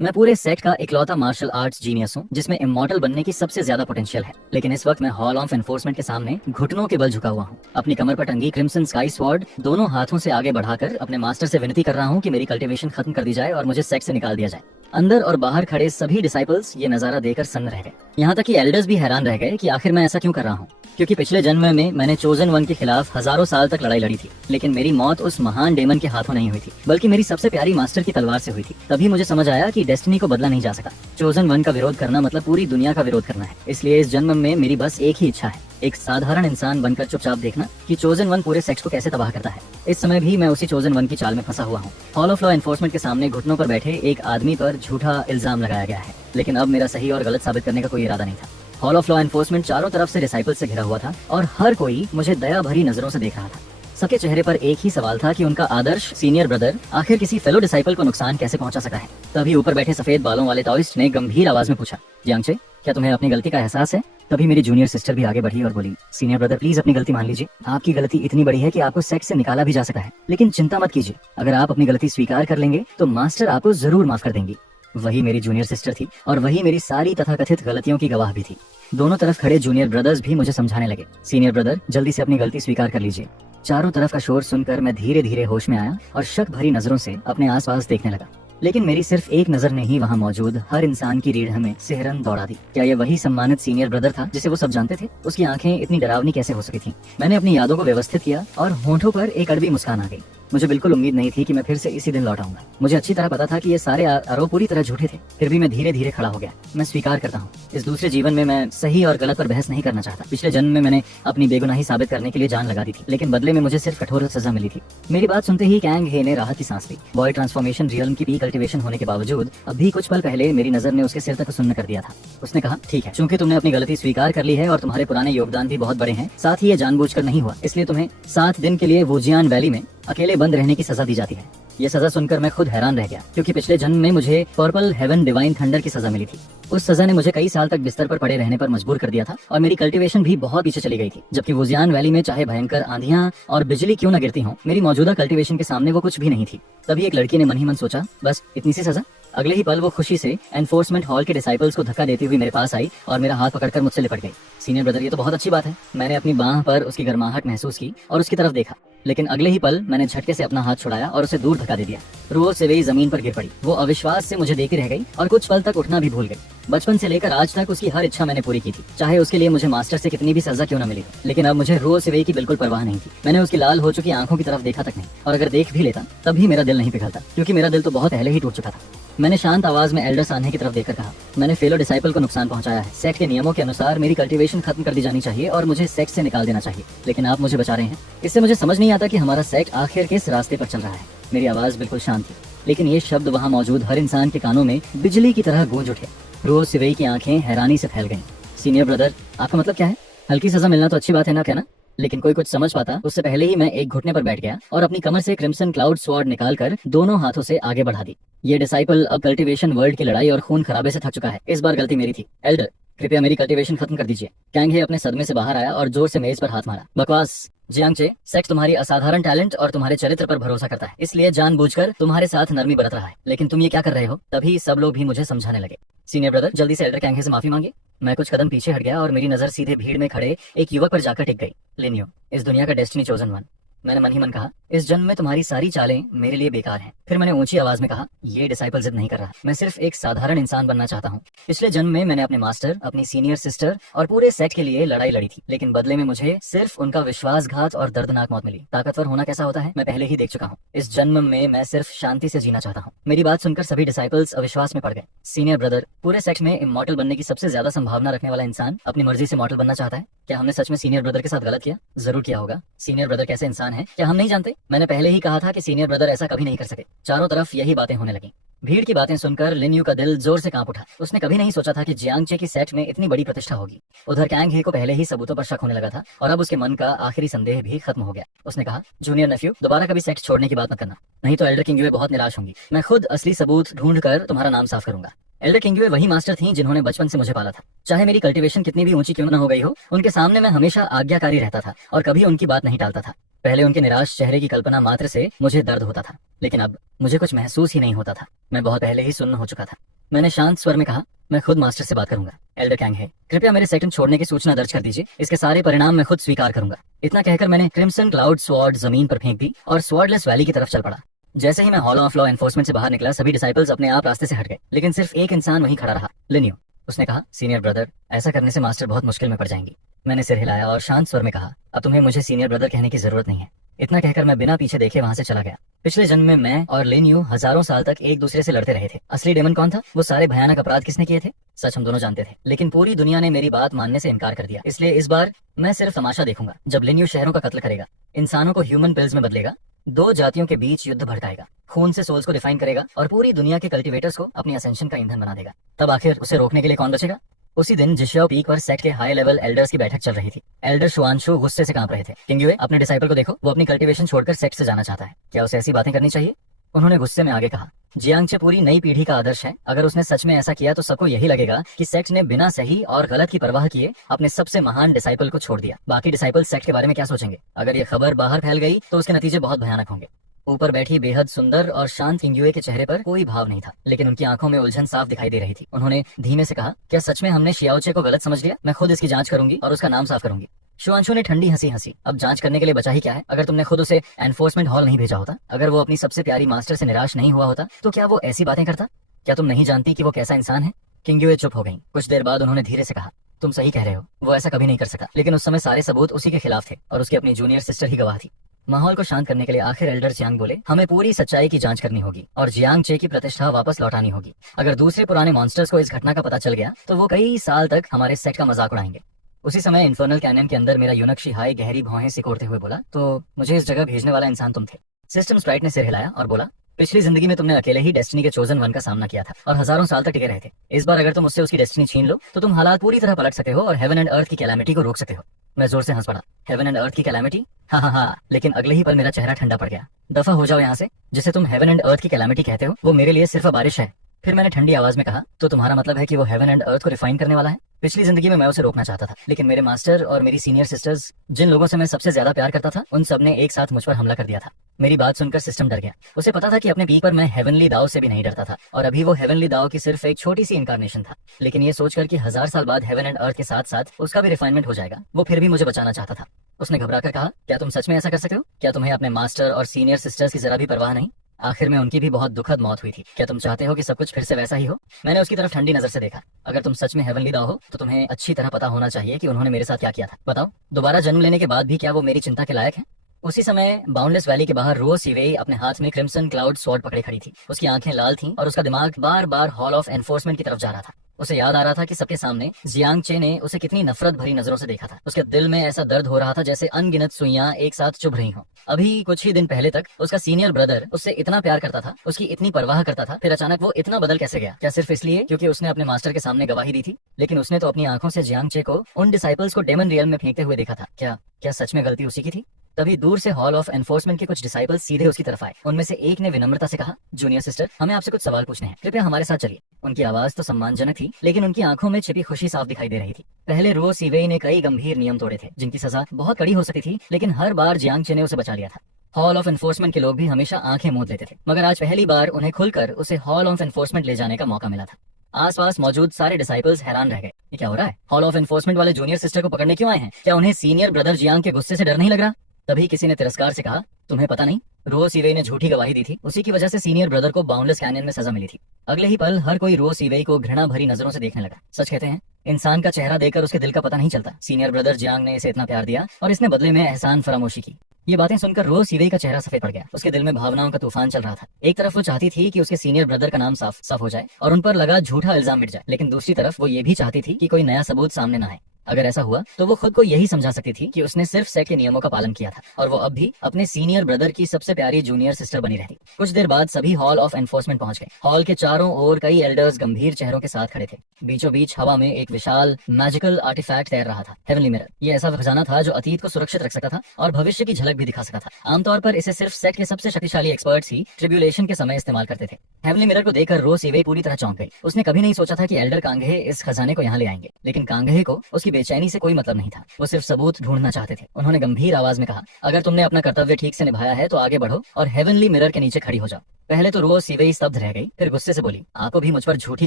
मैं पूरे सेट का इकलौता मार्शल आर्ट्स जीनियस हूँ जिसमें इमॉर्टल बनने की सबसे ज्यादा पोटेंशियल है, लेकिन इस वक्त मैं हॉल ऑफ एनफोर्समेंट के सामने घुटनों के बल झुका हुआ हूँ। अपनी कमर पर टंगी क्रिम्सन स्काई स्वॉर्ड दोनों हाथों से आगे बढ़ाकर अपने मास्टर से विनती कर रहा हूँ कि मेरी कल्टीवेशन खत्म कर दी जाए और मुझे सेट से निकाल दिया जाए। अंदर और बाहर खड़े सभी डिसाइपल्स ये नजारा देकर सन्न रह गए। यहाँ तक कि एल्डर्स भी हैरान रह गए कि आखिर मैं ऐसा क्यों कर रहा हूँ, क्योंकि पिछले जन्म में मैंने चोजन वन के खिलाफ हजारों साल तक लड़ाई लड़ी थी, लेकिन मेरी मौत उस महान डेमन के हाथों नहीं हुई थी, बल्कि मेरी सबसे प्यारी मास्टर की तलवार से हुई थी। तभी मुझे समझ आया कि डेस्टिनी को बदला नहीं जा सका। चोजन वन का विरोध करना मतलब पूरी दुनिया का विरोध करना है। इसलिए इस जन्म में मेरी बस एक ही इच्छा है, एक साधारण इंसान बनकर चुपचाप देखना कि चोजन वन पूरे सेक्स को कैसे तबाह करता है। इस समय भी मैं उसी चोजन वन की चाल में फंसा हुआ हूँ। हॉल ऑफ लॉ एनफोर्समेंट के सामने घुटनों पर बैठे एक आदमी पर झूठा इल्जाम लगाया गया है, लेकिन अब मेरा सही और गलत साबित करने का कोई इरादा नहीं था। हॉल ऑफ लॉ एनफोर्समेंट चारों तरफ से डिसाइपल से घिरा हुआ था और हर कोई मुझे दया भरी नजरों से देख रहा था। सबके चेहरे पर एक ही सवाल था कि उनका आदर्श सीनियर ब्रदर आखिर किसी फेलो डिसाइपल को नुकसान कैसे पहुंचा सका है। तभी ऊपर बैठे सफेद बालों वाले ताओइस्ट ने गंभीर आवाज में पूछा, यांगचे, क्या तुम्हें अपनी गलती का एहसास है? तभी मेरी जूनियर सिस्टर भी आगे बढ़ी और बोली, सीनियर ब्रदर प्लीज अपनी गलती मान लीजिए। आपकी गलती इतनी बड़ी है कि आपको सेक्स से निकाला भी जा सकता है, लेकिन चिंता मत कीजिए, अगर आप अपनी गलती स्वीकार कर लेंगे तो मास्टर आपको जरूर माफ कर देंगी। वही मेरी जूनियर सिस्टर थी और वही मेरी सारी तथाकथित गलतियों की गवाह भी थी। दोनों तरफ खड़े जूनियर ब्रदर्स भी मुझे समझाने लगे, सीनियर ब्रदर जल्दी से अपनी गलती स्वीकार कर लीजिए। चारों तरफ का शोर सुनकर मैं धीरे धीरे होश में आया और शक भरी नजरों से अपने आसपास देखने लगा, लेकिन मेरी सिर्फ एक नजर ने ही वहाँ मौजूद हर इंसान की रीढ़ में सिहरन दौड़ा दी। क्या ये वही सम्मानित सीनियर ब्रदर था जिसे वो सब जानते थे? उसकी आंखें इतनी डरावनी कैसे हो सकी थीं? मैंने अपनी यादों को व्यवस्थित किया और होठों पर एक कड़वी मुस्कान आ गई। मुझे बिल्कुल उम्मीद नहीं थी कि मैं फिर से इसी दिन लौट आऊंगा। मुझे अच्छी तरह पता था कि ये सारे आरोप पूरी तरह झूठे थे, फिर भी मैं धीरे धीरे खड़ा हो गया। मैं स्वीकार करता हूँ, इस दूसरे जीवन में मैं सही और गलत पर बहस नहीं करना चाहता। पिछले जन्म में मैंने अपनी बेगुनाही साबित करने के लिए जान लगा दी थी, लेकिन बदले में मुझे सिर्फ कठोर सजा मिली थी। मेरी बात सुनते ही कैंग हे ने राहत की सांस ली। बॉय ट्रांसफॉर्मेशन रियल्म की पी कल्टीवेशन होने के बावजूद अभी कुछ पल पहले मेरी नजर ने उसके सिर तक सुन्न कर दिया था। उसने कहा, ठीक है, चूंकि तुमने अपनी गलती स्वीकार कर ली है और तुम्हारे पुराने योगदान भी बहुत बड़े हैं, साथ ही ये जानबूझकर नहीं हुआ, इसलिए तुम्हें 7 दिन के लिए वुजियान वैली में अकेले बंद रहने की सजा दी जाती है। ये सजा सुनकर मैं खुद हैरान रह गया, क्योंकि पिछले जन्म में मुझे पर्पल हेवन डिवाइन थंडर की सजा मिली थी। उस सजा ने मुझे कई साल तक बिस्तर पर पड़े रहने पर मजबूर कर दिया था और मेरी कल्टीवेशन भी बहुत पीछे चली गई थी। जबकि वुजियान वैली में चाहे भयंकर आंधियां और बिजली क्यों न गिरती हों, मेरी मौजूदा कल्टीवेशन के सामने वो कुछ भी नहीं थी। तभी एक लड़की ने मन ही मन सोचा, बस इतनी सी सजा? अगले ही पल वो खुशी से एनफोर्समेंट हॉल के डिसाइपल्स को धक्का देती हुई मेरे पास आई और मेरा हाथ पकड़कर मुझसे लिपट गई। सीनियर ब्रदर, ये तो बहुत अच्छी बात है। मैंने अपनी बांह पर उसकी गर्माहट महसूस की और उसकी तरफ देखा, लेकिन अगले ही पल मैंने झटके से अपना हाथ छुड़ाया और उसे दूर धक्का दे दिया। रो से वही जमीन पर गिर पड़ी। वो अविश्वास से मुझे देखी रह गई और कुछ पल तक उठना भी भूल गई। बचपन से लेकर आज तक उसकी हर इच्छा मैंने पूरी की थी, चाहे उसके लिए मुझे मास्टर से कितनी भी सजा क्यों न मिली। लेकिन अब मुझे रो से वही की बिल्कुल परवाह नहीं थी। मैंने उसकी लाल हो चुकी आंखों की तरफ देखा तक नहीं, और अगर देख भी लेता तब भी मेरा दिल नहीं पिघलता, क्योंकि मेरा दिल तो बहुत पहले ही टूट चुका था। मैंने शांत आवाज में एल्डर सान्हे की तरफ देखकर कहा, मैंने फेलो डिसाइपल को नुकसान पहुंचाया है। सेक्ट के नियमों के अनुसार मेरी कल्टीवेशन खत्म कर दी जानी चाहिए और मुझे सेक्ट से निकाल देना चाहिए, लेकिन आप मुझे बचा रहे हैं। इससे मुझे समझ नहीं आता कि हमारा सेक्ट आखिर किस रास्ते पर चल रहा है। मेरी आवाज बिल्कुल शांत थी, लेकिन ये शब्द वहाँ मौजूद हर इंसान के कानों में बिजली की तरह गूंज उठे। रोज सिवेई की आंखें हैरानी से फैल गईं। सीनियर ब्रदर, आपका मतलब क्या है? हल्की सजा मिलना तो अच्छी बात है ना, कहना? लेकिन कोई कुछ समझ पाता उससे पहले ही मैं एक घुटने पर बैठ गया और अपनी कमर से क्रिम्सन क्लाउड स्वॉर्ड निकालकर दोनों हाथों से आगे बढ़ा दी। ये डिसाइपल अब कल्टीवेशन वर्ल्ड की लड़ाई और खून खराबे से थक चुका है। इस बार गलती मेरी थी। एल्डर, कृपया मेरी कल्टीवेशन खत्म कर दीजिए। कैंग हे अपने सदमे से बाहर आया और जोर से मेज पर हाथ मारा। बकवास जियांगचे, सेक्ट तुम्हारी असाधारण टैलेंट और तुम्हारे चरित्र पर भरोसा करता है, इसलिए जानबूझकर तुम्हारे साथ नरमी बरत रहा है, लेकिन तुम ये क्या कर रहे हो? तभी सब लोग भी मुझे समझाने लगे। सीनियर ब्रदर, जल्दी से एल्डर कैंग हे से माफी मांगे। मैं कुछ कदम पीछे हट गया और मेरी नजर सीधे भीड़ में खड़े एक युवक पर जाकर टिक गई। लिनियो, इस दुनिया का डेस्टिनी चोजन वन। मैंने मन ही मन कहा, इस जन्म में तुम्हारी सारी चालें मेरे लिए बेकार हैं। फिर मैंने ऊंची आवाज में कहा, ये डिसाइपल जिद नहीं कर रहा, मैं सिर्फ एक साधारण इंसान बनना चाहता हूँ। पिछले जन्म में मैंने अपने मास्टर, अपनी सीनियर सिस्टर और पूरे सेट के लिए लड़ाई लड़ी थी, लेकिन बदले में मुझे सिर्फ उनका विश्वासघात और दर्दनाक मौत मिली। ताकतवर होना कैसा होता है मैं पहले ही देख चुका हूँ। इस जन्म में मैं सिर्फ शांति से जीना चाहता हूँ। मेरी बात सुनकर सभी डिसाइपल्स अविश्वास में पड़ गए। सीनियर ब्रदर, पूरे सेट में इमॉर्टल बनने की सबसे ज्यादा संभावना रखने वाला इंसान अपनी मर्जी से मॉर्टल बनना चाहता है। क्या हमने सच में सीनियर ब्रदर के साथ गलत किया? जरूर किया होगा। सीनियर ब्रदर कैसे इंसान है, क्या हम नहीं जानते? मैंने पहले ही कहा था कि सीनियर ब्रदर ऐसा कभी नहीं कर सके। चारों तरफ यही बातें होने लगी। भीड़ की बातें सुनकर लिन्यू का दिल जोर से कांप उठा। उसने कभी नहीं सोचा था कि जियांगचे की सेट में इतनी बड़ी प्रतिष्ठा होगी। उधर कैंग हे को पहले ही सबूतों पर शक होने लगा था और अब उसके मन का आखिरी संदेह भी खत्म हो गया। उसने कहा, जूनियर नेफ्यू, दोबारा कभी सेट छोड़ने की बात मत करना, नहीं तो एल्डर किंग बहुत निराश होंगी। मैं खुद असली सबूत ढूंढ कर तुम्हारा नाम साफ करूंगा। एल्डर किंगवे वही मास्टर थी जिन्होंने बचपन से मुझे पाला था। चाहे मेरी कल्टीवेशन कितनी भी ऊंची क्यों न हो गई हो, उनके सामने मैं हमेशा आज्ञाकारी रहता था और कभी उनकी बात नहीं टालता था। पहले उनके निराश चेहरे की कल्पना मात्र से मुझे दर्द होता था, लेकिन अब मुझे कुछ महसूस ही नहीं होता था। मैं बहुत पहले ही सुन्न हो चुका था। मैंने शांत स्वर में कहा, मैं खुद मास्टर से बात करूंगा। एल्डर कैंग है, कृपया मेरे सेकंड छोड़ने की सूचना दर्ज कर दीजिए। इसके सारे परिणाम मैं खुद स्वीकार करूंगा। इतना कहकर मैंने क्रिम्सन क्लाउड स्वॉर्ड जमीन पर फेंक दी और स्वॉर्डलेस वैली की तरफ चल पड़ा। जैसे ही मैं हॉल ऑफ लॉ एनफोर्समेंट से बाहर निकला, सभी डिसाइपल्स अपने आप रास्ते से हट गए, लेकिन सिर्फ एक इंसान वहीं खड़ा रहा, लिनियो। उसने कहा, सीनियर ब्रदर, ऐसा करने से मास्टर बहुत मुश्किल में पड़ जाएंगी। मैंने सिर हिलाया और शांत स्वर में कहा, अब तुम्हें मुझे सीनियर ब्रदर कहने की जरूरत नहीं है। इतना कहकर मैं बिना पीछे देखे वहां से चला गया। पिछले जन्म में मैं और लिनियो हजारों साल तक एक दूसरे से लड़ते रहे थे। असली डेमन कौन था? वो सारे भयानक अपराध किसने किए थे? सच हम दोनों जानते थे, लेकिन पूरी दुनिया ने मेरी बात मानने से इनकार कर दिया। इसलिए इस बार मैं सिर्फ तमाशा देखूंगा जब लिनियो शहरों का कत्ल करेगा, इंसानों को ह्यूमन पिल्स में बदलेगा, दो जातियों के बीच युद्ध भड़काएगा, खून से सोल्स को डिफाइन करेगा और पूरी दुनिया के कल्टीवेटर्स को अपनी असेंशन का ईंधन बना देगा। तब आखिर उसे रोकने के लिए कौन बचेगा? उसी दिन जिशियाओ पीक पर सेट के हाई लेवल एल्डर्स की बैठक चल रही थी। एल्डर शुआंशु गुस्से से कांप रहे थे। किंगयुए, अपने डिसाइपल को देखो, वो अपनी कल्टीवेशन छोड़कर सेट से जाना चाहता है। क्या उसे ऐसी बातें करनी चाहिए? उन्होंने गुस्से में आगे कहा, जियांगचे पूरी नई पीढ़ी का आदर्श है। अगर उसने सच में ऐसा किया तो सबको यही लगेगा कि सेक्ट ने बिना सही और गलत की परवाह किए अपने सबसे महान डिसाइपल को छोड़ दिया। बाकी डिसाइपल सेक्ट के बारे में क्या सोचेंगे? अगर ये खबर बाहर फैल गई तो उसके नतीजे बहुत भयानक होंगे। ऊपर बैठी बेहद सुंदर और शांत किंगयुए के चेहरे पर कोई भाव नहीं था, लेकिन उनकी आंखों में उलझन साफ दिखाई दे रही थी। उन्होंने धीमे से कहा, क्या सच में हमने शियाओचे को गलत समझ लिया? मैं खुद इसकी जांच करूंगी और उसका नाम साफ करूंगी। शुआंशु ने ठंडी हंसी हंसी। अब जांच करने के लिए बचा ही क्या है? अगर तुमने खुद उसे एनफोर्समेंट हॉल नहीं भेजा होता, अगर वो अपनी सबसे प्यारी मास्टर से निराश नहीं हुआ होता, तो क्या वो ऐसी बातें करता? क्या तुम नहीं जानती कि वो कैसा इंसान है? किंगयुए चुप हो गई। कुछ देर बाद उन्होंने धीरे से कहा, तुम सही कह रहे हो, वो ऐसा कभी नहीं कर सका, लेकिन उस समय सारे सबूत उसी के खिलाफ थे और उसकी अपनी जूनियर सिस्टर ही गवाह थी। माहौल को शांत करने के लिए आखिर एल्डर जियांग बोले, हमें पूरी सच्चाई की जांच करनी होगी और जियांगचे की प्रतिष्ठा वापस लौटानी होगी। अगर दूसरे पुराने मॉन्स्टर्स को इस घटना का पता चल गया तो वो कई साल तक हमारे सेट का मजाक उड़ाएंगे। उसी समय इन्फर्नल कैनियन के अंदर मेरा यूनक शिहाई गहरी भौहें सिकोड़ते हुए बोला, तो मुझे इस जगह भेजने वाला इंसान तुम थे। सिस्टम स्प्राइट ने सिर हिलाया और बोला, पिछली जिंदगी में तुमने अकेले ही डेस्टिनी के चोजन वन का सामना किया था और हजारों साल तक टिके रहे थे। इस बार अगर तुम उससे उसकी डेस्टिनी छीन लो तो तुम हालात पूरी तरह पलट सकते हो और हेवन एंड अर्थ की कैलामिटी को रोक सकते हो। मैं जोर से हंस पड़ा। हेवन एंड अर्थ की कैलामिटी? हाँ हाँ हाँ, लेकिन अगले ही पल मेरा चेहरा ठंडा पड़ गया। दफा हो जाओ यहाँ से। जिसे तुम हेवन एंड अर्थ की कैलामिटी कहते हो वो मेरे लिए सिर्फ बारिश है। फिर मैंने ठंडी आवाज में कहा, तो तुम्हारा मतलब है कि वो हेवन एंड अर्थ को रिफाइन करने वाला है? पिछली जिंदगी में मैं उसे रोकना चाहता था, लेकिन मेरे मास्टर और मेरी सीनियर सिस्टर्स, जिन लोगों से मैं सबसे ज्यादा प्यार करता था, उन सब ने एक साथ मुझ पर हमला कर दिया था। मेरी बात सुनकर सिस्टम डर गया। उसे पता था कि अपने पीक पर मैं हेवनली दाव से भी नहीं डरता था और अभी वो हेवनली दाव की सिर्फ एक छोटी सी इनकारनेशन था। लेकिन ये सोचकर कि 1000 साल बाद हेवन एंड अर्थ के साथ साथ उसका भी रिफाइनमेंट हो जाएगा, वो फिर भी मुझे बचाना चाहता था। उसने घबराकर कहा, क्या तुम सच में ऐसा कर सकते हो? क्या तुम्हें अपने मास्टर और सीनियर सिस्टर्स की जरा भी परवाह नहीं? आखिर में उनकी भी बहुत दुखद मौत हुई थी। क्या तुम चाहते हो कि सब कुछ फिर से वैसा ही हो? मैंने उसकी तरफ ठंडी नजर से देखा। अगर तुम सच में हेवनली दाव हो तो तुम्हें अच्छी तरह पता होना चाहिए कि उन्होंने मेरे साथ क्या किया था। बताओ, दोबारा जन्म लेने के बाद भी क्या वो मेरी चिंता के लायक है? उसी समय बाउंडलेस वैली के बाहर रो सीवेई अपने हाथ में क्रिम्सन क्लाउड स्वॉर्ड पकड़े खड़ी थी। उसकी आंखें लाल थीं और उसका दिमाग बार बार हॉल ऑफ एनफोर्समेंट की तरफ जा रहा था। उसे याद आ रहा था कि सबके सामने जियांगचे ने उसे कितनी नफरत भरी नजरों से देखा था। उसके दिल में ऐसा दर्द हो रहा था जैसे अनगिनत सुइयां एक साथ चुभ रही हों। अभी कुछ ही दिन पहले तक उसका सीनियर ब्रदर उससे इतना प्यार करता था, उसकी इतनी परवाह करता था, फिर अचानक वो इतना बदल कैसे गया? क्या सिर्फ इसलिए क्योंकि उसने अपने मास्टर के सामने गवाही दी थी? लेकिन उसने तो अपनी आंखों से जियांगचे को उन डिसाइपल्स को डेमन रियल में फेंकते हुए देखा था। क्या सच में गलती उसी की थी? तभी दूर से हॉल ऑफ एनफोर्समेंट के कुछ डिसाइपल्स सीधे उसकी तरफ आए। उनमें से एक ने विनम्रता से कहा, जूनियर सिस्टर, हमें आपसे कुछ सवाल पूछने हैं, कृपया हमारे साथ चलिए। उनकी आवाज तो सम्मानजनक थी, लेकिन उनकी आंखों में छिपी खुशी साफ दिखाई दे रही थी। पहले रो सीवेई ने कई गंभीर नियम तोड़े थे जिनकी सजा बहुत कड़ी हो सकती थी, लेकिन हर बार जियांगचे ने उसे बचा लिया था। हॉल ऑफ एनफोर्समेंट के लोग भी हमेशा आंखें मूंद लेते थे, मगर आज पहली बार उन्हें खुलकर उसे हॉल ऑफ एनफोर्समेंट ले जाने का मौका मिला था। आसपास मौजूद सारे डिसाइपल्स हैरान रह गए। ये क्या हो रहा है? हॉल ऑफ एनफोर्समेंट वाले जूनियर सिस्टर को पकड़ने क्यों आए हैं? क्या उन्हें सीनियर ब्रदर जियांग के गुस्से से डर नहीं लग रहा? तभी किसी ने तिरस्कार से कहा, तुम्हें पता नहीं, रो सीवेई ने झूठी गवाही दी थी, उसी की वजह से सीनियर ब्रदर को बाउंडलेस कैनियन में सजा मिली थी। अगले ही पल हर कोई रो सीवेई को घृणा भरी नजरों से देखने लगा। सच कहते हैं, इंसान का चेहरा देखकर उसके दिल का पता नहीं चलता। सीनियर ब्रदर जियांग ने इसे इतना प्यार दिया और इसने बदले में एहसान फरामोशी की। ये बातें सुनकर रो सीवेई का चेहरा सफेद पड़ गया। उसके दिल में भावनाओं का तूफान चल रहा था। एक तरफ वो चाहती थी कि उसके सीनियर ब्रदर का नाम साफ हो जाए और उन पर लगा झूठा इल्जाम मिट जाए, लेकिन दूसरी तरफ वो ये भी चाहती थी कि कोई नया सबूत सामने न आए। अगर ऐसा हुआ तो वो खुद को यही समझा सकती थी कि उसने सिर्फ सेट के नियमों का पालन किया था और वो अब भी अपने सीनियर ब्रदर की सबसे प्यारी जूनियर सिस्टर बनी रहती। कुछ देर बाद सभी हॉल ऑफ एनफोर्समेंट पहुंच गए। हॉल के चारों ओर कई एल्डर्स गंभीर चेहरों के साथ खड़े थे। बीचों बीच हवा में एक विशाल मैजिकल आर्टिफैक्ट तैर रहा था, हेवनली मिरर। ये ऐसा खजाना था जो अतीत को सुरक्षित रख सकता था और भविष्य की झलक फर्क भी दिखा सका था। आमतौर पर इसे सिर्फ सेट के सबसे शक्तिशाली एक्सपर्ट्स ही ट्रिब्यूलेशन के समय इस्तेमाल करते थे। हेवनली मिरर को देखकर रो सीवे पूरी तरह चौंक गई। उसने कभी नहीं सोचा था कि एल्डर कांगहे इस खजाने को यहाँ ले आएंगे, लेकिन कांगहे को उसकी बेचैनी से कोई मतलब नहीं था। वो सिर्फ सबूत ढूंढना चाहते थे। उन्होंने गंभीर आवाज में कहा, अगर तुमने अपना कर्तव्य ठीक से निभाया है तो आगे बढ़ो और हेवनली मिरर के नीचे खड़ी हो जाओ। पहले तो रो सीवे स्तब्ध रह गई, फिर गुस्से से बोली, आपको भी मुझ पर झूठी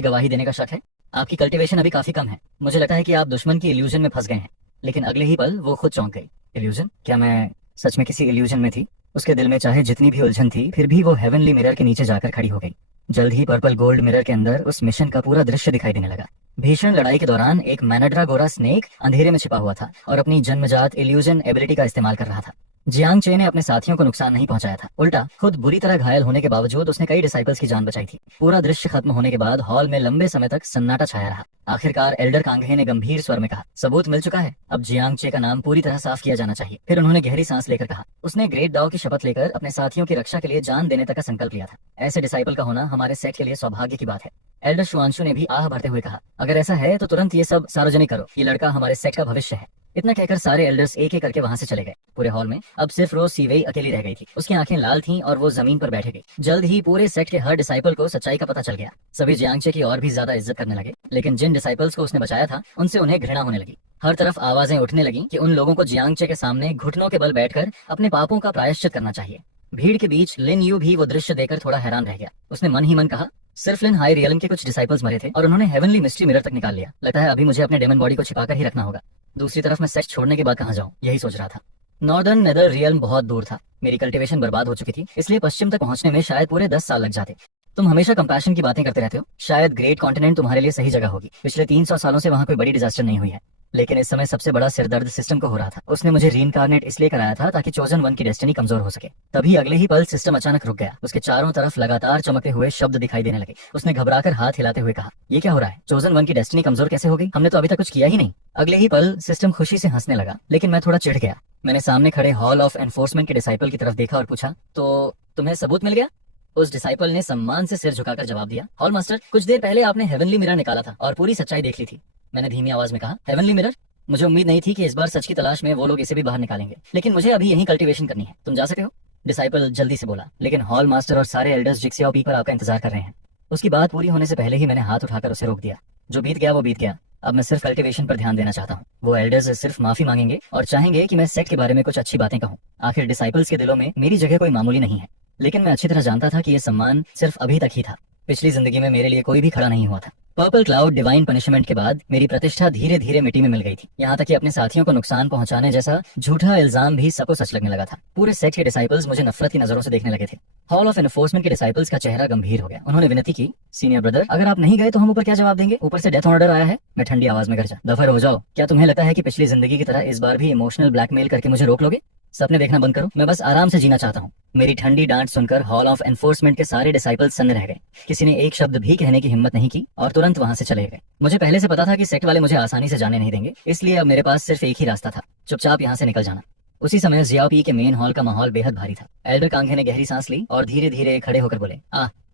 गवाही देने का शक है? आपकी कल्टीवेशन अभी काफी कम है। मुझे लगता है कि आप दुश्मन की इल्यूजन में फंस गए हैं। लेकिन अगले ही पल वो खुद चौंक गई। इल्यूजन? क्या मैं सच में किसी इल्यूजन में थी? उसके दिल में चाहे जितनी भी उलझन थी, फिर भी वो हेवनली मिरर के नीचे जाकर खड़ी हो गई। जल्द ही पर्पल गोल्ड मिरर के अंदर उस मिशन का पूरा दृश्य दिखाई देने लगा। भीषण लड़ाई के दौरान एक मैनाड्रा गोरा स्नेक अंधेरे में छिपा हुआ था और अपनी जन्मजात इल्यूजन एबिलिटी का इस्तेमाल कर रहा था। जियांग चे ने अपने साथियों को नुकसान नहीं पहुंचाया था, उल्टा खुद बुरी तरह घायल होने के बावजूद उसने कई डिसाइपल्स की जान बचाई थी। पूरा दृश्य खत्म होने के बाद हॉल में लंबे समय तक सन्नाटा छाया रहा। आखिरकार एल्डर कांगहे ने गंभीर स्वर में कहा, सबूत मिल चुका है, अब जियांग चे का नाम पूरी तरह साफ किया जाना चाहिए। फिर उन्होंने गहरी सांस लेकर कहा, उसने ग्रेट डाओ की शपथ लेकर अपने साथियों की रक्षा के लिए जान देने तक का संकल्प लिया था। ऐसे डिसाइपल का होना हमारे सेट के लिए सौभाग्य की बात है। एल्डर शुआंशु ने भी आह भरते हुए कहा, अगर ऐसा है तो तुरंत ये सब सार्वजनिक करो। ये लड़का हमारे सेट का भविष्य है। इतना कहकर सारे एल्डर्स एक एक करके वहां से चले गए। पूरे हॉल में अब सिर्फ रोज सीवेई अकेली रह गई थी। उसकी आंखें लाल थीं और वो जमीन पर बैठे गई। जल्द ही पूरे सेट के हर डिसाइपल को सच्चाई का पता चल गया। सभी जियांगचे की और भी ज्यादा इज्जत करने लगे, लेकिन जिन डिसाइपल्स को उसने बचाया था उनसे उन्हें घृणा होने लगी। हर तरफ आवाजें उठने लगी कि उन लोगों को जियांगचे के सामने घुटनों के बल बैठकर अपने पापों का प्रायश्चित करना चाहिए। भीड़ के बीच लिन यू भी वो दृश्य देखकर थोड़ा हैरान रह गया। उसने मन ही मन कहा, सिर्फ लिन हाई रियलम के कुछ डिसाइपल्स मरे थे और उन्होंने हेवनली मिस्ट्री मिरर तक निकाल लिया। लगता है अभी मुझे अपने डेमन बॉडी को छिपाकर ही रखना होगा। दूसरी तरफ मैं सेट छोड़ने के बाद कहाँ जाऊँ, यही सोच रहा था। नॉर्दर्न नेदर रियल्म बहुत दूर था। मेरी कल्टीवेशन बर्बाद हो चुकी थी, इसलिए पश्चिम तक पहुंचने में शायद पूरे 10 साल लग जाते। तुम हमेशा कंपैशन की बातें करते रहते हो। शायद ग्रेट कॉन्टिनेंट तुम्हारे लिए सही जगह होगी। पिछले 300 सालों से वहाँ कोई बड़ी डिजास्टर नहीं हुई है, लेकिन इस समय सबसे बड़ा सिरदर्द सिस्टम को हो रहा था। उसने मुझे रीइंकार्नेट इसलिए कराया था ताकि चोजन वन की डेस्टिनी कमजोर हो सके। तभी अगले ही पल सिस्टम अचानक रुक गया। उसके चारों तरफ लगातार चमकते हुए शब्द दिखाई देने लगे। उसने घबराकर हाथ हिलाते हुए कहा, ये क्या हो रहा है? चोजन वन की डेस्टिनी कमजोर कैसे हो गई? हमने तो अभी तक कुछ किया ही नहीं। अगले ही पल सिस्टम खुशी से हंसने लगा, लेकिन मैं थोड़ा चिढ़ गया। मैंने सामने खड़े हॉल ऑफ एनफोर्समेंट के डिसाइपल की तरफ देखा और पूछा, तो तुम्हें सबूत मिल गया? उस डिसाइपल ने सम्मान से सिर झुकाकर जवाब दिया, हॉल मास्टर, कुछ देर पहले आपने हेवनली मिरर निकाला था और पूरी सच्चाई देख ली थी। मैंने धीमी आवाज में कहा, हेवनली मिरर? मुझे उम्मीद नहीं थी कि इस बार सच की तलाश में वो लोग इसे भी बाहर निकालेंगे, लेकिन मुझे अभी यही कल्टीवेशन करनी है। तुम जा सकते हो? डिसाइपल जल्दी से बोला, लेकिन हॉल मास्टर और सारे एल्डर्स जिक्सियाओ पी पर आपका इंतजार कर रहे हैं। उसकी बात पूरी होने से पहले ही मैंने हाथ उठाकर उसे रोक दिया। जो बीत गया वो बीत गया। अब मैं सिर्फ कल्टीवेशन पर ध्यान देना चाहता हूँ। वो एल्डर्स सिर्फ माफी मांगेंगे और चाहेंगे कि मैं सेट के बारे में कुछ अच्छी बातें कहूँ। आखिर डिसाइपल्स के दिलों में मेरी जगह कोई मामूली नहीं है, लेकिन मैं अच्छी तरह जानता था कि ये सम्मान सिर्फ अभी तक ही था। पिछली जिंदगी में मेरे लिए कोई भी खड़ा नहीं हुआ था। पर्पल क्लाउड डिवाइन पनिशमेंट के बाद मेरी प्रतिष्ठा धीरे धीरे मिट्टी में मिल गई थी। यहाँ तक कि अपने साथियों को नुकसान पहुंचाने जैसा झूठा इल्जाम भी सबको सच लगने लगा था। पूरे सेट के डिसाइपल्स मुझे नफरत की नजरों से देखने लगे थे। हॉल ऑफ एनफोर्समेंट के डिसाइपल्स का चेहरा गंभीर हो गया। उन्होंने विनती की, सीनियर ब्रदर, अगर आप नहीं गए तो हम ऊपर क्या जवाब देंगे? ऊपर से डेथ ऑर्डर आया है। मैं ठंडी आवाज में, घर जा, दफर हो जाओ। क्या तुम्हें लगता है कि पिछली जिंदगी की तरह इस बार भी इमोशनल ब्लैकमेल करके मुझे रोक लोगे? सपने देखना बंद करो। मैं बस आराम से जीना चाहता हूँ। मेरी ठंडी डांट सुनकर हॉल ऑफ एनफोर्समेंट के सारे डिसाइपल्स सन्न रह गए। किसी ने एक शब्द भी कहने की हिम्मत नहीं की और तुरंत वहां से चले गए। मुझे पहले से पता था कि सेक्ट वाले मुझे आसानी से जाने नहीं देंगे, इसलिए अब मेरे पास सिर्फ एक ही रास्ता था, चुपचाप यहाँ से निकल जाना। उसी समय जियाओ पी के मेन हॉल का माहौल बेहद भारी था। एल्डर कांगे ने गहरी सांस ली और धीरे धीरे खड़े होकर बोले,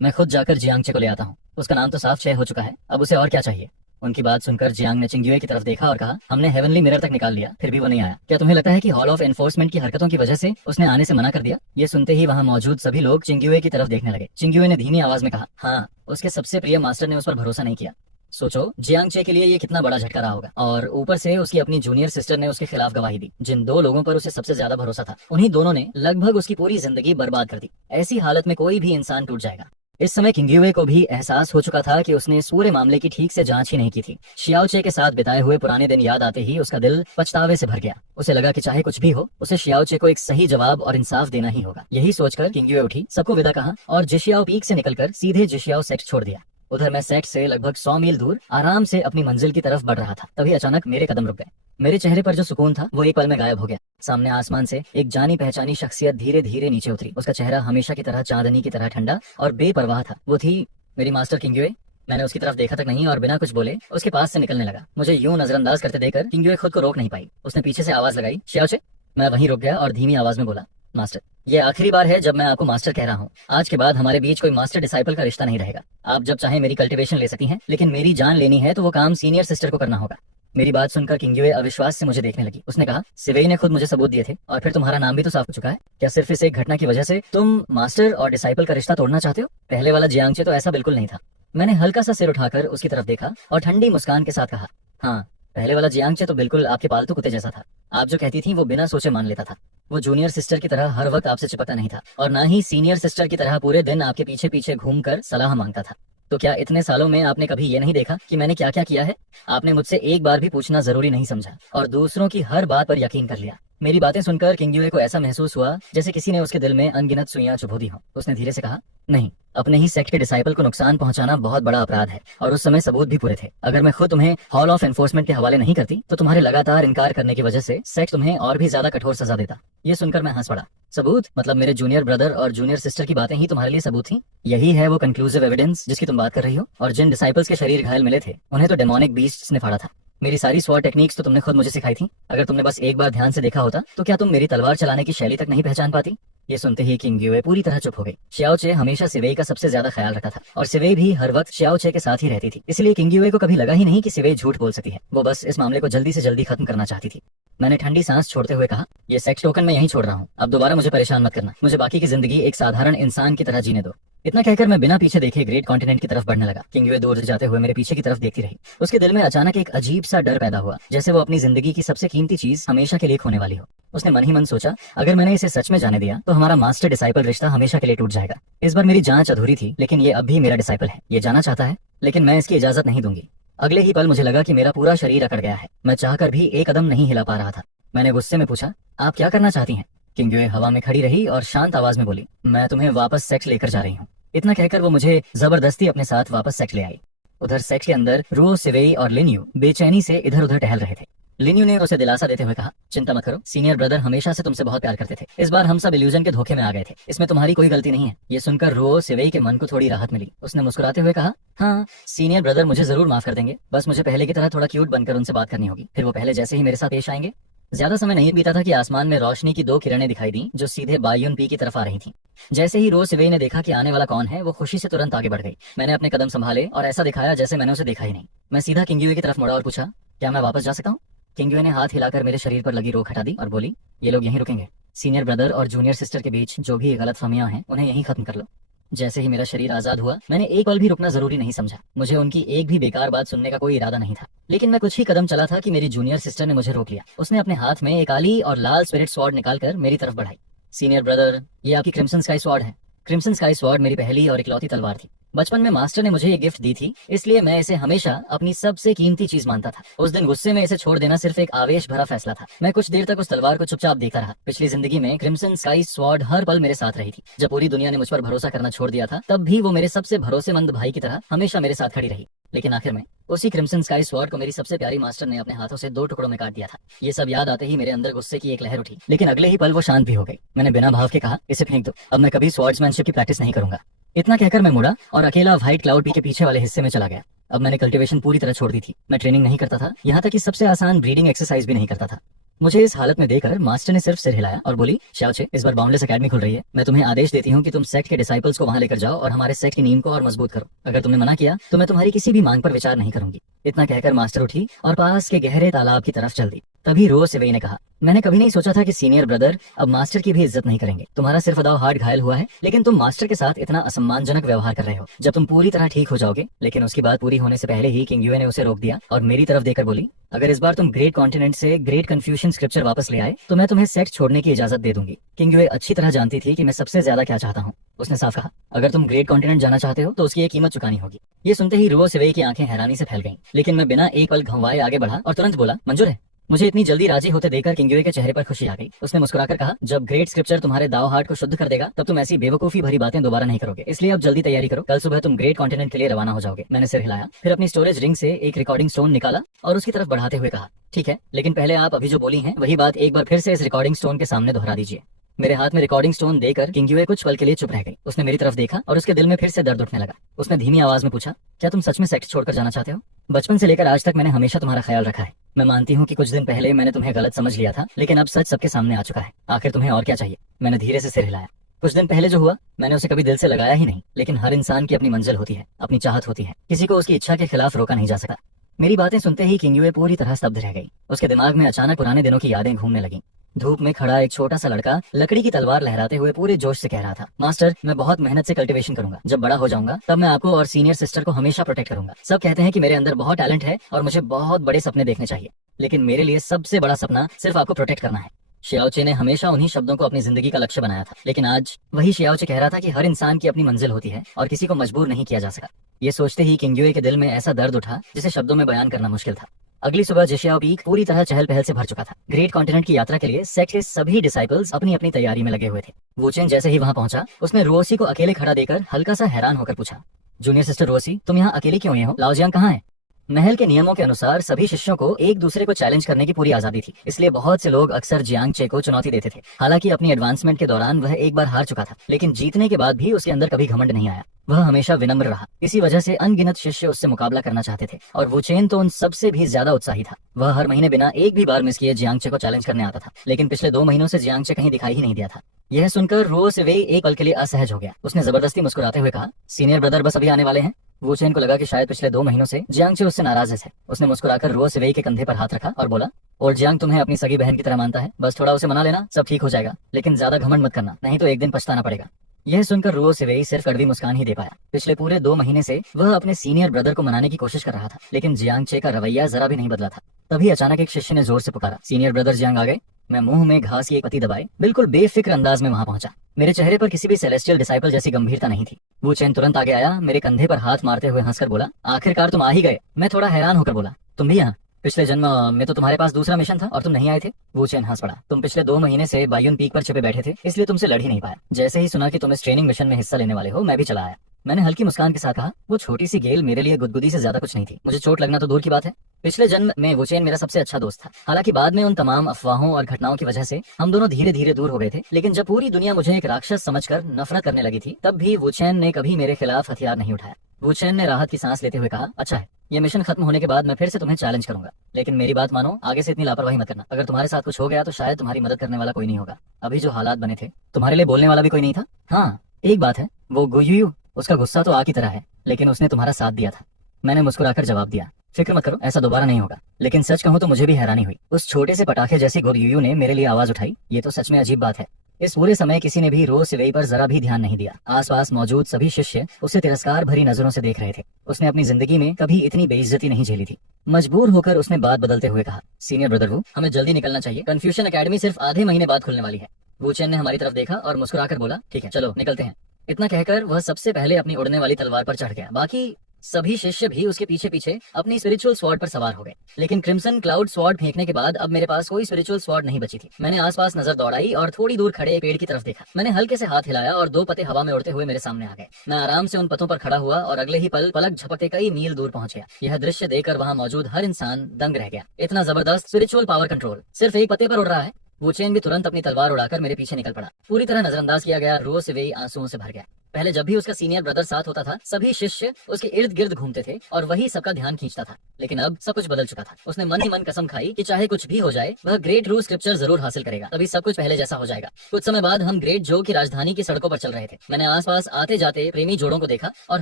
मैं खुद जाकर जियांगचे को ले आता हूँ। उसका नाम तो साफ चय हो चुका है, अब उसे और क्या चाहिए? उनकी बात सुनकर जियांग ने चिंग्युए की तरफ देखा और कहा, हमने हेवनली मिरर तक निकाल लिया, फिर भी वो नहीं आया। क्या तुम्हें लगता है कि हॉल ऑफ एनफोर्समेंट की हरकतों की वजह से उसने आने से मना कर दिया? ये सुनते ही वहाँ मौजूद सभी लोग चिंग्युए की तरफ देखने लगे। चिंग्युए ने धीमी आवाज में कहा, हाँ, उसके सबसे प्रिय मास्टर ने उस पर भरोसा नहीं किया। सोचो जियांगचे के लिए ये कितना बड़ा झटका रहा होगा। और ऊपर से उसकी अपनी जूनियर सिस्टर ने उसके खिलाफ गवाही दी। जिन दो लोगों पर उसे सबसे ज्यादा भरोसा था, उन्हीं दोनों ने लगभग उसकी पूरी जिंदगी बर्बाद कर दी। ऐसी हालत में कोई भी इंसान टूट जाएगा। इस समय किंग्युए को भी एहसास हो चुका था कि उसने इस पूरे मामले की ठीक से जांच ही नहीं की थी। शियाओचे के साथ बिताए हुए पुराने दिन याद आते ही उसका दिल पछतावे से भर गया। उसे लगा कि चाहे कुछ भी हो, उसे शियाओचे को एक सही जवाब और इंसाफ देना ही होगा। यही सोचकर किंग्युए उठी, सबको विदा कहा और जिशियाओ पीक से निकलकर सीधे जिशियाओ सेक्ट छोड़ दिया। उधर मैं सेक्ट से लगभग 100 मील दूर आराम से अपनी मंजिल की तरफ बढ़ रहा था। तभी अचानक मेरे कदम रुक गए। मेरे चेहरे पर जो सुकून था वो एक पल में गायब हो गया। सामने आसमान से एक जानी पहचानी शख्सियत धीरे धीरे नीचे उतरी। उसका चेहरा हमेशा की तरह चांदनी की तरह ठंडा और बेपरवाह था। वो थी मेरी मास्टर किंग्युए। मैंने उसकी तरफ देखा तक नहीं और बिना कुछ बोले उसके पास से निकलने लगा। मुझे यूं नजरअंदाज करते देखकर किंग्युए खुद को रोक नहीं पाई। उसने पीछे से आवाज लगाई, शियाओचे। मैं वहीं रुक गया और धीमी आवाज में बोला, मास्टर, ये आखिरी बार है जब मैं आपको मास्टर कह रहा हूँ। आज के बाद हमारे बीच कोई मास्टर डिसाइपल का रिश्ता नहीं रहेगा। आप जब चाहे मेरी कल्टीवेशन ले सकती हैं, लेकिन मेरी जान लेनी है तो वो काम सीनियर सिस्टर को करना होगा। मेरी बात सुनकर किंग्युए अविश्वास से मुझे देखने लगी। उसने कहा, सिवेई ने खुद मुझे सबूत दिए थे और फिर तुम्हारा नाम भी तो साफ हो चुका है। क्या सिर्फ इस एक घटना की वजह से तुम मास्टर और डिसाइपल का रिश्ता तोड़ना चाहते हो? पहले वाला जियांगचे तो ऐसा बिल्कुल नहीं था। मैंने हल्का सा सिर उठाकर उसकी तरफ देखा और ठंडी मुस्कान के साथ कहा, हाँ, पहले वाला जियांगचे तो बिल्कुल आपके पालतू कुत्ते जैसा था। आप जो कहती थी वो बिना सोचे मान लेता था। वो जूनियर सिस्टर की तरह हर वक्त आपसे चिपकता नहीं था और ना ही सीनियर सिस्टर की तरह पूरे दिन आपके पीछे पीछे घूमकर सलाह मांगता था। तो क्या इतने सालों में आपने कभी ये नहीं देखा कि मैंने क्या क्या किया है? आपने मुझसे एक बार भी पूछना जरूरी नहीं समझा और दूसरों की हर बात पर यकीन कर लिया। मेरी बातें सुनकर किंग्युए को ऐसा महसूस हुआ जैसे किसी ने उसके दिल में अनगिनत सुइयां चुभो दी हो। उसने धीरे से कहा, नहीं, अपने ही सेक्ट के डिसाइपल को नुकसान पहुंचाना बहुत बड़ा अपराध है और उस समय सबूत भी पूरे थे। अगर मैं खुद तुम्हें हॉल ऑफ एनफोर्समेंट के हवाले नहीं करती तो तुम्हारे लगातार इनकार करने की वजह से सेक्ट तुम्हें और भी ज्यादा कठोर सजा देता। ये सुनकर मैं हंस पड़ा। सबूत? मतलब मेरे जूनियर ब्रदर और जूनियर सिस्टर की बातें ही तुम्हारे लिए सबूत थी? यही है वो कंक्लूसिव एविडेंस जिसकी तुम बात कर रही हो? और जिन डिसाइपल्स के शरीर घायल मिले थे उन्हें तो डेमोनिक बीस्ट्स ने फाड़ा था। मेरी सारी स्वॉर्ड टेक्निक्स तो तुमने खुद मुझे सिखाई थी। अगर तुमने बस एक बार ध्यान से देखा होता तो क्या तुम मेरी तलवार चलाने की शैली तक नहीं पहचान पाती? ये सुनते ही किंग्युए पूरी तरह चुप हो गई। श्याओचे हमेशा सिवेई का सबसे ज्यादा ख्याल रखा था और सिवेई भी हर वक्त श्याओचे के साथ ही रहती थी। इसलिए किंग्युए को कभी लगा ही नहीं कि सिवेई झूठ बोल सकती है। वो बस इस मामले को जल्दी से जल्दी खत्म करना चाहती थी। मैंने ठंडी सांस छोड़ते हुए कहा, ये सेक्स टोकन मैं यहीं छोड़ रहा हूँ। अब दोबारा मुझे परेशान मत करना। मुझे बाकी की जिंदगी एक साधारण इंसान की तरह जीने दो। इतना कहकर मैं बिना पीछे देखे ग्रेट कॉन्टिनेंट की तरफ बढ़ने लगा। किंग्युए दूर जाते हुए मेरे पीछे की तरफ देखती रही। उसके दिल में अचानक एक अजीब सा डर पैदा हुआ, जैसे वो अपनी जिंदगी की सबसे कीमती चीज हमेशा के लिए खोने वाली हो। उसने मन ही मन सोचा, अगर मैंने इसे सच में जाने दिया तो हमारा मास्टर डिसाइपल रिश्ता हमेशा के लिए टूट जाएगा। इस बार मेरी जांच अधूरी थी, लेकिन ये अब भी मेरा डिसाइपल है। ये जाना चाहता है, लेकिन मैं इसकी इजाजत नहीं दूंगी। अगले ही पल मुझे लगा कि मेरा पूरा शरीर अकड़ गया है। मैं चाहकर भी एक कदम नहीं हिला पा रहा था। मैंने गुस्से में पूछा, आप क्या करना चाहती हैं? किंग्युए हवा में खड़ी रही और शांत आवाज में बोली, मैं तुम्हें वापस सेक्ट लेकर जा रही हूँ। इतना कहकर वो मुझे जबरदस्ती अपने साथ वापस सेक्ट ले आई। उधर सेक्ट के अंदर रो, सिवेई और लिन्यू बेचैनी से इधर उधर टहल रहे थे। लिन्यू ने उसे दिलासा देते हुए कहा, चिंता मत करो, सीनियर ब्रदर हमेशा से तुमसे बहुत प्यार करते थे। इस बार हम सब इल्यूजन के धोखे में आ गए थे। इसमें तुम्हारी कोई गलती नहीं है। ये सुनकर रो, सिवेई के मन को थोड़ी राहत मिली। उसने मुस्कुराते हुए कहा, हाँ, सीनियर ब्रदर मुझे जरूर माफ कर देंगे। बस मुझे पहले की तरह थोड़ा क्यूट बनकर उनसे बात करनी होगी, फिर वो पहले जैसे ही मेरे साथ पेश आएंगे। ज्यादा समय नहीं बीता था कि आसमान में रोशनी की दो किरणें दिखाई दी जो सीधे बायुन पी की तरफ आ रही थीं। जैसे ही रो, सिवेई ने देखा कि आने वाला कौन है, वो खुशी से तुरंत आगे बढ़ गई। मैंने अपने कदम संभाले और ऐसा दिखाया जैसे मैंने उसे देखा ही नहीं। मैं सीधा किंग्युए की तरफ मुड़ा और पूछा, क्या मैं वापस जा सकता हूँ? किंग्युए ने हाथ हिलाकर मेरे शरीर पर लगी रोक हटा दी और बोली, ये लोग यहीं रुकेंगे। सीनियर ब्रदर और जूनियर सिस्टर के बीच जो भी गलतफहमियां हैं उन्हें यहीं खत्म कर लो। जैसे ही मेरा शरीर आजाद हुआ, मैंने एक पल भी रुकना जरूरी नहीं समझा। मुझे उनकी एक भी बेकार बात सुनने का कोई इरादा नहीं था। लेकिन मैं कुछ ही कदम चला था कि मेरी जूनियर सिस्टर ने मुझे रोक लिया। उसने अपने हाथ में एक काली और लाल स्पिरिट स्वॉर्ड निकालकर मेरी तरफ बढ़ाई। सीनियर ब्रदर, ये आपकी क्रिम्सन स्काई स्वॉर्ड है। क्रिम्सन स्काई स्वॉर्ड मेरी पहली और इकलौती तलवार थी। बचपन में मास्टर ने मुझे ये गिफ्ट दी थी, इसलिए मैं इसे हमेशा अपनी सबसे कीमती चीज मानता था। उस दिन गुस्से में इसे छोड़ देना सिर्फ एक आवेश भरा फैसला था। मैं कुछ देर तक उस तलवार को चुपचाप देखता रहा। पिछली जिंदगी में क्रिम्सन स्काई स्वॉर्ड हर पल मेरे साथ रही थी। जब पूरी दुनिया ने मुझ पर भरोसा करना छोड़ दिया था, तब भी वो मेरे सबसे भरोसेमंद भाई की तरह हमेशा मेरे साथ खड़ी रही। लेकिन आखिर में उसी क्रिम्सन स्काई स्वॉर्ड को मेरी सबसे प्यारी मास्टर ने अपने हाथों से 2 टुकड़ों में काट दिया था। ये सब याद आते ही मेरे अंदर गुस्से की एक लहर उठी, लेकिन अगले ही पल वो शांत भी हो गई। मैंने बिना भाव के कहा, इसे फेंक दो, अब मैं कभी स्वॉर्ड्समैनशिप की प्रैक्टिस नहीं करूंगा। इतना कहकर मैं मुड़ा और अकेला व्हाइट क्लाउड पी के पीछे वाले हिस्से में चला गया। अब मैंने कल्टीवेशन पूरी तरह छोड़ दी थी। मैं ट्रेनिंग नहीं करता था, यहाँ तक कि सबसे आसान ब्रीडिंग एक्सरसाइज भी नहीं करता था। मुझे इस हालत में देखकर मास्टर ने सिर्फ सिर हिलाया और बोली, श्याओचे, इस बार बाउंडलेस एकेडमी खुल रही है। मैं तुम्हें आदेश देती हूँ कि तुम सेक्ट के डिसाइपल्स को वहाँ लेकर जाओ और हमारे सेक्ट की नींव को और मजबूत करो। अगर तुमने मना किया तो मैं तुम्हारी किसी भी मांग पर विचार नहीं करूंगी। इतना कहकर मास्टर उठी और पास के गहरे तालाब की तरफ चल दी। तभी रो, सिवेई ने कहा, मैंने कभी नहीं सोचा था कि सीनियर ब्रदर अब मास्टर की भी इज्जत नहीं करेंगे। तुम्हारा सिर्फ अदाव हार्ट घायल हुआ है, लेकिन तुम मास्टर के साथ इतना असम्मानजनक व्यवहार कर रहे हो। जब तुम पूरी तरह ठीक हो जाओगे। लेकिन उसकी बात पूरी होने से पहले ही किंग्युए ने उसे रोक दिया और मेरी तरफ देखकर बोली, अगर इस बार तुम ग्रेट कॉन्टिनेंट से ग्रेट कन्फ्यूजन स्क्रिप्चर वापस ले आए तो मैं तुम्हें सेक्ट छोड़ने की इजाजत दे दूंगी। किंग्युए अच्छी तरह जानती थी कि मैं सबसे ज्यादा क्या चाहता हूँ। उसने साफ कहा, अगर तुम ग्रेट कॉन्टिनेंट जाना चाहते हो तो उसकी एक कीमत चुकानी होगी। ये सुनते ही रो, सिवेई की आंखें हैरानी से फैल गईं, लेकिन मैं बिना एक पल घुमाए आगे बढ़ा और तुरंत बोला, मंजूर है। मुझे इतनी जल्दी राजी होते देखकर किंग्युए के चेहरे पर खुशी आ गई। उसने मुस्कुराकर कहा, जब ग्रेट स्क्रिप्चर तुम्हारे दाव हार्ट को शुद्ध कर देगा तब तुम ऐसी बेवकूफी भरी बातें दोबारा नहीं करोगे। इसलिए अब जल्दी तैयारी करो, कल सुबह तुम ग्रेट कॉन्टिनेंट के लिए रवाना हो जाओगे। मैंने सिर हिलाया, फिर अपनी स्टोरेज रिंग से एक रिकॉर्डिंग स्टोन निकाला और उसकी तरफ बढ़ाते हुए कहा, ठीक है, लेकिन पहले आप अभी जो बोली हैं वही बात एक बार फिर से इस रिकॉर्डिंग स्टोन के सामने दोहरा दीजिए। मेरे हाथ में रिकॉर्डिंग स्टोन देकर किंग्युए कुछ पल के लिए चुप रह गई। उसने मेरी तरफ देखा और उसके दिल में फिर से दर्द उठने लगा। उसने धीमी आवाज में पूछा, क्या तुम सच में सेक्ट छोड़कर जाना चाहते हो? बचपन से लेकर आज तक मैंने हमेशा तुम्हारा ख्याल रखा है। मैं मानती हूँ कि कुछ दिन पहले मैंने तुम्हें गलत समझ लिया था, लेकिन अब सच सबके सामने आ चुका है। आखिर तुम्हें और क्या चाहिए? मैंने धीरे से सिर हिलाया। कुछ दिन पहले जो हुआ, मैंने उसे कभी दिल से लगाया ही नहीं, लेकिन हर इंसान की अपनी मंजिल होती है, अपनी चाहत होती है। किसी को उसकी इच्छा के खिलाफ रोका नहीं जा सकता। मेरी बातें सुनते ही किंग यूए पूरी तरह स्तब्ध रह गई। उसके दिमाग में अचानक पुराने दिनों की यादें घूमने लगीं। धूप में खड़ा एक छोटा सा लड़का लकड़ी की तलवार लहराते हुए पूरे जोश से कह रहा था, मास्टर मैं बहुत मेहनत से कल्टीवेशन करूंगा, जब बड़ा हो जाऊंगा तब मैं आपको और सीनियर सिस्टर को हमेशा प्रोटेक्ट करूंगा। सब कहते हैं कि मेरे अंदर बहुत टैलेंट है और मुझे बहुत बड़े सपने देखने चाहिए, लेकिन मेरे लिए सबसे बड़ा सपना सिर्फ आपको प्रोटेक्ट करना है। शियाओचे ने हमेशा उन्हीं शब्दों को अपनी जिंदगी का लक्ष्य बनाया था, लेकिन आज वही शियाओचे कह रहा था कि हर इंसान की अपनी मंजिल होती है और किसी को मजबूर नहीं किया जा सका। ये सोचते ही किंग यूए के दिल में ऐसा दर्द उठा जिसे शब्दों में बयान करना मुश्किल था। अगली सुबह जेशियाओ पीक पूरी तरह चहल पहल से भर चुका था। ग्रेट कॉन्टिनेंट की यात्रा के लिए सेक्ट के सभी डिसाइपल्स अपनी अपनी तैयारी में लगे हुए थे। वुचेन जैसे ही वहां पहुंचा, उसने रुओसी को अकेले खड़ा देकर हल्का सा हैरान होकर पूछा, जूनियर सिस्टर रुओसी, तुम यहाँ अकेली क्यों आई हो? लाओजियांग कहाँ है? महल के नियमों के अनुसार सभी शिष्यों को एक दूसरे को चैलेंज करने की पूरी आजादी थी, इसलिए बहुत से लोग अक्सर जियांगचे को चुनौती देते थे। हालांकि अपनी एडवांसमेंट के दौरान वह एक बार हार चुका था, लेकिन जीतने के बाद भी उसके अंदर कभी घमंड नहीं आया। वह हमेशा विनम्र रहा। इसी वजह से अनगिनत शिष्य उससे मुकाबला करना चाहते थे और वुचेन तो उन सबसे भी ज्यादा उत्साही था। वह हर महीने बिना एक भी बार मिस किए जियांगचे को चैलेंज करने आता था, लेकिन पिछले 2 महीनों से जियांगचे कहीं दिखाई ही नहीं दिया था। यह सुनकर रो से वे एक पल के लिए असहज हो गया। उसने जबरदस्ती मुस्कुराते हुए कहा, सीनियर ब्रदर बस अभी आने वाले हैं। वुचेन को लगा कि शायद पिछले 2 महीनों से जियांगचे उससे नाराज है। उसने मुस्कुराकर रो से वे के कंधे पर हाथ रखा और बोला, और जियांग तुम्हें अपनी सगी बहन की तरह मानता है, बस थोड़ा उसे मना लेना, सब ठीक हो जाएगा, लेकिन ज्यादा घमंड मत करना, नहीं तो एक दिन पछताना पड़ेगा। यह सुनकर रो सिवेई सिर्फ कड़वी मुस्कान ही दे पाया। पिछले पूरे 2 महीने से वह अपने सीनियर ब्रदर को मनाने की कोशिश कर रहा था, लेकिन जियांगचे का रवैया जरा भी नहीं बदला था। तभी अचानक एक शिष्य ने जोर से पुकारा, सीनियर ब्रदर जियांग आ गए। मैं मुंह में घास की एक पत्ती दबाए बिल्कुल बेफिक्र अंदाज में वहां पहुंचा। मेरे चेहरे पर किसी भी सेलेस्टियल डिसाइपल जैसी गंभीरता नहीं थी। वुचेन तुरंत आगे आया, मेरे कंधे पर हाथ मारते हुए हंसकर बोला, आखिरकार तुम आ ही गए। मैं थोड़ा हैरान होकर बोला, तुम भी यहाँ? पिछले जन्म में तो तुम्हारे पास दूसरा मिशन था और तुम नहीं आए थे। वुचेन हंस पड़ा, तुम पिछले 2 महीने से बायुन पीक पर छिपे बैठे थे, इसलिए तुमसे लड़ ही नहीं पाया। जैसे ही सुना कि तुम इस ट्रेनिंग मिशन में हिस्सा लेने वाले हो, मैं भी चला आया। मैंने हल्की मुस्कान के साथ कहा, वो छोटी सी गेल मेरे लिए गुदगुदी से ज्यादा कुछ नहीं थी। मुझे चोट लगना तो दूर की बात है, पिछले जन्म में वुचेन मेरा सबसे अच्छा दोस्त था। हालांकि बाद में उन तमाम अफवाहों और घटनाओं की वजह से हम दोनों धीरे धीरे दूर हो गए थे, लेकिन जब पूरी दुनिया मुझे एक राक्षस समझकर नफरत करने लगी थी, तब भी वुचेन ने कभी मेरे खिलाफ हथियार नहीं उठाया। वुचेन ने राहत की सांस लेते हुए कहा, अच्छा है, ये मिशन खत्म होने के बाद मैं फिर से तुम्हें चैलेंज करूंगा, लेकिन मेरी बात मानो, आगे से इतनी लापरवाही मत करना। अगर तुम्हारे साथ कुछ हो गया तो शायद तुम्हारी मदद करने वाला कोई नहीं होगा। अभी जो हालात बने थे, तुम्हारे लिए बोलने वाला भी कोई नहीं था। हाँ, एक बात है, वो गुयुयू, उसका गुस्सा तो आग की तरह है, लेकिन उसने तुम्हारा साथ दिया था। मैंने मुस्कुराकर जवाब दिया, फिक्र मत करो, ऐसा दोबारा नहीं होगा। लेकिन सच कहूं तो मुझे भी हैरानी हुई, उस छोटे से पटाखे जैसी गुयुयू ने मेरे लिए आवाज उठाई। ये तो सच में अजीब बात है। इस पूरे समय किसी ने भी रो सिवेई पर जरा भी ध्यान नहीं दिया। आसपास मौजूद सभी शिष्य उसे तिरस्कार भरी नजरों से देख रहे थे। उसने अपनी जिंदगी में कभी इतनी बेइज्जती नहीं झेली थी। मजबूर होकर उसने बात बदलते हुए कहा, सीनियर ब्रदर वू, हमें जल्दी निकलना चाहिए। कन्फ्यूशन एकेडमी सिर्फ आधे महीने बाद खुलने वाली है। वुचेन ने हमारी तरफ देखा और मुस्कुराकर बोला, ठीक है, चलो निकलते हैं। इतना कहकर वह सबसे पहले अपनी उड़ने वाली तलवार पर चढ़ गया। बाकी सभी शिष्य भी उसके पीछे पीछे अपनी स्पिरिचुअल स्वॉर्ड पर सवार हो गए। लेकिन क्रिम्सन क्लाउड स्वॉर्ड फेंकने के बाद अब मेरे पास कोई स्पिरिचुअल स्वॉर्ड नहीं बची थी। मैंने आसपास नजर दौड़ाई और थोड़ी दूर खड़े एक पेड़ की तरफ देखा। मैंने हल्के से हाथ हिलाया और 2 पत्ते हवा में उड़ते हुए मेरे सामने आ गए। मैं आराम से उन पत्तों पर खड़ा हुआ और अगले ही पल पलक झपकते कई मील दूर पहुंच गया। यह दृश्य देखकर वहां मौजूद हर इंसान दंग रह गया। इतना जबरदस्त स्पिरिचुअल पावर कंट्रोल सिर्फ एक पत्ते पर उड़ रहा है। वुचेन भी तुरंत अपनी तलवार उड़ाकर मेरे पीछे निकल पड़ा। पूरी तरह नजरअंदाज किया गया, रो सिवेई आंसुओं से भर गया। पहले जब भी उसका सीनियर ब्रदर साथ होता था, सभी शिष्य उसके इर्द गिर्द घूमते थे और वही सबका ध्यान खींचता था। लेकिन अब सब कुछ बदल चुका था। उसने मन ही मन कसम खाई कि चाहे कुछ भी हो जाए, वह ग्रेट रू स्क्रिप्चर जरूर हासिल करेगा, तभी सब कुछ पहले जैसा हो जाएगा। कुछ समय बाद हम ग्रेट जो की राजधानी की सड़कों पर चल रहे थे। मैंने आसपास आते जाते प्रेमी जोड़ों को देखा और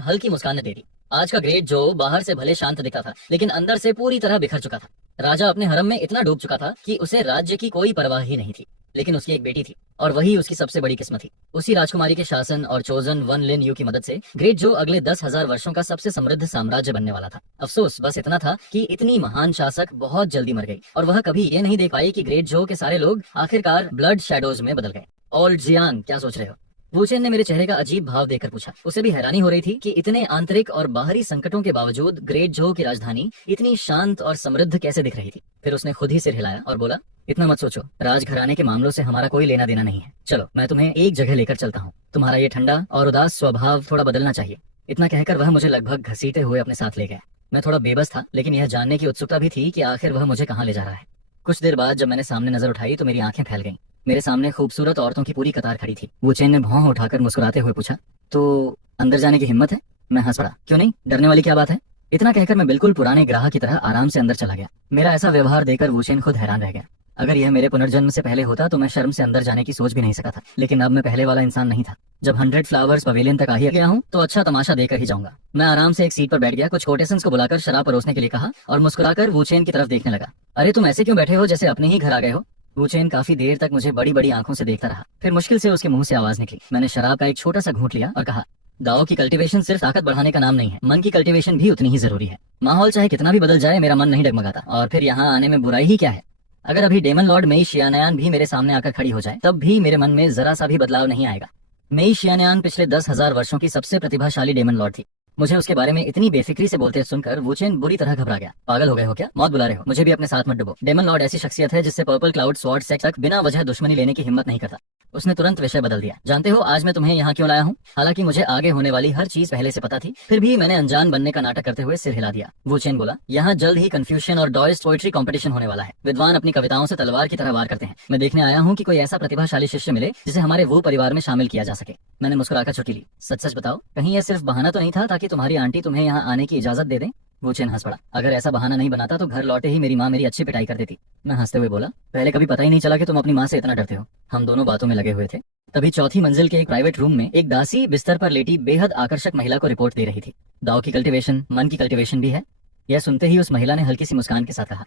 हल्की मुस्कान दे दी। आज का ग्रेट जो बाहर से भले शांत दिखता था, लेकिन अंदर से पूरी तरह बिखर चुका था। राजा अपने हरम में इतना डूब चुका था कि उसे राज्य की कोई परवाह ही नहीं थी। लेकिन उसकी एक बेटी थी और वही उसकी सबसे बड़ी किस्मत थी। उसी राजकुमारी के शासन और चोजन वन लिन यू की मदद से ग्रेट जो अगले 10,000 वर्षों का सबसे समृद्ध साम्राज्य बनने वाला था। अफसोस बस इतना था कि इतनी महान शासक बहुत जल्दी मर गई और वह कभी ये नहीं देख पाई कि ग्रेट जो के सारे लोग आखिरकार ब्लड शैडोज में बदल गए। ओल्ड जियांग, क्या सोच रहे हो? वुचेन ने मेरे चेहरे का अजीब भाव देखकर पूछा। उसे भी हैरानी हो रही थी कि इतने आंतरिक और बाहरी संकटों के बावजूद ग्रेट जो की राजधानी इतनी शांत और समृद्ध कैसे दिख रही थी। फिर उसने खुद ही सिर हिलाया और बोला, इतना मत सोचो, राजघराने के मामलों से हमारा कोई लेना देना नहीं है। चलो मैं तुम्हें एक जगह लेकर चलता हूँ, तुम्हारा ये ठंडा और उदास स्वभाव थोड़ा बदलना चाहिए। इतना कहकर वह मुझे लगभग घसीटे हुए अपने साथ ले गया। मैं थोड़ा बेबस था, लेकिन यह जानने की उत्सुकता भी थी कि आखिर वह मुझे कहाँ ले जा रहा है। कुछ देर बाद जब मैंने सामने नजर उठाई तो मेरी आंखें फैल गईं। मेरे सामने खूबसूरत औरतों की पूरी कतार खड़ी थी। वुचेन ने भौं उठाकर मुस्कुराते हुए पूछा, तो अंदर जाने की हिम्मत है? मैं हंस पड़ा, क्यों नहीं, डरने वाली क्या बात है? इतना कहकर मैं बिल्कुल पुराने ग्राहक की तरह आराम से अंदर चला गया। मेरा ऐसा व्यवहार देखकर वुचेन खुद हैरान रह गया। अगर यह मेरे पुनर्जन्म से पहले होता तो मैं शर्म से अंदर जाने की सोच भी नहीं सका था, लेकिन अब मैं पहले वाला इंसान नहीं था। जब 100 फ्लावर्स पवेलियन तक आ ही गया हूँ तो अच्छा तमाशा देकर ही जाऊंगा। मैं आराम से एक सीट पर बैठ गया, कुछ कोटेसन्स को बुलाकर शराब परोसने के लिए कहा और मुस्कुराकर वूचेन की तरफ देखने लगा। अरे तुम ऐसे क्यों बैठे हो जैसे अपने ही घर आ गए हो? वूचेन काफी देर तक मुझे बड़ी बड़ी आंखों से देखता रहा, फिर मुश्किल से उसके मुंह से आवाज निकली। मैंने शराब का एक छोटा सा घूंट लिया और कहा, दाओ की कल्टीवेशन सिर्फ ताकत बढ़ाने का नाम नहीं है, मन की कल्टीवेशन भी उतनी ही जरूरी है। माहौल चाहे कितना भी बदल जाए मेरा मन नहीं डगमगाता, और फिर यहाँ आने में बुराई ही क्या है? अगर अभी डेमन लॉर्ड मेई शियानयान भी मेरे सामने आकर खड़ी हो जाए तब भी मेरे मन में जरा सा भी बदलाव नहीं आएगा। मेई शियानयान पिछले 10,000 वर्षों की सबसे प्रतिभाशाली डेमन लॉर्ड थी। मुझे उसके बारे में इतनी बेफिक्री से बोलते सुनकर वूचेन बुरी तरह घबरा गया। पागल हो गए हो क्या? मौत बुला रहे हो? मुझे भी अपने साथ मत डुबो। डेमन लॉर्ड ऐसी शख्सियत है जिससे पर्पल क्लाउड स्वॉर्ड सेक्ट तक बिना वजह दुश्मनी लेने की हिम्मत नहीं करता। उसने तुरंत विषय बदल दिया। जानते हो आज मैं तुम्हें यहाँ क्यों लाया हूँ? हालांकि मुझे आगे होने वाली हर चीज पहले से पता थी, फिर भी मैंने अनजान बनने का नाटक करते हुए सिर हिला दिया। वूचेन बोला, यहाँ जल्द ही कन्फ्यूशन और डॉयस्ट पोएट्री कंपटीशन होने वाला है। विद्वान अपनी कविताओं से तलवार की तरह वार करते हैं। मैं देखने आया हूँ कि कोई ऐसा प्रतिभाशाली शिष्य मिले जिसे हमारे वो परिवार में शामिल किया जा सके। मैंने मुस्कुराकर छुट्टी ली। सच सच बताओ, कहीं यह सिर्फ बहाना तो नहीं था ताकि तुम्हारी आंटी तुम्हें यहाँ आने की इजाजत दे दें? वूचेन हंस पड़ा। अगर ऐसा बहाना नहीं बनाता तो घर लौटे ही मेरी माँ मेरी अच्छी पिटाई कर देती। मैं हंसते हुए बोला, पहले कभी पता ही नहीं चला कि तुम अपनी माँ से इतना डरते हो। हम दोनों बातों में लगे हुए थे। तभी चौथी मंजिल के एक प्राइवेट रूम में एक दासी बिस्तर पर लेटी बेहद आकर्षक महिला को रिपोर्ट दे रही थी। दाव की कल्टीवेशन मन की कल्टीवेशन भी है। यह सुनते ही उस महिला ने हल्की सी मुस्कान के साथ कहा,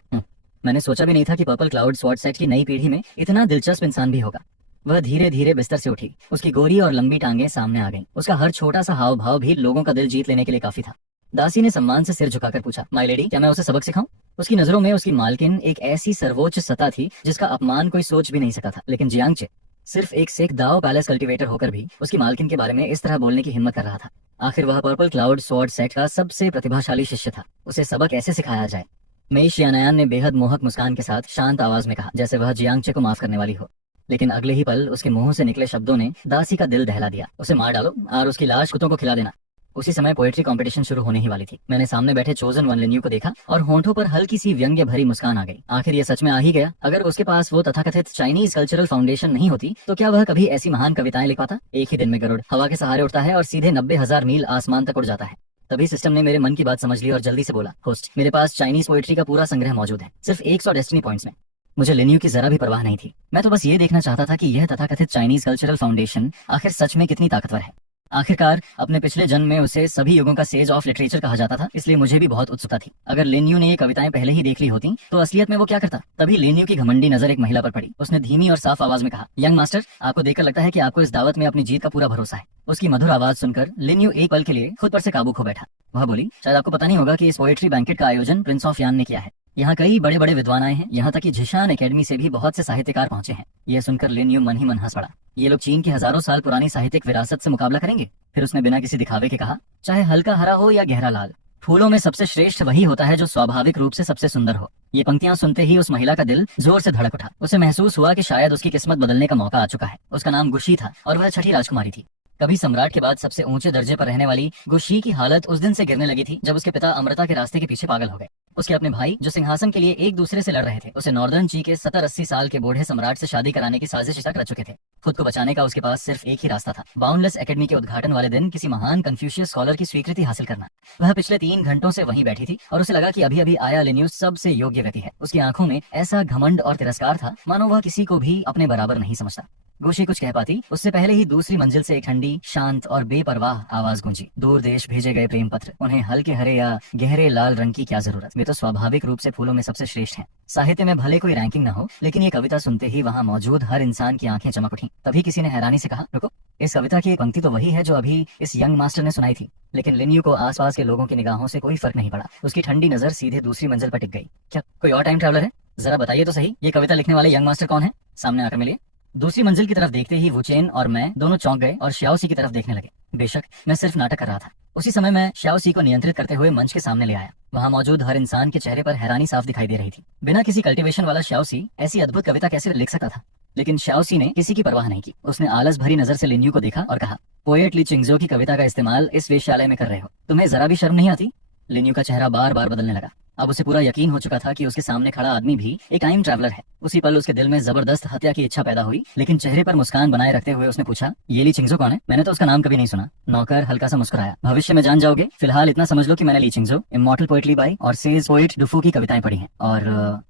मैंने सोचा भी नहीं था कि पर्पल क्लाउड स्वॉर्ड सेक्ट की नई पीढ़ी में इतना दिलचस्प इंसान भी होगा। वह धीरे धीरे बिस्तर से उठी। उसकी गोरी और लंबी टांगें सामने आ गईं। उसका हर छोटा सा हाव भाव भी लोगों का दिल जीत लेने के लिए काफी था। दासी ने सम्मान से सिर झुकाकर पूछा, माय लेडी, क्या मैं उसे सबक सिखाऊं? उसकी नजरों में उसकी मालकिन एक ऐसी सर्वोच्च सत्ता थी जिसका अपमान कोई सोच भी नहीं सका था। लेकिन जियांगचे सिर्फ एक सेक दाओ पैलेस कल्टीवेटर होकर भी उसकी मालकिन के बारे में इस तरह बोलने की हिम्मत कर रहा था। आखिर वह पर्पल क्लाउड स्वॉर्ड सेट का सबसे प्रतिभाशाली शिष्य था। उसे सबक ऐसे सिखाया जाए? मेई शियानयान ने बेहद मोहक मुस्कान के साथ शांत आवाज में कहा, जैसे वह जियांगचे को माफ करने वाली हो। लेकिन अगले ही पल उसके मुंह से निकले शब्दों ने दासी का दिल दहला दिया। उसे मार डालो और उसकी लाश कुत्तों को खिला देना। उसी समय पोएट्री कंपटीशन शुरू होने ही वाली थी। मैंने सामने बैठे चोजन वन लिन्यू को देखा और होंठों पर हल्की सी व्यंग्य भरी मुस्कान आ गई। आखिर ये सच में आ ही गया। अगर उसके पास वो तथाकथित चाइनीज कल्चरल फाउंडेशन नहीं होती तो क्या वह कभी ऐसी महान कविताएं लिख पाता? एक ही दिन में गरुड़ हवा के सहारे उड़ता है और सीधे 90,000 मील आसमान तक उड़ जाता है। तभी सिस्टम ने मेरे मन की बात समझ ली और जल्दी से बोला, होस्ट, मेरे पास चाइनीज पोएट्री का पूरा संग्रह मौजूद है, सिर्फ 100 डेस्टिनी पॉइंट्स में। मुझे लिन्यू की जरा भी परवाह नहीं थी। मैं तो बस ये देखना चाहता था कि यह तथाकथित चाइनीज कल्चरल फाउंडेशन आखिर सच में कितनी ताकतवर है। आखिरकार अपने पिछले जन्म में उसे सभी युगों का सेज ऑफ लिटरेचर कहा जाता था, इसलिए मुझे भी बहुत उत्सुकता थी। अगर लिन्यू ने ये कविताएं पहले ही देख ली होती तो असलियत में वो क्या करता? तभी लिन्यू की घमंडी नजर एक महिला पर पड़ी। उसने धीमी और साफ आवाज में कहा, यंग मास्टर, आपको देखकर लगता है कि आपको इस दावत में अपनी जीत का पूरा भरोसा है। उसकी मधुर आवाज सुनकर लिन्यू एक पल के लिए खुद पर से काबू खो बैठा। वह बोली, शायद आपको पता नहीं होगा कि इस पोएट्री बैंकेट का आयोजन प्रिंस ऑफ यान ने किया है। यहाँ कई बड़े बड़े विद्वान आए हैं, यहाँ तक कि झिशान एकेडमी से भी बहुत से साहित्यकार पहुंचे हैं। यह सुनकर लिन्यू मन ही मन हंस पड़ा। ये लोग चीन की हजारों साल पुरानी साहित्यिक विरासत से मुकाबला करेंगे? फिर उसने बिना किसी दिखावे के कहा, चाहे हल्का हरा हो या गहरा लाल, फूलों में सबसे श्रेष्ठ वही होता है जो स्वाभाविक रूप से सबसे सुंदर हो। ये पंक्तियां सुनते ही उस महिला का दिल जोर से धड़क उठा। उसे महसूस हुआ कि शायद उसकी किस्मत बदलने का मौका आ चुका है। उसका नाम गुशी था और वह छठी राजकुमारी थी। कभी सम्राट के बाद सबसे ऊंचे दर्जे पर रहने वाली गुशी की हालत उस दिन से गिरने लगी थी जब उसके पिता अमृता के रास्ते के पीछे पागल हो गए। उसके अपने भाई जो सिंहासन के लिए एक दूसरे से लड़ रहे थे, उसे नॉर्दर्न ची के 70-80 साल के बूढ़े सम्राट से शादी कराने की साजिश तक रच चुके थे। खुद को बचाने का उसके पास सिर्फ एक ही रास्ता था, बाउंडलेस एकेडमी के उद्घाटन वाले दिन किसी महान कन्फ्यूशियस स्कॉलर की स्वीकृति हासिल करना। वह पिछले 3 घंटों से वहीं बैठी थी और उसे लगा कि अभी अभी आया लिन्यू सबसे योग्य व्यक्ति है। उसकी आंखों में ऐसा घमंड और तिरस्कार था मानो वह किसी को भी अपने बराबर नहीं समझता। गुशी कुछ कह पाती उससे पहले ही दूसरी मंजिल से एक ठंडी, शांत और बेपरवाह आवाज गूंजी, दूर देश भेजे गए प्रेम पत्र, उन्हें हल्के हरे या गहरे लाल रंग की क्या जरूरत, वे तो स्वाभाविक रूप से फूलों में सबसे श्रेष्ठ हैं। साहित्य में भले कोई रैंकिंग न हो, लेकिन ये कविता सुनते ही वहाँ मौजूद हर इंसान की आंखें चमक उठी। तभी किसी ने हैरानी से कहा, रुको, इस कविता की एक पंक्ति तो वही है जो अभी इस यंग मास्टर ने सुनाई थी। लेकिन लिन्यू को आसपास के लोगों की निगाहों से कोई फर्क नहीं पड़ा। उसकी ठंडी नजर सीधे दूसरी मंजिल पर टिक गई। क्या कोई और टाइम ट्रैवलर है? जरा बताइए तो सही, ये कविता लिखने वाले यंग मास्टर कौन है? सामने आकर मिलिए। दूसरी मंजिल की तरफ देखते ही वुचेन और मैं दोनों चौंक गए और श्याओसी की तरफ देखने लगे। बेशक मैं सिर्फ नाटक कर रहा था। उसी समय मैं श्याओसी को नियंत्रित करते हुए मंच के सामने ले आया। वहाँ मौजूद हर इंसान के चेहरे पर हैरानी साफ दिखाई दे रही थी। बिना किसी कल्टीवेशन वाला श्याओसी ऐसी अद्भुत कविता कैसे लिख सकता था? लेकिन श्याओसी ने किसी की परवाह नहीं की। उसने आलस भरी नजर से लिन्यू को देखा और कहा, पोएट ली चिंगजो की कविता का इस्तेमाल इस वेश्यालय में कर रहे हो, तुम्हें जरा भी शर्म नहीं आती? लिन्यू का चेहरा बार बार बदलने लगा। अब उसे पूरा यकीन हो चुका था कि उसके सामने खड़ा आदमी भी एक टाइम ट्रैवलर है। उसी पल उसके दिल में जबरदस्त हत्या की इच्छा पैदा हुई, लेकिन चेहरे पर मुस्कान बनाए रखते हुए उसने पूछा, ये ली चिंगजो कौन है? मैंने तो उसका नाम कभी नहीं सुना। नौकर हल्का सा मुस्कुराया, भविष्य में जान जाओगे, फिलहाल इतना समझ लो कि मैंने ली चिंगजो, इमॉर्टल पोएट्री बाई और सेज पोएट डुफू की कविताएं पढ़ी हैं, और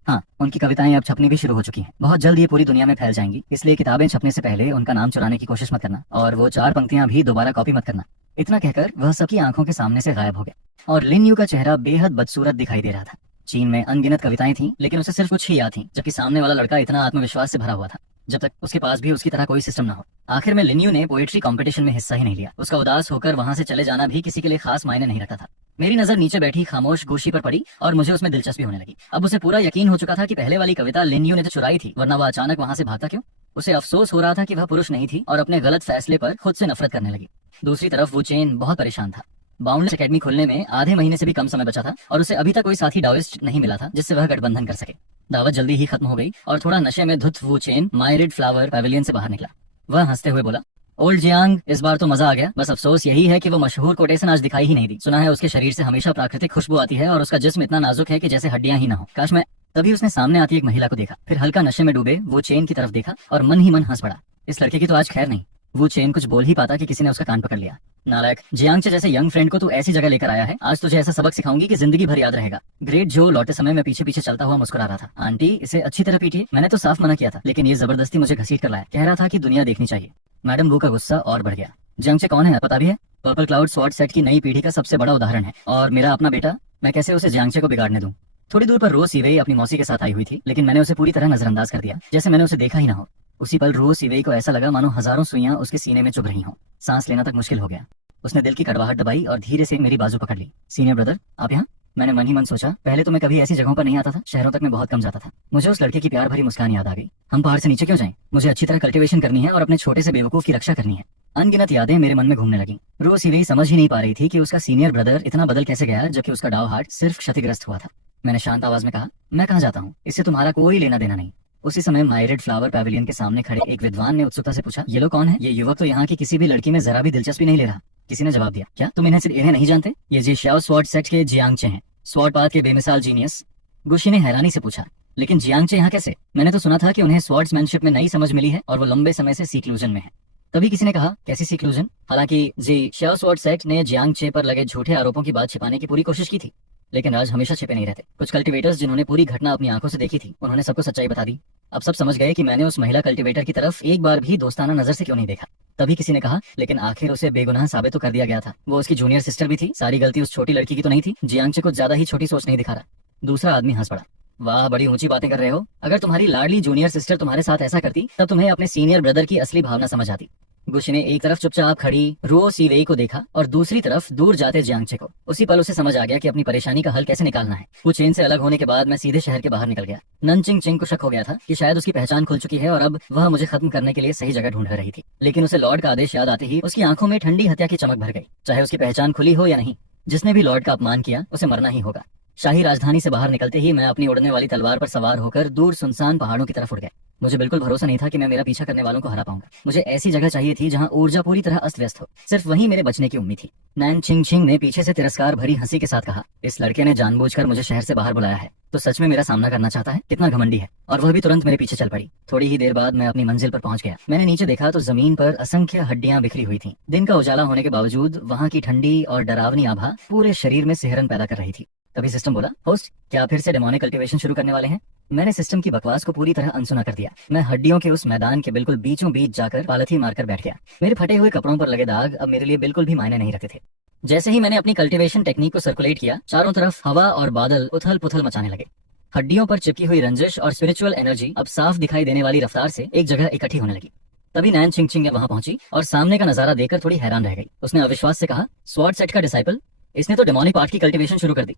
हाँ, उनकी कविताएं अब छपनी भी शुरू हो चुकी हैं। बहुत जल्द ये पूरी दुनिया में फैल जाएंगी, इसलिए किताबें छपने से पहले उनका नाम चुराने की कोशिश मत करना, और वो 4 पंक्तियां भी दोबारा कॉपी मत करना। इतना कहकर वह सबकी आंखों के सामने से गायब हो गया और लिन यू का चेहरा बेहद बदसूरत दिखाई दे रहा था। चीन में अनगिनत कविताएं थीं, लेकिन उसे सिर्फ कुछ ही याद थीं, जबकि सामने वाला लड़का इतना आत्मविश्वास से भरा हुआ था, जब तक उसके पास भी उसकी तरह कोई सिस्टम ना हो। आखिर में लिन यू ने पोएट्री कंपटीशन में हिस्सा ही नहीं लिया। उसका उदास होकर वहां से चले जाना भी किसी के लिए खास मायने नहीं रखता था। मेरी नजर नीचे बैठी खामोश गोशी पर पड़ी और मुझे उसमें दिलचस्पी होने लगी। अब उसे पूरा यकीन हो चुका था कि पहले वाली कविता लिन यू ने तो चुराई थी, वरना वह अचानक वहां से भागता क्यों? उसे अफसोस हो रहा था कि वह पुरुष नहीं थी और अपने गलत फैसले पर खुद से नफरत करने लगी। दूसरी तरफ वो चेन बहुत परेशान था। बाउंडलेस एकेडमी खुलने में आधे महीने से भी कम समय बचा था और उसे अभी तक कोई साथी डाओइस्ट नहीं मिला था जिससे वह गठबंधन कर सके। दावत जल्दी ही खत्म हो गई और थोड़ा नशे में धुत वो चेन मायरिड फ्लावर पैविलियन से बाहर निकला। वह हंसते हुए बोला, ओल्ड जियांग, इस बार तो मजा आ गया। बस अफसोस यही है कि वो मशहूर कोटेशन आज दिखाई ही नहीं दी। सुना है उसके शरीर से हमेशा प्राकृतिक खुशबू आती है और उसका जिस्म इतना नाजुक है कि जैसे हड्डियां ही ना हो। काश मैं। तभी उसने सामने आती एक महिला को देखा, फिर हल्का नशे में डूबे वो चेन की तरफ देखा और मन ही मन हंस पड़ा। इस लड़के की तो आज खैर नहीं। वो चेन कुछ बोल ही पाता कि किसी ने उसका कान पकड़ लिया। नालायक, जियांगचे जैसे यंग फ्रेंड को तू ऐसी जगह लेकर आया है, आज तुझे ऐसा सबक सिखाऊंगी कि जिंदगी भर याद रहेगा। ग्रेट जो लौटे समय में पीछे पीछे चलता हुआ मुस्कुरा रहा था। आंटी, इसे अच्छी तरह पीटिए। मैंने तो साफ मना किया था, लेकिन ये जबरदस्ती मुझे घसीट कर लाया। कह रहा था कि दुनिया देखनी चाहिए। मैडम वू का गुस्सा और बढ़ गया। जियांगचे कौन है पता भी है? पर्पल क्लाउड स्वॉर्ड सेट की नई पीढ़ी का सबसे बड़ा उदाहरण है, और मेरा अपना बेटा। मैं कैसे उसे जियांगचे को बिगाड़ने दूं? थोड़ी दूर पर रो सीवेई अपनी मौसी के साथ आई हुई थी, लेकिन मैंने उसे पूरी तरह नजरअंदाज कर दिया, जैसे मैंने उसे देखा ही ना हो। उसी पल रो सीवेई को ऐसा लगा मानो हजारों सुइयां उसके सीने में चुभ रही हों। सांस लेना तक मुश्किल हो गया। उसने दिल की कड़वाहट दबाई और धीरे से मेरी बाजू पकड़ ली। सीनियर ब्रदर, आप यहाँ? मैंने मन ही मन सोचा, पहले तो मैं कभी ऐसी जगहों पर नहीं आता था, शहरों तक मैं बहुत कम जाता था। मुझे उस लड़के की प्यार भरी मुस्कान याद आ गई। हम पहाड़ से नीचे क्यों जाएं? मुझे अच्छी तरह कल्टीवेशन करनी है और अपने छोटे से बेवकूफ की रक्षा करनी है। अनगिनत यादें मेरे मन में घूमने लगी। रो सीवेई समझ ही नहीं पा रही थी कि उसका सीनियर ब्रदर इतना बदल कैसे गया, जबकि उसका डाव हार्ट सिर्फ क्षतिग्रस्त हुआ था। मैंने शांत आवाज में कहा, मैं कहाँ जाता हूँ, इससे तुम्हारा कोई लेना देना नहीं। उसी समय मायरेड फ्लावर पैविलियन के सामने खड़े एक विद्वान ने उत्सुकता से पूछा, ये लोग कौन है? ये युवक तो यहाँ की किसी भी लड़की में जरा भी दिलचस्पी नहीं ले रहा। किसी ने जवाब दिया, क्या तुम इन्हें नहीं जानते? ये जी श्याओ स्वॉर्ड सेट के जियांगचे हैं, स्वॉर्ड पाथ के बेमिसाल जीनियस। गुशी ने हैरानी से पूछा, लेकिन जियांगचे यहाँ कैसे? मैंने तो सुना था कि उन्हें स्वॉर्ड्समैनशिप में नई समझ मिली है और वो लंबे समय से सीक्लूजन में है। तभी किसी ने कहा, कैसी सीक्लूजन? हालांकि जी श्याओ स्वॉर्ड सेट ने जियांगचे पर लगे झूठे आरोपों की बात छिपाने की पूरी कोशिश की थी, लेकिन राज हमेशा छिपे नहीं रहते। कुछ कल्टीवेटर्स जिन्होंने पूरी घटना अपनी आंखों से देखी थी, उन्होंने सबको सच्चाई बता दी। अब सब समझ गए कि मैंने उस महिला कल्टीवेटर की तरफ एक बार भी दोस्ताना नजर से क्यों नहीं देखा। तभी किसी ने कहा, लेकिन आखिर उसे बेगुनाह साबित तो कर दिया गया था। वो उसकी जूनियर सिस्टर भी थी, सारी गलती उस छोटी लड़की की तो नहीं थी। जियांगचे कुछ ज्यादा ही छोटी सोच नहीं दिखा रहा। दूसरा आदमी हंस पड़ा। वाह, बड़ी ऊंची बातें कर रहे हो। अगर तुम्हारी लाडली जूनियर सिस्टर तुम्हारे साथ ऐसा करती, तब तुम्हें अपने सीनियर ब्रदर की असली भावना समझ आती। गुशी ने एक तरफ चुपचाप खड़ी रो सीवेई को देखा और दूसरी तरफ दूर जाते जियांगचे को। उसी पल उसे समझ आ गया कि अपनी परेशानी का हल कैसे निकालना है। वो चेन से अलग होने के बाद मैं सीधे शहर के बाहर निकल गया। ननचिंग चिंग को शक हो गया था कि शायद उसकी पहचान खुल चुकी है और अब वह मुझे खत्म करने के लिए सही जगह ढूंढ रही थी। लेकिन उसे लॉर्ड का आदेश याद आते ही उसकी आंखों में ठंडी हत्या की चमक भर गई। चाहे उसकी पहचान खुली हो या नहीं, जिसने भी लॉर्ड का अपमान किया उसे मरना ही होगा। शाही राजधानी से बाहर निकलते ही मैं अपनी उड़ने वाली तलवार पर सवार होकर दूर सुनसान पहाड़ों की तरफ उड़ गया। मुझे बिल्कुल भरोसा नहीं था कि मैं मेरा पीछा करने वालों को हरा पाऊंगा। मुझे ऐसी जगह चाहिए थी जहां ऊर्जा पूरी तरह अस्त व्यस्त हो। सिर्फ वहीं मेरे बचने की उम्मीद थी। नैन चिंग चिंग ने पीछे से तिरस्कार भरी हंसी के साथ कहा, इस लड़के ने जानबूझकर मुझे शहर से बाहर बुलाया है, तो सच में मेरा सामना करना चाहता है। कितना घमंडी है। और वह भी तुरंत मेरे पीछे चल पड़ी। थोड़ी ही देर बाद मैं अपनी मंजिल पर पहुंच गया। मैंने नीचे देखा तो जमीन पर असंख्य हड्डियां बिखरी हुई थी। दिन का उजाला होने के बावजूद वहां की ठंडी और डरावनी आभा पूरे शरीर में सिहरन पैदा कर रही थी। तभी सिस्टम बोला, होस्ट, क्या फिर से डेमोनिक कल्टीवेशन शुरू करने वाले हैं? मैंने सिस्टम की बकवास को पूरी तरह अनसुना कर दिया। मैं हड्डियों के उस मैदान के बिल्कुल बीचों बीच जाकर पालथी मारकर बैठ गया। मेरे फटे हुए कपड़ों पर लगे दाग अब मेरे लिए बिल्कुल भी मायने नहीं रखते थे। जैसे ही मैंने अपनी कल्टीवेशन टेक्निक को सर्कुलेट किया, चारों तरफ हवा और बादल उथल पुथल मचाने लगे। हड्डियों पर चिपकी हुई रंजिश और स्पिरिचुअल एनर्जी अब साफ दिखाई देने वाली रफ्तार से एक जगह इकट्ठी होने लगी। तभी नैन चिंग चिंग वहां पहुंची और सामने का नजारा देखकर थोड़ी हैरान रह गई। उसने अविश्वास से कहा, स्वॉर्ड सेट का डिसाइपल, इसने तो डेमोनिक पार्ट की कल्टीवेशन शुरू कर दी।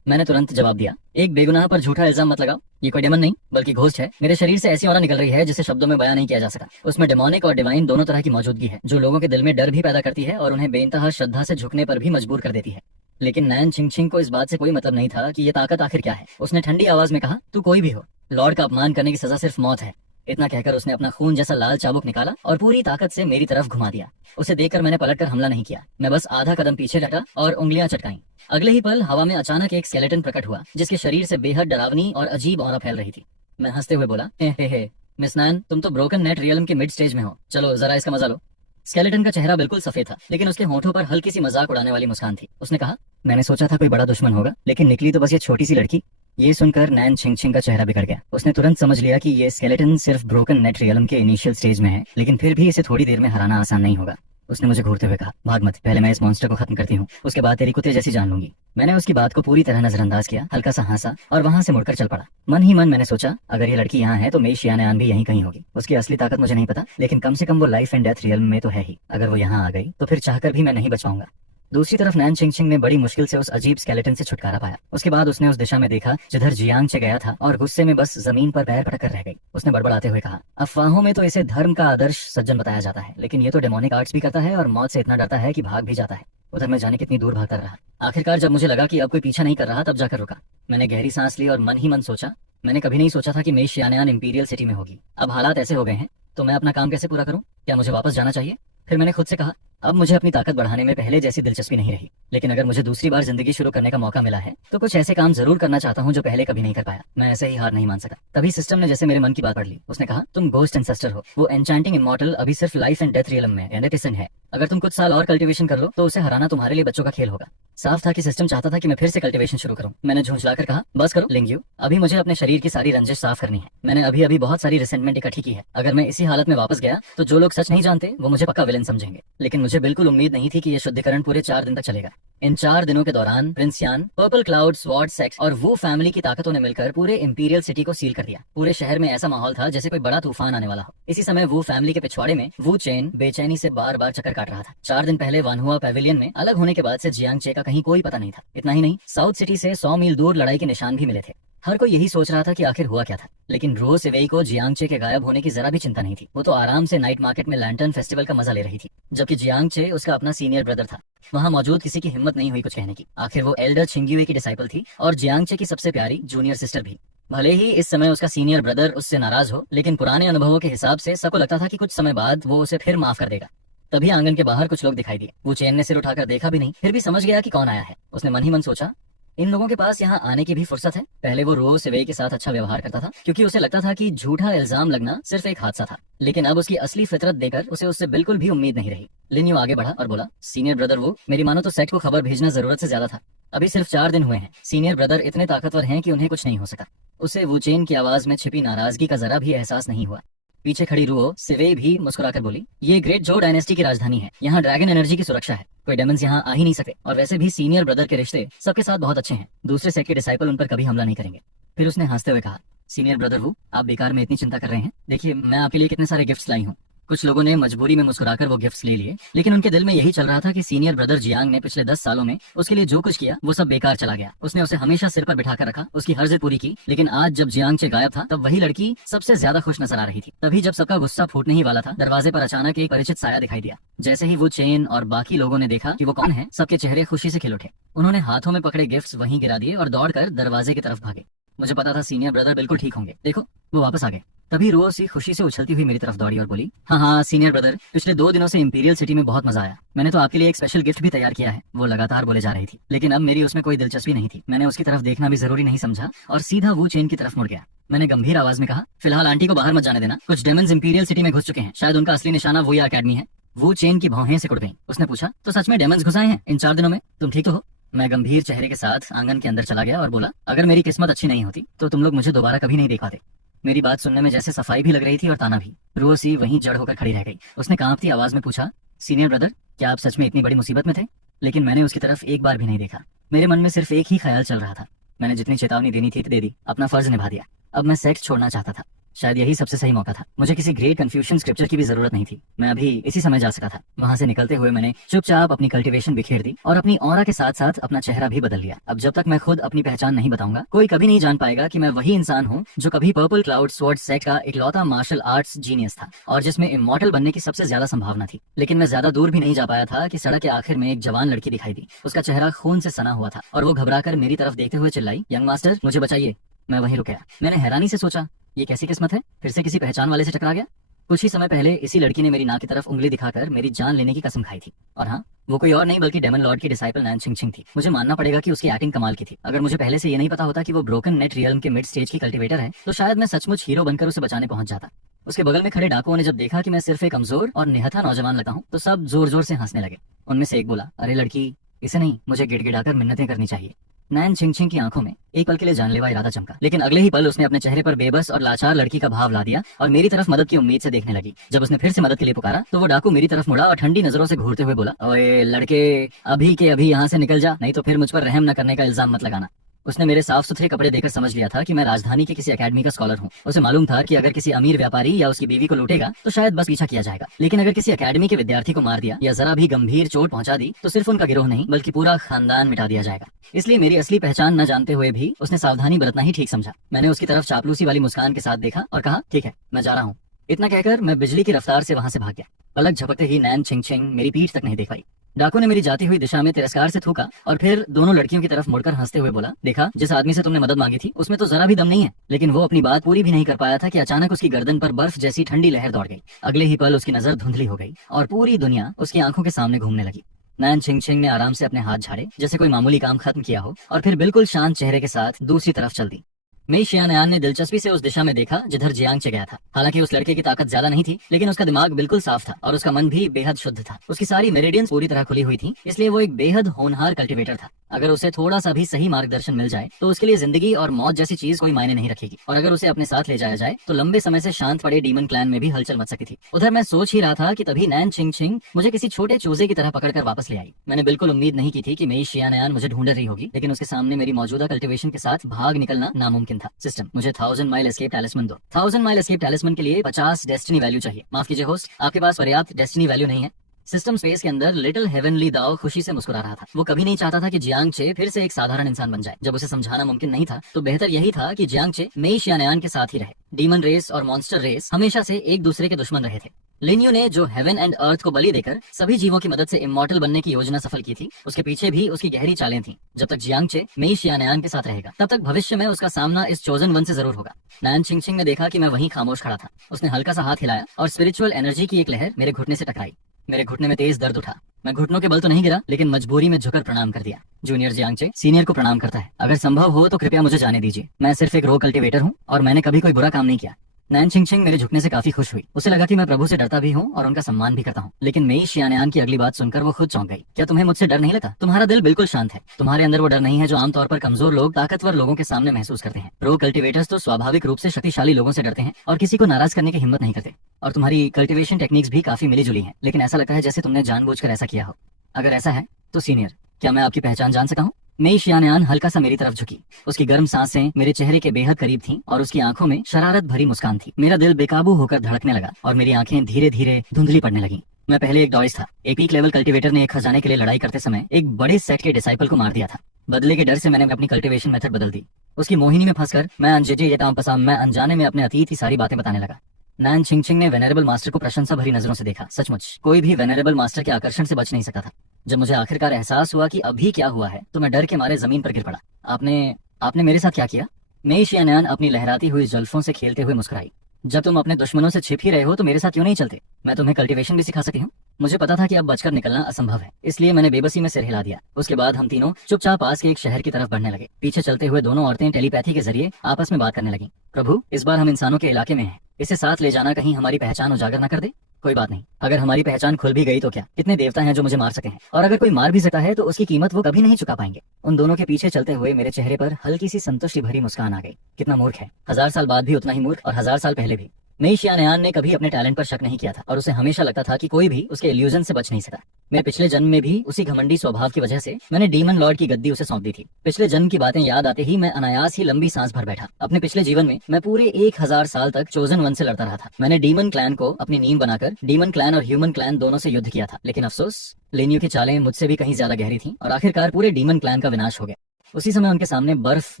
मैंने तुरंत जवाब दिया, एक बेगुनाह पर झूठा इल्जाम मत लगाओ। ये कोई डेमन नहीं बल्कि घोस्ट है। मेरे शरीर से ऐसी ऑरा निकल रही है जिसे शब्दों में बयां नहीं किया जा सकता। उसमें डेमोनिक और डिवाइन दोनों तरह की मौजूदगी है, जो लोगों के दिल में डर भी पैदा करती है और उन्हें बेइंतहा श्रद्धा से झुकने पर भी मजबूर कर देती है। लेकिन नैन चिंग चिंग को इस बात से कोई मतलब नहीं था कि ये ताकत आखिर क्या है। उसने ठंडी आवाज में कहा, तू कोई भी हो, लॉर्ड का अपमान करने की सजा सिर्फ मौत है। इतना कहकर उसने अपना खून जैसा लाल चाबुक निकाला और पूरी ताकत से मेरी तरफ घुमा दिया। उसे देखकर मैंने पलटकर हमला नहीं किया, मैं बस आधा कदम पीछे हटा और उंगलियां चटकाई। अगले ही पल हवा में अचानक एक स्केलेटन प्रकट हुआ जिसके शरीर से बेहद डरावनी और अजीब ऑरा फैल रही थी। मैं हंसते हुए बोला, हे मिस नैन, तुम तो ब्रोकन नेट रियलम के मिड स्टेज में हो, चलो जरा इसका मजा लो। स्केलेटन का चेहरा बिल्कुल सफेद था, लेकिन उसके होठों पर हल्की सी मजाक उड़ाने वाली मुस्कान थी। उसने कहा, मैंने सोचा था कोई बड़ा दुश्मन होगा, लेकिन निकली तो बस ये छोटी सी लड़की। ये सुनकर नैन छिंग का चेहरा बिगड़ गया। उसने तुरंत समझ लिया कि ये स्केलेटन सिर्फ ब्रोकन नेट रियलम के इनिशियल स्टेज में है, लेकिन फिर भी इसे थोड़ी देर में हराना आसान नहीं होगा। उसने मुझे घूरते हुए कहा, भाग मत, पहले मैं इस मॉन्स्टर को खत्म करती हूँ, उसके बाद तेरी कुत्ते जैसी जान लूंगी। मैंने उसकी बात को पूरी तरह नजरअंदाज किया, हल्का सा हंसा और वहां से मुड़कर चल पड़ा। मन ही मन मैंने सोचा, अगर ये लड़की यहाँ है तो मेरी शियान भी यहीं कहीं होगी। उसकी असली ताकत मुझे नहीं पता, लेकिन कम से कम वो लाइफ एंड डेथ रियल में तो है ही। अगर वो यहाँ आ गई तो फिर चाहकर भी मैं नहीं बच पाऊंगा। दूसरी तरफ नैन छिंग ने बड़ी मुश्किल से उस अजीब स्केलेटन से छुटकारा पाया। उसके बाद उसने उस दिशा में देखा जिधर जियांग चे गया था और गुस्से में बस जमीन पर पैर पटक कर रह गई। उसने बड़बड़ाते हुए कहा, अफवाहों में तो इसे धर्म का आदर्श सज्जन बताया जाता है, लेकिन ये तो डेमोनिक आर्ट्स भी करता है और मौत से इतना डरता है कि भाग भी जाता है। उधर मैं जाने कितनी दूर भागता रहा। आखिरकार जब मुझे लगा कि अब कोई पीछा नहीं कर रहा, तब जाकर रुका। मैंने गहरी सांस ली और मन ही मन सोचा, मैंने कभी नहीं सोचा था कि मेरी शियान इंपीरियल सिटी में होगी। अब हालात ऐसे हो गए हैं तो मैं अपना काम कैसे पूरा करूं? क्या मुझे वापस जाना चाहिए? फिर मैंने खुद से कहा, अब मुझे अपनी ताकत बढ़ाने में पहले जैसी दिलचस्पी नहीं रही, लेकिन अगर मुझे दूसरी बार जिंदगी शुरू करने का मौका मिला है तो कुछ ऐसे काम जरूर करना चाहता हूँ जो पहले कभी नहीं कर पाया। मैं ऐसे ही हार नहीं मान सका। तभी सिस्टम ने जैसे मेरे मन की बात पढ़ ली। उसने कहा, तुम गोस्ट एंसेस्टर हो, वो एन्चेंटिंग इमॉर्टल अभी सिर्फ लाइफ एंड डेथ रियलम में एंडेटिसन है। अगर तुम कुछ साल और कल्टीवेशन कर लो तो उसे हराना तुम्हारे लिए बच्चों का खेल होगा। साफ था कि सिस्टम चाहता था कि मैं फिर से कल्टीवेशन शुरू करूं। मैंने झुंझलाकर कहा, बस करो लिंगयू, अभी मुझे अपने शरीर की सारी रंजिश साफ करनी है। मैंने अभी बहुत सारी रिसेंटमेंट इकट्ठी की है। अगर मैं इसी हालत में वापस गया तो जो लोग सच नहीं जानते वो मुझे पक्का विलन समझेंगे। लेकिन मुझे बिल्कुल उम्मीद नहीं थी कि यह शुद्धिकरण पूरे 4 दिन तक चलेगा। इन 4 दिनों के दौरान प्रिंस यान, पर्पल क्लाउड, स्वॉर्ड, सेक्स और वो फैमिली की ताकतों ने मिलकर पूरे इंपीरियल सिटी को सील कर दिया। पूरे शहर में ऐसा माहौल था जैसे कोई बड़ा तूफान आने वाला हो। इसी समय वो फैमिली के पिछवाड़े में वू चेन बेचैनी से बार बार चक्कर काट रहा था। 4 दिन पहले वानहुआ पैविलियन में अलग होने के बाद से जियांग चे का कहीं कोई पता नहीं था। इतना ही नहीं, साउथ सिटी से 100 मील दूर लड़ाई के निशान भी मिले थे। हर कोई यही सोच रहा था कि आखिर हुआ क्या था, लेकिन रो सिवेई को जियांग चे के गायब होने की जरा भी चिंता नहीं थी। वो तो आराम से नाइट मार्केट में लैंटर्न फेस्टिवल का मजा ले रही थी, जबकि जियांग चे उसका अपना सीनियर ब्रदर था। वहाँ मौजूद किसी की हिम्मत नहीं हुई कुछ कहने की। आखिर वो एल्डर छिंग्युए की डिसाइपल थी और जियांग चे की सबसे प्यारी जूनियर सिस्टर भी। भले ही इस समय उसका सीनियर ब्रदर उससे नाराज हो, लेकिन पुराने अनुभवों के हिसाब से सबको लगता था कि कुछ समय बाद वो उसे फिर माफ कर देगा। तभी आंगन के बाहर कुछ लोग दिखाई दिए। वो चैन ने सिर उठाकर देखा भी नहीं, फिर भी समझ गया कि कौन आया है। उसने मन ही मन सोचा, इन लोगों के पास यहाँ आने की भी फुर्सत है। पहले वो रो सिवेई के साथ अच्छा व्यवहार करता था क्योंकि उसे लगता था कि झूठा इल्जाम लगना सिर्फ एक हादसा था, लेकिन अब उसकी असली फितरत देकर उसे उससे बिल्कुल भी उम्मीद नहीं रही। लिन्यू आगे बढ़ा और बोला, सीनियर ब्रदर वो, मेरी मानो तो सेट को खबर भेजना जरूरत से ज्यादा था। अभी सिर्फ 4 दिन हुए हैं। सीनियर ब्रदर इतने ताकतवर हैं कि उन्हें कुछ नहीं हो सका। उसे वुचेन की आवाज में छिपी नाराजगी का जरा भी एहसास नहीं हुआ। पीछे खड़ी रुओ सिवेई भी मुस्कुराकर बोली, ये ग्रेट जो डायनेस्टी की राजधानी है, यहाँ ड्रैगन एनर्जी की सुरक्षा है, कोई डेमन्स यहाँ आ ही नहीं सकते। और वैसे भी सीनियर ब्रदर के रिश्ते सबके साथ बहुत अच्छे हैं, दूसरे सेट के डिसाइपल उन पर कभी हमला नहीं करेंगे। फिर उसने हंसते हुए कहा, सीनियर ब्रदर वो, आप बेकार में इतनी चिंता कर रहे हैं। देखिए, मैं आपके लिए कितने सारे गिफ्ट्स लाई हूँ। कुछ लोगों ने मजबूरी में मुस्कुराकर वो गिफ्ट्स ले लिए, लेकिन उनके दिल में यही चल रहा था कि सीनियर ब्रदर जियांग ने पिछले 10 सालों में उसके लिए जो कुछ किया वो सब बेकार चला गया। उसने उसे हमेशा सिर पर बिठाकर रखा, उसकी हर जिद पूरी की, लेकिन आज जब जियांग चे गायब था तब वही लड़की सबसे ज्यादा खुश नजर आ रही थी। तभी जब सबका गुस्सा फूटने ही वाला था, दरवाजे पर अचानक एक परिचित साया दिखाई दिया। जैसे ही वो चेन और बाकी लोगों ने देखा कि वो कौन है, सबके चेहरे खुशी से खिल उठे। उन्होंने हाथों में पकड़े गिफ्ट्स वहीं गिरा दिए और दौड़कर दरवाजे की तरफ भागे। मुझे पता था सीनियर ब्रदर बिल्कुल ठीक होंगे, देखो वो वापस आ गए। तभी रोज सी खुशी से उछलती हुई मेरी तरफ दौड़ी और बोली, हाँ सीनियर ब्रदर, पिछले 2 दिनों से इंपीरियल सिटी में बहुत मजा आया। मैंने तो आपके लिए एक स्पेशल गिफ्ट भी तैयार किया है। वो लगातार बोले जा रही थी, लेकिन अब मेरी उसमें कोई दिलचस्पी नहीं थी। मैंने उसकी तरफ देखना भी जरूरी नहीं समझा और सीधा वो चेन की तरफ मुड़ गया। मैंने गंभीर आवाज में कहा, फिलहाल आंटी को बाहर मत जाने देना, कुछ डेमन्स इंपीरियल सिटी में घुस चुके हैं, शायद उनका असली निशाना वो अकेडमी है। वो चेन की भौहें सिकुड़ गईं। उसने पूछा, तो सच में डेमन्स घुस आए हैं इन 4 दिनों में? तुम ठीक तो हो? मैं गंभीर चेहरे के साथ आंगन के अंदर चला गया और बोला, अगर मेरी किस्मत अच्छी नहीं होती तो तुम लोग मुझे दोबारा कभी नहीं देख पाते। मेरी बात सुनने में जैसे सफाई भी लग रही थी और ताना भी। रोसी वहीं जड़ होकर खड़ी रह गई। उसने कांपती आवाज में पूछा, सीनियर ब्रदर, क्या आप सच में इतनी बड़ी मुसीबत में थे? लेकिन मैंने उसकी तरफ एक बार भी नहीं देखा। मेरे मन में सिर्फ एक ही ख्याल चल रहा था, मैंने जितनी चेतावनी देनी थी दे दी, अपना फर्ज निभा दिया। अब मैं सेक्स छोड़ना चाहता था, शायद यही सबसे सही मौका था। मुझे किसी ग्रेट कन्फ्यूशन स्क्रिप्चर की भी जरूरत नहीं थी, मैं अभी इसी समय जा सका था। वहां से निकलते हुए मैंने चुपचाप अपनी कल्टीवेशन बिखेर दी और अपनी ऑरा के साथ साथ अपना चेहरा भी बदल लिया। अब जब तक मैं खुद अपनी पहचान नहीं बताऊंगा, कोई कभी नहीं जान पाएगा कि मैं वही इंसान हूँ जो कभी पर्पल क्लाउड स्वॉर्ड सेट का इकलौता मार्शल आर्ट्स जीनियस था और जिसमें इमॉर्टल बनने की सबसे ज्यादा संभावना थी। लेकिन मैं ज्यादा दूर भी नहीं जा पाया था कि सड़क के आखिर में एक जवान लड़की दिखाई दी। उसका चेहरा खून से सना हुआ था और वो घबराकर मेरी तरफ देखते हुए चिल्लाई, यंग मास्टर मुझे बचाइए। मैं वहीं रुक गया। मैंने हैरानी से सोचा, ये कैसी किस्मत है, फिर से किसी पहचान वाले से टकरा गया। कुछ ही समय पहले इसी लड़की ने मेरी नाक की तरफ उंगली दिखाकर मेरी जान लेने की कसम खाई थी। और हाँ, वो कोई और नहीं बल्कि डेमन लॉर्ड की डिसाइपल नैन छिंगछिंग थी। मुझे मानना पड़ेगा कि उसकी एक्टिंग कमाल की थी। अगर मुझे पहले से ये नहीं पता होता कि वो ब्रोकन नेट रियल्म के मिड स्टेज की कल्टीवेटर है, तो शायद मैं सचमुच हीरो बनकर उसे बचाने पहुंच जाता। उसके बगल में खड़े डाकुओं ने जब देखा कि मैं सिर्फ एक कमजोर और निहत्था नौजवान लगा हूँ, तो सब जोर जोर से हंसने लगे। उनमें से एक बोला, अरे लड़की, इसे नहीं, मुझे गिड़गिड़ाकर मिन्नतें करनी चाहिए। नैन छिंगछिंग की आंखों में एक पल के लिए जानलेवा इरादा चमका, लेकिन अगले ही पल उसने अपने चेहरे पर बेबस और लाचार लड़की का भाव ला दिया और मेरी तरफ मदद की उम्मीद से देखने लगी। जब उसने फिर से मदद के लिए पुकारा तो वो डाकू मेरी तरफ मुड़ा और ठंडी नजरों से घूरते हुए बोला, ओए लड़के, अभी के अभी यहाँ से निकल जा, नहीं तो फिर मुझ पर रहम न करने का इल्जाम मत लगाना। उसने मेरे साफ सुथरे कपड़े देखकर समझ लिया था कि मैं राजधानी के किसी एकेडमी का स्कॉलर हूँ। उसे मालूम था कि अगर किसी अमीर व्यापारी या उसकी बीवी को लूटेगा तो शायद बस पीछा किया जाएगा, लेकिन अगर किसी एकेडमी के विद्यार्थी को मार दिया या जरा भी गंभीर चोट पहुंचा दी तो सिर्फ उनका गिरोह नहीं बल्कि पूरा खानदान मिटा दिया जाएगा। इसलिए मेरी असली पहचान न जानते हुए भी उसने सावधानी बरतना ही ठीक समझा। मैंने उसकी तरफ चापलूसी वाली मुस्कान के साथ देखा और कहा, ठीक है, मैं जा रहा हूँ। इतना कहकर मैं बिजली की रफ्तार से वहां से भाग गया। पलक झपकते ही नैन छिंगछिंग मेरी पीठ तक नहीं देख पाई। डाकू ने मेरी जाती हुई दिशा में तिरस्कार से थूका और फिर दोनों लड़कियों की तरफ मुड़कर हंसते हुए बोला, देखा, जिस आदमी से तुमने मदद मांगी थी उसमें तो जरा भी दम नहीं है। लेकिन वो अपनी बात पूरी भी नहीं कर पाया था कि अचानक उसकी गर्दन पर बर्फ जैसी ठंडी लहर दौड़ गई। अगले ही पल उसकी नजर धुंधली हो गई और पूरी दुनिया उसकी आंखों के सामने घूमने लगी। नैन छिंगछिंग ने आराम से अपने हाथ झाड़े जैसे कोई मामूली काम खत्म किया हो और फिर बिल्कुल शांत चेहरे के साथ दूसरी तरफ चल दी। मेई शियानयान ने दिलचस्पी से उस दिशा में देखा जिधर जियांगचे गया था। हालांकि उस लड़के की ताकत ज्यादा नहीं थी, लेकिन उसका दिमाग बिल्कुल साफ था और उसका मन भी बेहद शुद्ध था। उसकी सारी मेरिडियंस पूरी तरह खुली हुई थी, इसलिए वो एक बेहद होनहार कल्टीवेटर था। अगर उसे थोड़ा सा भी सही मार्गदर्शन मिल जाए तो उसके लिए जिंदगी और मौत जैसी चीज कोई मायने नहीं रखेगी, और अगर उसे अपने साथ ले जाया जाए तो लंबे समय से शांत पड़े डीमन क्लैन में भी हलचल मच सकती थी। उधर मैं सोच ही रहा था कि तभी नैन छिंगछिंग मुझे किसी छोटे चूजे की तरह पकड़कर वापस ले आई। मैंने बिल्कुल उम्मीद नहीं की थी कि मेई शियानयान मुझे ढूंढ रही होगी, लेकिन उसके सामने मेरी मौजूदा कल्टीवेशन के साथ भाग निकलना नामुमकिन था। सिस्टम, मुझे 1000 माइल एस्केप टैलिस्मन दो। 1000 माइल एस्केप टैलिस्मन के लिए 50 डेस्टिनी वैल्यू चाहिए। माफ कीजिए होस्ट, आपके पास पर्याप्त डेस्टिनी वैल्यू नहीं है। सिस्टम स्पेस के अंदर लिटिल हेवनली दाओ खुशी से मुस्कुरा रहा था। वो कभी नहीं चाहता था कि जियांगचे फिर से एक साधारण इंसान बन जाए। जब उसे समझाना मुमकिन नहीं था तो बेहतर यही था कि जियांगचे मेई शियानयान के साथ ही रहे। डीमन रेस और मॉन्स्टर रेस हमेशा से एक दूसरे के दुश्मन रहे थे। लिन्यू ने जो हेवन एंड अर्थ को बलि देकर सभी जीवों की मदद से इमॉर्टल बनने की योजना सफल की थी, उसके पीछे भी उसकी गहरी चालें थीं। जब तक जियांगचे मेई शियानयान के साथ रहेगा तब तक भविष्य में उसका सामना इस चोजन वन से जरूर होगा। नैन छिंगछिंग ने देखा कि मैं वहीं खामोश खड़ा था। उसने हल्का सा हाथ हिलाया और स्पिरिचुअल एनर्जी की एक लहर मेरे घुटने से टकराई। मेरे घुटने में तेज दर्द उठा। मैं घुटनों के बल तो नहीं गिरा, लेकिन मजबूरी में झुककर प्रणाम कर दिया। जूनियर जियांगचे सीनियर को प्रणाम करता है। अगर संभव हो तो कृपया मुझे जाने दीजिए। मैं सिर्फ एक रो कल्टीवेटर हूँ और मैंने कभी कोई बुरा काम नहीं किया। नैन छिंगछिंग मेरे झुकने से काफी खुश हुई। उसे लगा कि मैं प्रभु से डरता भी हूँ और उनका सम्मान भी करता हूँ। लेकिन मेई शियानयान की अगली बात सुनकर वो खुद चौंक गई। क्या तुम्हें मुझसे डर नहीं लगता? तुम्हारा दिल बिल्कुल शांत है। तुम्हारे अंदर वो डर नहीं है जो आमतौर पर कमजोर लोग ताकतवर लोगों के सामने महसूस करते हैं। प्रो कल्टीवेटर्स तो स्वाभाविक रूप से शक्तिशाली लोगों से डरते हैं और किसी को नाराज करने की हिम्मत नहीं करते। और तुम्हारी कल्टीवेशन टेक्निक्स भी काफी मिली जुली है, लेकिन ऐसा लगता है जैसे तुमने जानबूझकर ऐसा किया हो। अगर ऐसा है तो सीनियर, क्या मैं आपकी पहचान जान सकता हूँ? मेई शियानयान हल्का सा मेरी तरफ झुकी। उसकी गर्म सांसें मेरे चेहरे के बेहद करीब थीं और उसकी आंखों में शरारत भरी मुस्कान थी। मेरा दिल बेकाबू होकर धड़कने लगा और मेरी आंखें धीरे धीरे धुंधली पड़ने लगीं। मैं पहले एक डॉइस था। एक पीक लेवल कल्टीवेटर ने एक खजाने के लिए लड़ाई करते समय एक बड़े सेट के डिसाइपल को मार दिया था। बदले के डर से मैंने अपनी कल्टीवेशन मेथड बदल दी। उसकी मोहिनी में फंसकर मैं अनजाने में अपने अतीत की सारी बातें बताने लगा। नैन छिंगछिंग ने वेनरेबल मास्टर को प्रशंसा भरी नजरों से देखा। सचमुच कोई भी वेनरेबल मास्टर के आकर्षण से बच नहीं सकता था। जब मुझे आखिरकार एहसास हुआ कि अभी क्या हुआ है तो मैं डर के मारे जमीन पर गिर पड़ा। आपने मेरे साथ क्या किया? मेई शियानयान अपनी लहराती हुई जुल्फों से खेलते हुए मुस्कुराई। जब तुम अपने दुश्मनों से छिप ही रहे हो तो मेरे साथ क्यों नहीं चलते? मैं तुम्हें कल्टीवेशन भी सिखा सकती हूँ। मुझे पता था कि अब बचकर निकलना असंभव है, इसलिए मैंने बेबसी में सिर हिला दिया। उसके बाद हम तीनों चुपचाप पास के एक शहर की तरफ बढ़ने लगे। पीछे चलते हुए दोनों औरतें टेलीपैथी के जरिए आपस में बात करने लगी। प्रभु, इस बार हम इंसानों के इलाके में हैं। इसे साथ ले जाना कहीं हमारी पहचान उजागर न कर दे। कोई बात नहीं, अगर हमारी पहचान खुल भी गई तो क्या? कितने देवता हैं जो मुझे मार सके हैं, और अगर कोई मार भी सकता है तो उसकी कीमत वो कभी नहीं चुका पाएंगे। उन दोनों के पीछे चलते हुए मेरे चेहरे पर हल्की सी संतुष्टि भरी मुस्कान आ गई। कितना मूर्ख है, 1000 साल बाद भी उतना ही मूर्ख, और 1000 साल पहले भी। मेई शियानयान ने कभी अपने टैलेंट पर शक नहीं किया था और उसे हमेशा लगता था कि कोई भी उसके इल्यूजन से बच नहीं सकता। मेरे पिछले जन्म में भी उसी घमंडी स्वभाव की वजह से मैंने डीमन लॉर्ड की गद्दी उसे सौंप दी थी। पिछले जन्म की बातें याद आते ही मैं अनायास ही लंबी सांस भर बैठा। अपने पिछले जीवन में मैं पूरे 1000 साल तक चोजन वन से लड़ता रहा था। मैंने डीमन क्लैन को अपनी नींव बनाकर डीमन क्लैन और ह्यूमन क्लैन दोनों से युद्ध किया था, लेकिन अफसोस लिन्यू की चालें मुझसे भी कहीं ज्यादा गहरी थी और आखिरकार पूरे डीमन क्लैन का विनाश हो गया। उसी समय उनके सामने बर्फ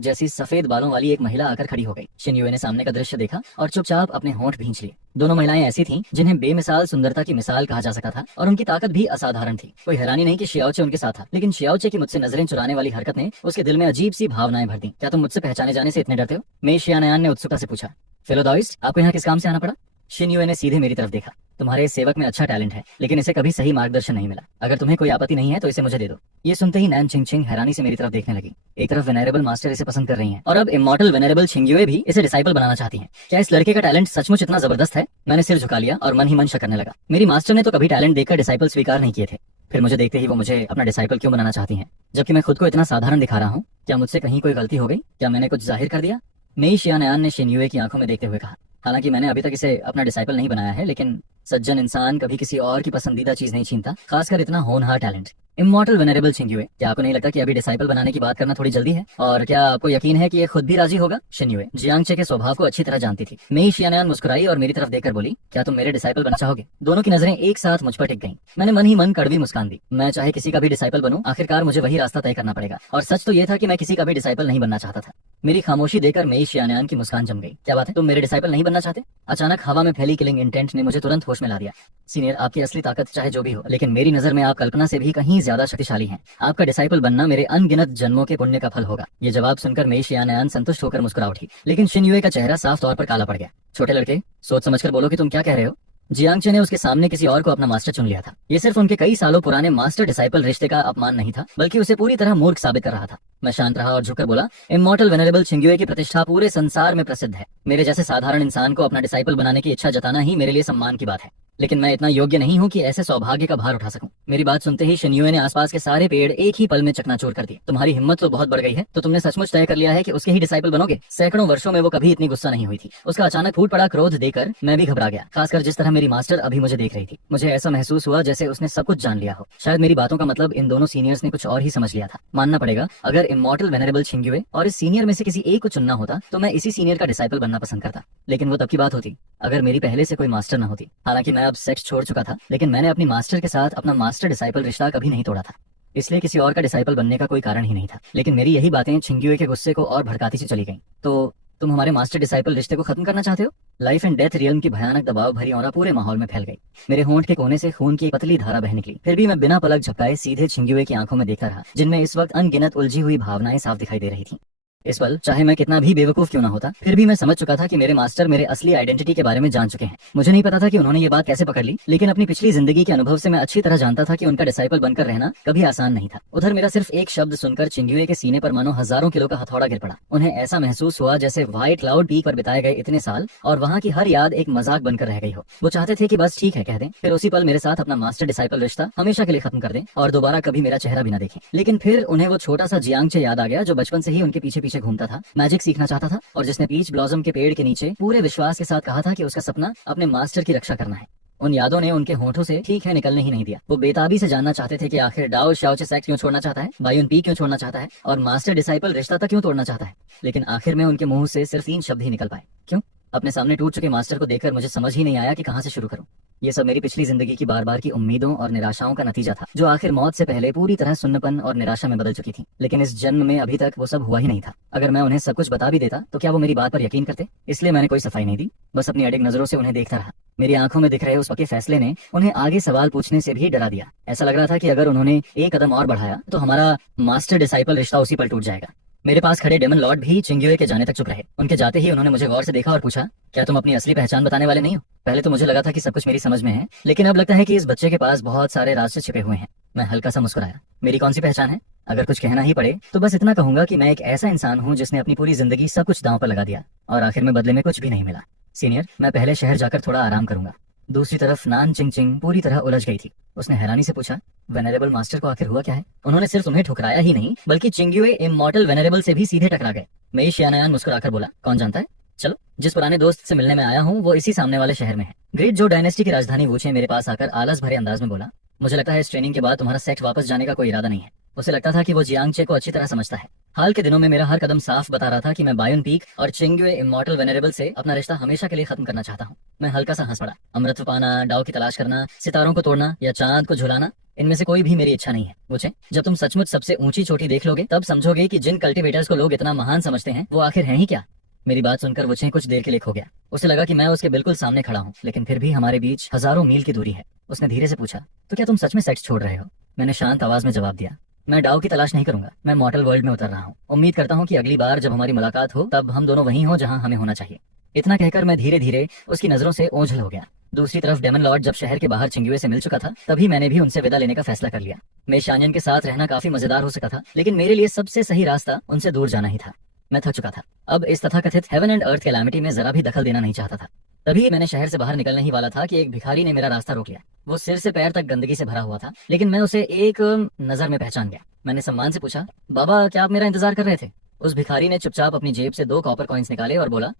जैसी सफेद बालों वाली एक महिला आकर खड़ी हो गई। शिनयुए ने सामने का दृश्य देखा और चुपचाप अपने होंठ भींच लिए। दोनों महिलाएं ऐसी थीं जिन्हें बेमिसाल सुंदरता की मिसाल कहा जा सकता था और उनकी ताकत भी असाधारण थी। कोई हैरानी नहीं कि शियाओचे उनके साथ था, लेकिन शियाओचे की मुझसे नजरें चुराने वाली हरकत ने उसके दिल में अजीब सी भावनाएं भर दी। क्या तुम मुझसे पहचाने जाने से इतने डरते हो? मेई शियानयान ने उत्सुकता से पूछा। फिलोदाइस्ट, आपको यहाँ किस काम से आना पड़ा? शिनयुए ने सीधे मेरी तरफ देखा। तुम्हारे इस सेवक में अच्छा टैलेंट है, लेकिन इसे कभी सही मार्गदर्शन नहीं मिला। अगर तुम्हें कोई आपत्ति नहीं है तो इसे मुझे दे दो। ये सुनते ही नैन चिंगचिंग हैरानी से मेरी तरफ देखने लगी। एक तरफ वेनेरेबल मास्टर इसे पसंद कर रही हैं और अब इमॉर्टल वेनेरेबल छिंगयुए भी इसे डिसाइपल बनाना चाहती हैं। क्या इस लड़के का टैलेंट सचमुच इतना जबरदस्त है? मैंने सिर झुका लिया और मन ही मन शक करने लगा। मेरी मास्टर ने तो कभी टैलेंट देखकर डिसाइपल स्वीकार नहीं किए थे, फिर मुझे देखते ही वो मुझे अपना डिसाइपल क्यों बनाना चाहती हैं, जबकि मैं खुद को इतना साधारण दिखा रहा हूँ? क्या मुझसे कहीं कोई गलती हो गई? क्या मैंने कुछ जाहिर कर दिया? मेई शियानयान ने शिनयुए की आंखों में देखते हुए कहा। हालांकि मैंने अभी तक इसे अपना डिसाइपल नहीं बनाया है, लेकिन सज्जन इंसान कभी किसी और की पसंदीदा चीज नहीं छीनता, खासकर इतना होनहार टैलेंट। इमॉर्टल वेनेरेबल छिंगयुए, क्या आपको नहीं लगता कि अभी डिसाइपल बनाने की बात करना थोड़ी जल्दी है? और क्या आपको यकीन है कि ये खुद भी राजी होगा? शिनयुए जियांगचे के स्वभाव को अच्छी तरह जानती थी। मेई शियानयान मुस्कुराई और मेरी तरफ देखकर बोली, क्या तुम मेरे डिसाइपल बनना चाहोगे? दोनों की नजरें एक साथ मुझ पर टिक गईं। मैंने मन ही मन कड़वी मुस्कान दी। मैं चाहे किसी का भी डिसाइपल बनूं, आखिरकार मुझे वही रास्ता तय करना पड़ेगा। और सच तो ये था कि मैं किसी का भी डिसाइपल नहीं बनना चाहता था। मेरी खामोशी देकर मेई शियानयान की मुस्कान जम गई। क्या बात है, तुम मेरे डिसाइपल नहीं बनना चाहते? अचानक हवा में फैली किलिंग इंटेंट ने मुझे तुरंत होश में ला दिया। सीनियर, आपकी असली ताकत चाहे जो भी हो, लेकिन मेरी नजर में आप कल्पना से भी कहीं ज्यादा शक्तिशाली हैं। आपका डिसाइपल बनना मेरे अनगिनत जन्मों के पुण्य का फल होगा। ये जवाब सुनकर मेई शियानयान संतुष्ट होकर मुस्कुरा उठी, लेकिन शिनयुए का चेहरा साफ तौर पर काला पड़ गया। छोटे लड़के, सोच समझकर बोलो कि तुम क्या कह रहे हो। जियांगचे ने उसके सामने किसी और को अपना मास्टर चुन लिया था। ये सिर्फ उनके कई सालों पुराने मास्टर डिसाइपल रिश्ते का अपमान नहीं था, बल्कि उसे पूरी तरह मूर्ख साबित कर रहा था। मैं शांत रहा और झुककर बोला, इमॉर्टल वेनेरेबल छिंगयुए की प्रतिष्ठा पूरे संसार में प्रसिद्ध है। मेरे जैसे साधारण इंसान को अपना डिसाइपल बनाने की इच्छा जताना ही मेरे लिए सम्मान की बात है, लेकिन मैं इतना योग्य नहीं हूँ कि ऐसे सौभाग्य का भार उठा सकूं। मेरी बात सुनते ही शिनयुए ने आसपास के सारे पेड़ एक ही पल में चकनाचूर कर दिए। तुम्हारी हिम्मत तो बहुत बढ़ गई है, तो तुमने सचमुच तय कर लिया है कि उसके ही डिसाइपल बनोगे? सैकड़ों वर्षों में वो कभी इतनी गुस्सा नहीं हुई थी। उसका अचानक फूट पड़ा क्रोध देकर मैं भी घबरा गया, खासकर जिस तरह मेरी मास्टर अभी मुझे देख रही थी। मुझे ऐसा महसूस हुआ जैसे उसने सब कुछ जान लिया हो। शायद मेरी बातों का मतलब इन दोनों सीनियर्स ने कुछ और ही समझ लिया था। मानना पड़ेगा, अगर इमॉर्टल वेनेरेबल छिंगयुए और इस सीनियर में से किसी एक को चुनना होता तो मैं इसी सीनियर का डिसाइपल बनना पसंद करता। लेकिन वो तब की बात होती अगर मेरी पहले से कोई मास्टर न होती। हालांकि मैं अब सेक्स छोड़ चुका था, लेकिन मैंने अपनी मास्टर के साथ अपना मास्टर डिसाइपल रिश्ता कभी नहीं तोड़ा था, इसलिए किसी और का डिसाइपल बनने का कोई कारण ही नहीं था। लेकिन मेरी यही बातें छिंगयुए के गुस्से को और भड़काती सी चली गईं। तो तुम हमारे मास्टर डिसाइपल रिश्ते को खत्म करना चाहते हो? लाइफ एंड डेथ रियल्म की भयानक दबाव भरी औरा पूरे माहौल में फैल गई। मेरे होंठ के कोने से खून की एक पतली धारा बह निकली। फिर भी मैं बिना पलक झपकाए सीधे छिंगयुए की आंखों में देखता रहा, जिनमें इस वक्त अनगिनत उलझी हुई भावनाएं साफ दिखाई दे रही थी। इस पल चाहे मैं कितना भी बेवकूफ क्यों ना होता, फिर भी मैं समझ चुका था कि मेरे मास्टर मेरे असली आइडेंटिटी के बारे में जान चुके हैं। मुझे नहीं पता था कि उन्होंने ये बात कैसे पकड़ ली, लेकिन अपनी पिछली जिंदगी के अनुभव से मैं अच्छी तरह जानता था कि उनका डिसाइपल बनकर रहना कभी आसान नहीं था। उधर मेरा सिर्फ एक शब्द सुनकर छिंगयुए के सीने पर मानो हजारों किलो का हथौड़ा गिर पड़ा। उन्हें ऐसा महसूस हुआ जैसे व्हाइट क्लाउड पीक पर बिताए गए इतने साल और वहाँ की हर याद एक मजाक बनकर रह गई हो। वो चाहते थे कि बस ठीक है कह दें, फिर उसी पल मेरे साथ अपना मास्टर डिसाइपल रिश्ता हमेशा के लिए खत्म कर दें और दोबारा कभी मेरा चेहरा भी न देखें। लेकिन फिर उन्हें वो छोटा सा जियांगचे याद आ गया जो बचपन से ही उनके पीछे पीछे घूमता था, मैजिक सीखना चाहता था और जिसने पीच ब्लॉसम के पेड़ के नीचे पूरे विश्वास के साथ कहा था कि उसका सपना अपने मास्टर की रक्षा करना है। उन यादों ने उनके होठों से ठीक है निकलने ही नहीं दिया। वो बेताबी से जानना चाहते थे कि आखिर डाओ शाओचे सेक्ट क्यों छोड़ना चाहता है, बायुन पी क्यों छोड़ना चाहता है और मास्टर डिसाइपल रिश्ता तक क्यों तोड़ना चाहता है। लेकिन आखिर में उनके मुंह से सिर्फ 3 शब्द ही निकल पाए, क्यों। अपने सामने टूट चुके मास्टर को देखकर मुझे समझ ही नहीं आया कि कहाँ से शुरू करूं। ये सब मेरी पिछली जिंदगी की बार बार की उम्मीदों और निराशाओं का नतीजा था, जो आखिर मौत से पहले पूरी तरह सुन्नपन और निराशा में बदल चुकी थी। लेकिन इस जन्म में अभी तक वो सब हुआ ही नहीं था। अगर मैं उन्हें सब कुछ बता भी देता तो क्या वो मेरी बात पर यकीन करते? इसलिए मैंने कोई सफाई नहीं दी, बस अपनी अडिग नजरों से उन्हें देखता रहा। मेरी आंखों में दिख रहे उस पक्के फैसले ने उन्हें आगे सवाल पूछने से भी डरा दिया। ऐसा लग रहा था कि अगर उन्होंने एक कदम और बढ़ाया तो हमारा मास्टर डिसाइपल रिश्ता उसी पर टूट जाएगा। मेरे पास खड़े डेमन लॉर्ड भी छिंगयुए के जाने तक चुप रहे। उनके जाते ही उन्होंने मुझे गौर से देखा और पूछा, क्या तुम अपनी असली पहचान बताने वाले नहीं हो? पहले तो मुझे लगा था कि सब कुछ मेरी समझ में है, लेकिन अब लगता है कि इस बच्चे के पास बहुत सारे राज छिपे हुए हैं। मैं हल्का सा मुस्कुराया। मेरी कौन सी पहचान है? अगर कुछ कहना ही पड़े तो बस इतना कहूंगा कि मैं एक ऐसा इंसान हूँ जिसने अपनी पूरी जिंदगी सब कुछ दांव पर लगा दिया और आखिर में बदले में कुछ भी नहीं मिला। सीनियर, मैं पहले शहर जाकर थोड़ा आराम करूंगा। दूसरी तरफ नान चिंगचिंग पूरी तरह उलझ गई थी। उसने हैरानी से पूछा, वेनेरेबल मास्टर को आखिर हुआ क्या है? उन्होंने सिर्फ तुम्हें ठुकराया ही नहीं, बल्कि छिंगयुए इमॉर्टल वेनेरेबल से भी सीधे टकरा गए। मेई शियानयान मुस्कुराकर बोला, कौन जानता है, चलो जिस पुराने दोस्त से मिलने में आया हूँ वो इसी सामने वाले शहर में है। ग्रेट जो डायनेस्टी की राजधानी वूचे मेरे पास आकर आलस भरे अंदाज में बोला, मुझे लगता है इस ट्रेनिंग के बाद तुम्हारा सेक्ट वापस जाने का कोई इरादा नहीं है। उसे लगता था कि वो जियांगचे को अच्छी तरह समझता है। हाल के दिनों में मेरा हर कदम साफ बता रहा था कि मैं बायुन पीक और छिंगयुए इमॉर्टल वेनेरेबल से अपना रिश्ता हमेशा के लिए खत्म करना चाहता हूँ। मैं हल्का सा हंस पड़ा। अमृत पाना, डाव की तलाश करना, सितारों को तोड़ना या चांद को झुलाना, इनमें से कोई भी मेरी इच्छा नहीं है। पूछे, जब तुम सचमुच सबसे ऊंची चोटी देख लोगे तब समझोगे कि जिन कल्टीवेटर्स को लोग इतना महान समझते हैं वो आखिर हैं ही क्या। मेरी बात सुनकर वुचे कुछ देर के लिए खो गया। उसे लगा कि मैं उसके बिल्कुल सामने खड़ा हूँ, लेकिन फिर भी हमारे बीच हजारों मील की दूरी है। उसने धीरे से पूछा, तो क्या तुम सच में सेक्स छोड़ रहे हो? मैंने शांत आवाज में जवाब दिया, मैं डाउ की तलाश नहीं करूंगा, मैं मॉर्टल वर्ल्ड में उतर रहा हूँ। उम्मीद करता हूँ कि अगली बार जब हमारी मुलाकात हो तब हम दोनों वहीं हो जहाँ हमें होना चाहिए। इतना कहकर मैं धीरे धीरे उसकी नजरों से ओझल हो गया। दूसरी तरफ डेमन लॉर्ड जब शहर के बाहर चिंगुए से मिल चुका था तभी मैंने भी उनसे विदा लेने का फैसला कर लिया। मेशानियन के साथ रहना काफी मजेदार हो सका था, लेकिन मेरे लिए सबसे सही रास्ता उनसे दूर जाना ही था। मैं थक चुका था। अब इस तथाकथित हेवन एंड अर्थ कैलामिटी में जरा भी दखल देना नहीं चाहता था। तभी मैंने शहर से बाहर निकलने ही वाला था कि एक भिखारी ने मेरा रास्ता रोक लिया। वो सिर से पैर तक गंदगी से भरा हुआ था, लेकिन मैं उसे एक नजर में पहचान गया। मैंने सम्मान से पूछा, बाबा क्या आप मेरा इंतजार कर रहे थे? उस भिखारी ने चुपचाप अपनी जेब से 2 कॉपर कॉइन्स निकाले और बोला,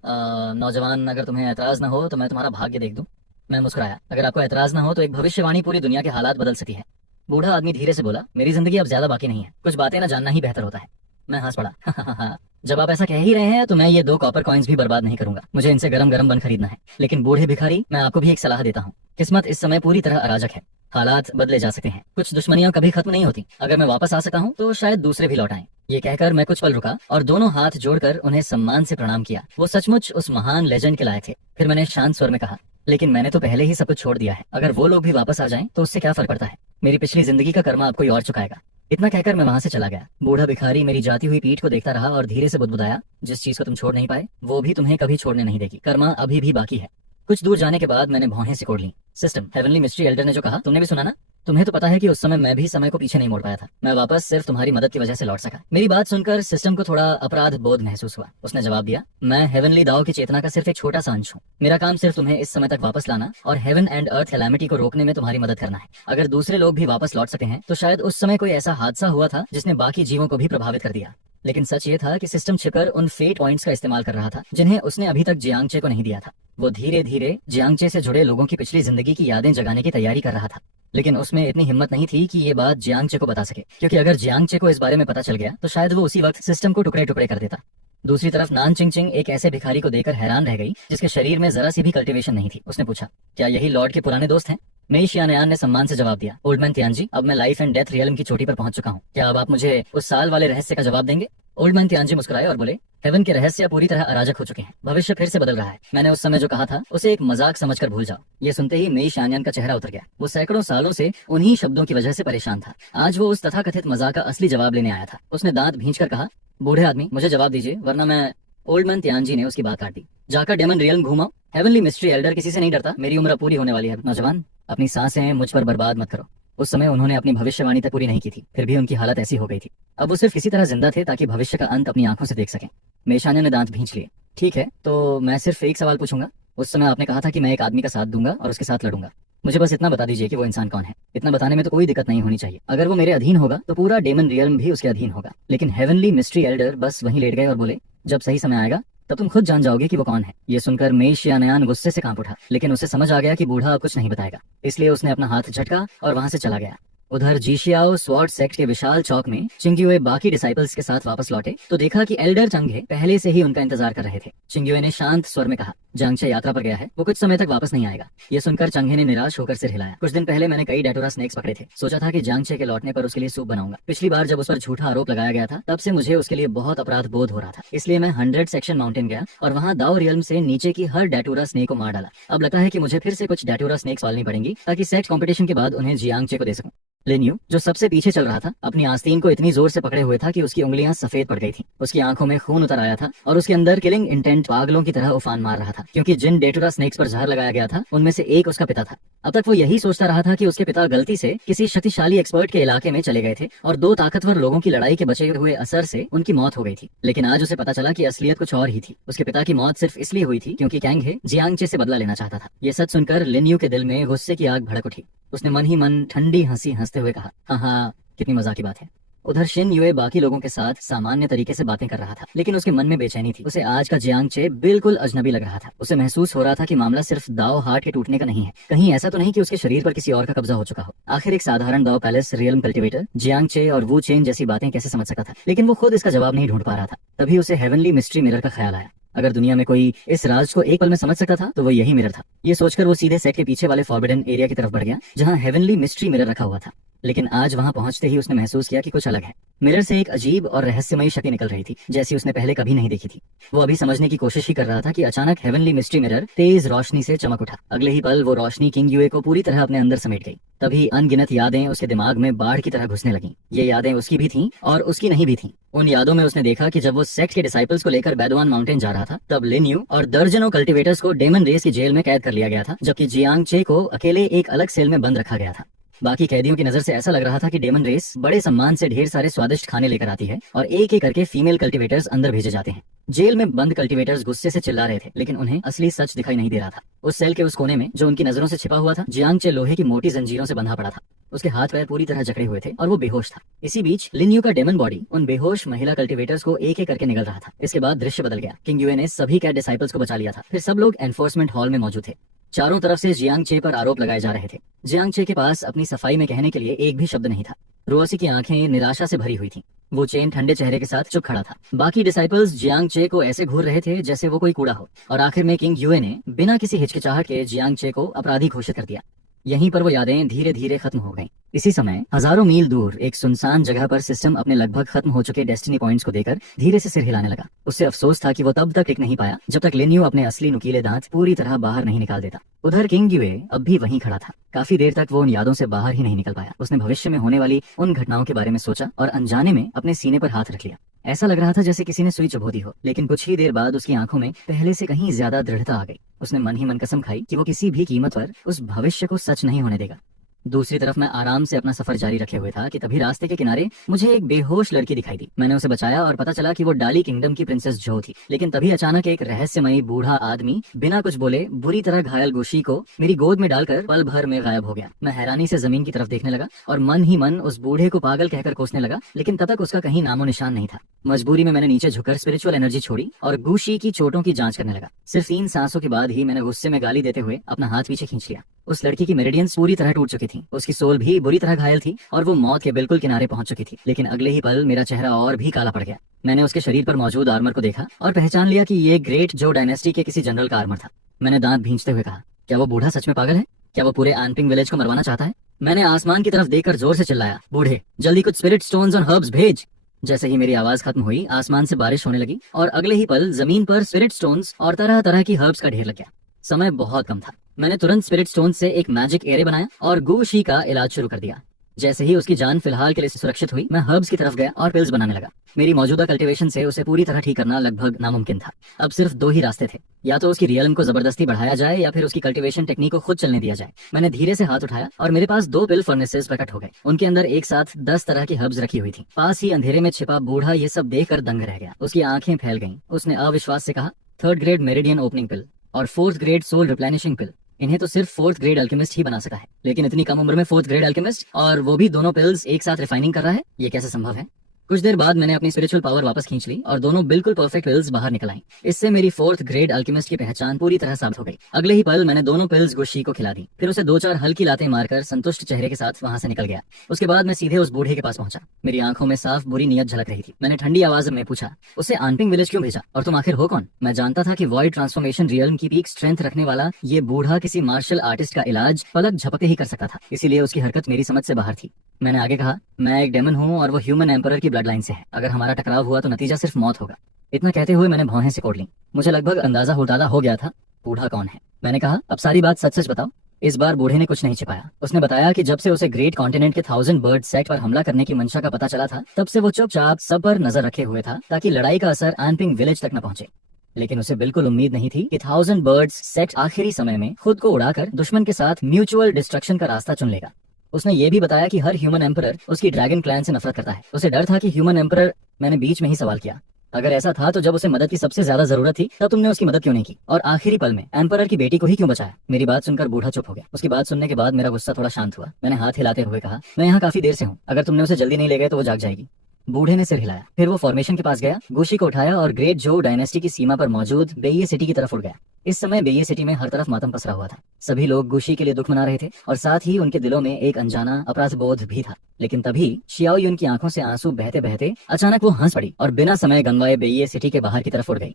नौजवान, अगर तुम्हें एतराज न हो तो मैं तुम्हारा भाग्य देख दूं। मैं मुस्कुराया, अगर आपको एतराज न हो तो एक भविष्यवाणी पूरी दुनिया के हालात बदल सकती है। बूढ़ा आदमी धीरे से बोला, मेरी जिंदगी अब ज्यादा बाकी नहीं है, कुछ बातें न जानना ही बेहतर होता है। मैं हंस पड़ा। जब आप ऐसा कह ही रहे हैं तो मैं ये 2 कॉपर कॉइन्स भी बर्बाद नहीं करूंगा। मुझे इनसे गरम गरम बन खरीदना है। लेकिन बूढ़े भिखारी, मैं आपको भी एक सलाह देता हूँ। किस्मत इस समय पूरी तरह अराजक है। हालात बदले जा सकते हैं, कुछ दुश्मनियां कभी खत्म नहीं होती। अगर मैं वापस आ सका हूँ तो शायद दूसरे भी लौट आएं। ये कहकर मैं कुछ पल रुका और दोनों हाथ जोड़कर उन्हें सम्मान से प्रणाम किया। वो सचमुच उस महान लेजेंड के लायक थे। फिर मैंने शांत स्वर में कहा, लेकिन मैंने तो पहले ही सब कुछ छोड़ दिया है। अगर वो लोग भी वापस आ जाएं तो उससे क्या फर्क पड़ता है? मेरी पिछली जिंदगी का कर्मा अब कोई और चुकाएगा। इतना कहकर मैं वहां से चला गया। बूढ़ा भिखारी मेरी जाती हुई पीठ को देखता रहा और धीरे से बुदबुदाया, जिस चीज को तुम छोड़ नहीं पाए वो भी तुम्हें कभी छोड़ने नहीं देगी। कर्मा अभी भी बाकी है। कुछ दूर जाने के बाद मैंने भौहें सिकोड़ ली। सिस्टम, हेवनली मिस्ट्री एल्डर ने जो कहा तुमने भी सुना ना? तुम्हें तो पता है कि उस समय मैं भी समय को पीछे नहीं मोड़ पाया था। मैं वापस सिर्फ तुम्हारी मदद की वजह से लौट सका। मेरी बात सुनकर सिस्टम को थोड़ा अपराध बोध महसूस हुआ। उसने जवाब दिया, मैं हेवनली दाओ की चेतना का सिर्फ एक छोटा सा अंश हूँ। मेरा काम सिर्फ तुम्हें इस समय तक वापस लाना और हेवन एंड अर्थ कैलामिटी को रोकने में तुम्हारी मदद करना है। अगर दूसरे लोग भी वापस लौट सके हैं तो शायद उस समय कोई ऐसा हादसा हुआ था जिसने बाकी जीवों को भी प्रभावित कर दिया। लेकिन सच ये था कि सिस्टम छिपकर उन फेट पॉइंट्स का इस्तेमाल कर रहा था जिन्हें उसने अभी तक जियांगचे को नहीं दिया था। वो धीरे धीरे जियांगचे से जुड़े लोगों की पिछली जिंदगी की यादें जगाने की तैयारी कर रहा था। लेकिन उसमें इतनी हिम्मत नहीं थी कि ये बात जियांगचे को बता सके, क्योंकि अगर जियांगचे को इस बारे में पता चल गया तो शायद वो उसी वक्त सिस्टम को टुकड़े टुकड़े कर देता। दूसरी तरफ नान चिंग चिंग एक ऐसे भिखारी को देखकर हैरान रह गई जिसके शरीर में जरा सी भी कल्टीवेशन नहीं थी। उसने पूछा, क्या यही लॉर्ड के पुराने दोस्त हैं? मेई शियानयान ने सम्मान से जवाब दिया, ओल्ड मैन तियानजी, अब मैं लाइफ एंड डेथ रियल्म की चोटी पर पहुंच चुका हूँ। क्या अब आप मुझे उस साल वाले रहस्य का जवाब देंगे? ओल्ड मैन तियानजी मुस्कुराए और बोले, हेवन के रहस्य पूरी तरह अराजक हो चुके हैं। भविष्य फिर से बदल रहा है। मैंने उस समय जो कहा था उसे एक मजाक समझकर भूल जाओ। ये सुनते ही मेई शियानयान का चेहरा उतर गया। वो सैकड़ों सालों से उन्हीं शब्दों की वजह से परेशान था। आज वो उस तथाकथित मजाक का असली जवाब लेने आया था। उसने दांत भींचकर कहा, बूढ़े आदमी, मुझे जवाब दीजिए वरना मैं। ओल्ड मैन तियानजी ने उसकी बात काट दी। जाकर डेमन रियल्म घूमाओ। हेवनली मिस्ट्री एल्डर किसी से नहीं डरता। मेरी उम्र पूरी होने वाली है। नौजवान, अपनी सांसें मुझ पर बर्बाद मत करो। उस समय उन्होंने अपनी भविष्यवाणी तक पूरी नहीं की थी, फिर भी उनकी हालत ऐसी हो गई थी। अब वो सिर्फ इसी तरह जिंदा थे ताकि भविष्य का अंत अपनी आंखों से देख सकें। मेशाने ने दांत भींच लिए। ठीक है, तो मैं सिर्फ एक सवाल पूछूंगा। उस समय आपने कहा था कि मैं एक आदमी का साथ दूंगा और उसके साथ लड़ूंगा। मुझे बस इतना बता दीजिए कि वो इंसान कौन है। इतना बताने में तो कोई दिक्कत नहीं होनी चाहिए। अगर वो मेरे अधीन होगा तो पूरा डेमन रियल्म भी उसके अधीन होगा। लेकिन हेवनली मिस्ट्री एल्डर बस वहीं लेट गए और बोले, जब सही समय आएगा तब तुम खुद जान जाओगे कि वो कौन है। ये सुनकर मेई शियानयान गुस्से से कांप उठा, लेकिन उसे समझ आ गया कि बूढ़ा अब कुछ नहीं बताएगा, इसलिए उसने अपना हाथ झटका और वहां से चला गया। उधर जीशियाओ स्वॉर्ड सेक्ट के विशाल चौक में चिंग्युए बाकी डिसाइपल्स के साथ वापस लौटे तो देखा कि एल्डर चंगे पहले से ही उनका इंतजार कर रहे थे। चिंग्युए ने शांत स्वर में कहा, जांगचे यात्रा पर गया है, वो कुछ समय तक वापस नहीं आएगा। ये सुनकर चंगे ने निराश होकर सिर हिलाया। कुछ दिन पहले मैंने कई डेटोरा स्नेक्स पकड़े थे। सोचा था कि जांगचे के लौटने पर उसके लिए सूप बनाऊंगा। पिछली बार जब उस पर झूठा आरोप लगाया गया था तब से मुझे उसके लिए बहुत अपराध बोध हो रहा था। इसलिए मैं 100 सेक्शन माउंटेन गया और वहाँ दाओ रियल्म से नीचे की हर डेटोरा स्नेक को मार डाला। अब लगता है कि मुझे फिर से कुछ डेटोरा स्नेक्स पालनी पड़ेंगी ताकि सेक्ट कॉम्पिटिशन के बाद उन्हें जियांगचे को दे सकूं। लिन्यू, जो सबसे पीछे चल रहा था, अपनी आस्तीन को इतनी जोर से पकड़े हुए था कि उसकी उंगलियां सफेद पड़ गई थी। उसकी आंखों में खून उतर आया था और उसके अंदर किलिंग इंटेंट पागलों की तरह उफान मार रहा था, क्योंकि जिन डेटोरा स्नेक्स पर जहर लगाया गया था उनमें से एक उसका पिता था। अब तक वो यही सोचता रहा था कि उसके पिता गलती से किसी शक्तिशाली एक्सपर्ट के इलाके में चले गए थे और 2 ताकतवर लोगों की लड़ाई के बचे हुए असर से उनकी मौत हो गई थी। लेकिन आज उसे पता चला कि असलियत कुछ और ही थी। उसके पिता की मौत सिर्फ इसलिए हुई थी क्योंकि कैंगे जियांगचे से बदला लेना चाहता था। ये सच सुनकर लिन्यू के दिल में गुस्से की आग भड़क उठी। उसने मन ही मन ठंडी हंसी हंसते हुए कहा, हाँ, कितनी मजाक की बात है। उधर शिन युए बाकी लोगों के साथ सामान्य तरीके से बातें कर रहा था, लेकिन उसके मन में बेचैनी थी। उसे आज का जियांगचे बिल्कुल अजनबी लग रहा था। उसे महसूस हो रहा था कि मामला सिर्फ दाओ हार्ट के टूटने का नहीं है। कहीं ऐसा तो नहीं कि उसके शरीर पर किसी और का कब्जा हो चुका हो। आखिर एक साधारण दाओ पैलेस रियल्म कल्टीवेटर जियांगचे और वू चेन जैसी बातें कैसे समझ सका था, लेकिन वो खुद इसका जवाब नहीं ढूंढ पा रहा था। तभी उसे हेवनली मिस्ट्री मिरर का ख्याल आया। अगर दुनिया में कोई इस राज को एक पल में समझ सकता था तो वो यही मिरर था। ये सोचकर वो सीधे सेट के पीछे वाले फॉरबिडन एरिया की तरफ बढ़ गया जहाँ हेवनली मिस्ट्री मिरर रखा हुआ था। लेकिन आज वहां पहुंचते ही उसने महसूस किया कि कुछ अलग है। मिरर से एक अजीब और रहस्यमयी शक्ति निकल रही थी, जैसी उसने पहले कभी नहीं देखी थी। वो अभी समझने की कोशिश ही कर रहा था कि अचानक हेवनली मिस्ट्री मिरर तेज रोशनी से चमक उठा। अगले ही पल वो रोशनी किंग यूए को पूरी तरह अपने अंदर समेट गई। तभी अनगिनत यादें उसके दिमाग में बाढ़ की तरह घुसने लगीं। ये यादें उसकी भी थीं और उसकी नहीं भी थीं। उन यादों में उसने देखा कि जब वो सेक्ट के डिसाइपल्स को लेकर बेदवान माउंटेन जा रहा था, तब लिन यू और दर्जनों कल्टिवेटर्स को डेमन रेस की जेल में कैद कर लिया गया था, जबकि जियांग चे को अकेले एक अलग सेल में बंद रखा गया था। बाकी कैदियों की नजर से ऐसा लग रहा था कि डेमन रेस बड़े सम्मान से ढेर सारे स्वादिष्ट खाने लेकर आती है और एक एक करके फीमेल कल्टिवेटर्स अंदर भेजे जाते हैं। जेल में बंद कल्टिवेटर्स गुस्से से चिल्ला रहे थे, लेकिन उन्हें असली सच दिखाई नहीं दे रहा था। उस सेल के उस कोने में जो उनकी नजरों से छिपा हुआ था, जियांग चे लोहे की मोटी जंजीरों से बंधा पड़ा था। उसके हाथ पैर पूरी तरह जकड़े हुए थे और वो बेहोश था। इसी बीच लिन यू का डेमन बॉडी उन बेहोश महिला कल्टिवेटर्स को एक एक करके निगल रहा था। इसके बाद दृश्य बदल गया। किंग यूए ने सभी कैट डिसाइपल्स को बचा लिया था। फिर सब लोग एनफोर्समेंट हॉल में मौजूद थे। चारों तरफ से जियांग चे पर आरोप लगाए जा रहे थे। जियांग चे के पास अपनी सफाई में कहने के लिए एक भी शब्द नहीं था। रोसी की आंखें निराशा से भरी हुई थीं। वो चेन ठंडे चेहरे के साथ चुप खड़ा था। बाकी डिसाइपल्स जियांग चे को ऐसे घूर रहे थे जैसे वो कोई कूड़ा हो। और आखिर में किंग यूए ने बिना किसी हिचकिचाहट के जियांग चे को अपराधी घोषित कर दिया। यहीं पर वो यादें धीरे धीरे खत्म हो गईं। इसी समय हजारों मील दूर एक सुनसान जगह पर सिस्टम अपने लगभग खत्म हो चुके डेस्टिनी पॉइंट्स को देकर धीरे से सिर हिलाने लगा। उससे अफसोस था कि वो तब तक टिक नहीं पाया जब तक लिन यू अपने असली नुकीले दांत पूरी तरह बाहर नहीं निकाल देता। उधर किंग यूए अब भी वहीं खड़ा था। काफी देर तक वो उन यादों से बाहर ही नहीं निकल पाया। उसने भविष्य में होने वाली उन घटनाओं के बारे में सोचा और अनजाने में अपने सीने पर हाथ रख लिया। ऐसा लग रहा था जैसे किसी ने सुई चुभो दी हो, लेकिन कुछ ही देर बाद उसकी आंखों में पहले से कहीं ज्यादा दृढ़ता आ गई। उसने मन ही मन कसम खाई कि वो किसी भी कीमत पर उस भविष्य को सच नहीं होने देगा। दूसरी तरफ मैं आराम से अपना सफर जारी रखे हुए था कि तभी रास्ते के किनारे मुझे एक बेहोश लड़की दिखाई दी। मैंने उसे बचाया और पता चला कि वो डाली किंगडम की प्रिंसेस जो थी। लेकिन तभी अचानक एक रहस्यमयी बूढ़ा आदमी बिना कुछ बोले बुरी तरह घायल गुशी को मेरी गोद में डालकर पल भर में गायब हो गया। मैं हैरानी से जमीन की तरफ देखने लगा और मन ही मन उस बूढ़े को पागल कहकर कोसने लगा, लेकिन तब तक उसका कहीं नामो निशान नहीं था। मजबूरी में मैंने नीचे झुककर स्पिरिचुअल एनर्जी छोड़ी और गुशी की चोटों की जांच करने लगा। सिर्फ 3 सांसों के बाद ही मैंने गुस्से में गाली देते हुए अपना हाथ पीछे खींच लिया। उस लड़की की मेरिडियंस पूरी तरह टूट चुकी थी। उसकी सोल भी बुरी तरह घायल थी और वो मौत के बिल्कुल किनारे पहुंच चुकी थी। लेकिन अगले ही पल मेरा चेहरा और भी काला पड़ गया। मैंने उसके शरीर पर मौजूद आर्मर को देखा और पहचान लिया कि ये ग्रेट जो डायनेस्टी के किसी जनरल का आर्मर था। मैंने दांत भींचते हुए कहा, क्या वो बूढ़ा सच में पागल है? क्या वो पूरे आनपिंग विलेज को मरवाना चाहता है? मैंने आसमान की तरफ देखकर जोर से चिल्लाया, बूढ़े जल्दी कुछ स्पिरिट स्टोन्स और हर्ब्स भेज। जैसे ही मेरी आवाज खत्म हुई, आसमान से बारिश होने लगी और अगले ही पल जमीन पर स्पिरिट स्टोन्स और तरह तरह की हर्ब्स का ढेर लग गया। समय बहुत कम था। मैंने तुरंत स्पिरिट स्टोन से एक मैजिक एरे बनाया और गुशी का इलाज शुरू कर दिया। जैसे ही उसकी जान फिलहाल के लिए सुरक्षित हुई, मैं हर्ब्स की तरफ गया और पिल्स बनाने लगा। मेरी मौजूदा कल्टीवेशन से उसे पूरी तरह ठीक करना लगभग नामुमकिन था। अब सिर्फ 2 ही रास्ते थे, या तो उसकी रियल्म को जबरदस्ती बढ़ाया जाए या फिर उसकी कल्टीवेशन टेक्निक को खुद चलने दिया जाए। मैंने धीरे से हाथ उठाया और मेरे पास 2 पिल फर्नेसेस प्रकट हो गए। उनके अंदर एक साथ 10 तरह की हर्ब्स रखी हुई थी। पास ही अंधेरे में छिपा बूढ़ा ये सब देखकर दंग रह गया। उसकी आंखें फैल गईं। उसने अविश्वास से कहा, 3rd ग्रेड मेरिडियन ओपनिंग पिल और 4th ग्रेड सोल रिप्लेनिशिंग पिल। इन्हें तो सिर्फ 4th ग्रेड अल्केमिस्ट ही बना सका है, लेकिन इतनी कम उम्र में 4th ग्रेड अल्केमिस्ट, और वो भी दोनों पिल्स एक साथ रिफाइनिंग कर रहा है, ये कैसे संभव है? कुछ देर बाद मैंने अपनी स्पिरिचुअल पावर वापस खींच ली और दोनों बिल्कुल परफेक्ट पिल्स बाहर निकल आई। इससे मेरी 4th ग्रेड अल्केमिस्ट की पहचान पूरी तरह साबित हो गई। अगले ही पल मैंने दोनों पिल्स गुशी को खिला दी, फिर उसे 2-4 हल्की लातें मारकर संतुष्ट चेहरे के साथ वहां से निकल गया। उसके बाद मैं सीधे उस बूढ़े के पास पहुंचा। मेरी आंखों में साफ बुरी नीयत झलक रही थी। मैंने ठंडी आवाज में पूछा, उसे आनपिंग विलेज क्यों भेजा और तुम आखिर हो कौन? मैं जानता था कि वॉइड ट्रांसफॉर्मेशन रियल्म की पीक स्ट्रेंथ रखने वाला ये बूढ़ा किसी मार्शल आर्टिस्ट का इलाज पलक झपकते ही कर सकता था, इसीलिए उसकी हरकत मेरी समझ से बाहर थी। मैंने आगे कहा, मैं एक डेमन हूँ और वो ह्यूमन एम्परर की ब्लड लाइन से है। अगर हमारा टकराव हुआ तो नतीजा सिर्फ मौत होगा। इतना कहते हुए मैंने भौहें सिकोड़ ली। मुझे लगभग अंदाजा होता हो गया था बूढ़ा कौन है। मैंने कहा, अब सारी बात सच सच बताओ। इस बार बूढ़े ने कुछ नहीं छिपाया। उसने बताया कि जब से उसे ग्रेट कॉन्टिनेंट के 1000 बर्ड सेट पर हमला करने की मंशा का पता चला था, तब से वो चुपचाप सब पर नजर रखे हुए था ताकि लड़ाई का असर आनपिंग विलेज तक न पहुंचे। लेकिन उसे बिल्कुल उम्मीद नहीं थी कि 1000 बर्ड्स सेट आखिरी समय में खुद को उड़ाकर दुश्मन के साथ म्यूचुअल डिस्ट्रक्शन का रास्ता चुन लेगा। उसने ये भी बताया कि हर ह्यूमन एम्परर उसकी ड्रैगन क्लैन से नफरत करता है। उसे डर था कि ह्यूमन एम्परर। मैंने बीच में ही सवाल किया, अगर ऐसा था तो जब उसे मदद की सबसे ज्यादा जरूरत थी तब तुमने उसकी मदद क्यों नहीं की, और आखिरी पल में एम्परर की बेटी को ही क्यों बचाया? मेरी बात सुनकर बूढ़ा चुप हो गया। उसकी बात सुनने के बाद मेरा गुस्सा थोड़ा शांत हुआ। मैंने हाथ हिलाते हुए कहा, मैं यहाँ काफी देर से हूँ, अगर तुमने उसे जल्दी नहीं ले गए तो वो जाग जाएगी। बूढ़े ने सिर हिलाया। फिर वो फॉर्मेशन के पास गया, गुशी को उठाया और ग्रेट जो डायनेस्टी की सीमा पर मौजूद बेइये सिटी की तरफ उड़ गया। इस समय बेइये सिटी में हर तरफ मातम पसरा हुआ था। सभी लोग गुशी के लिए दुख मना रहे थे और साथ ही उनके दिलों में एक अनजाना अपराध बोध भी था। लेकिन तभी शियाओ युन की आंखों से आंसू बहते बहते अचानक वो हंस पड़ी और बिना समय गंवाए बेइये सिटी के बाहर की तरफ उड़ गई।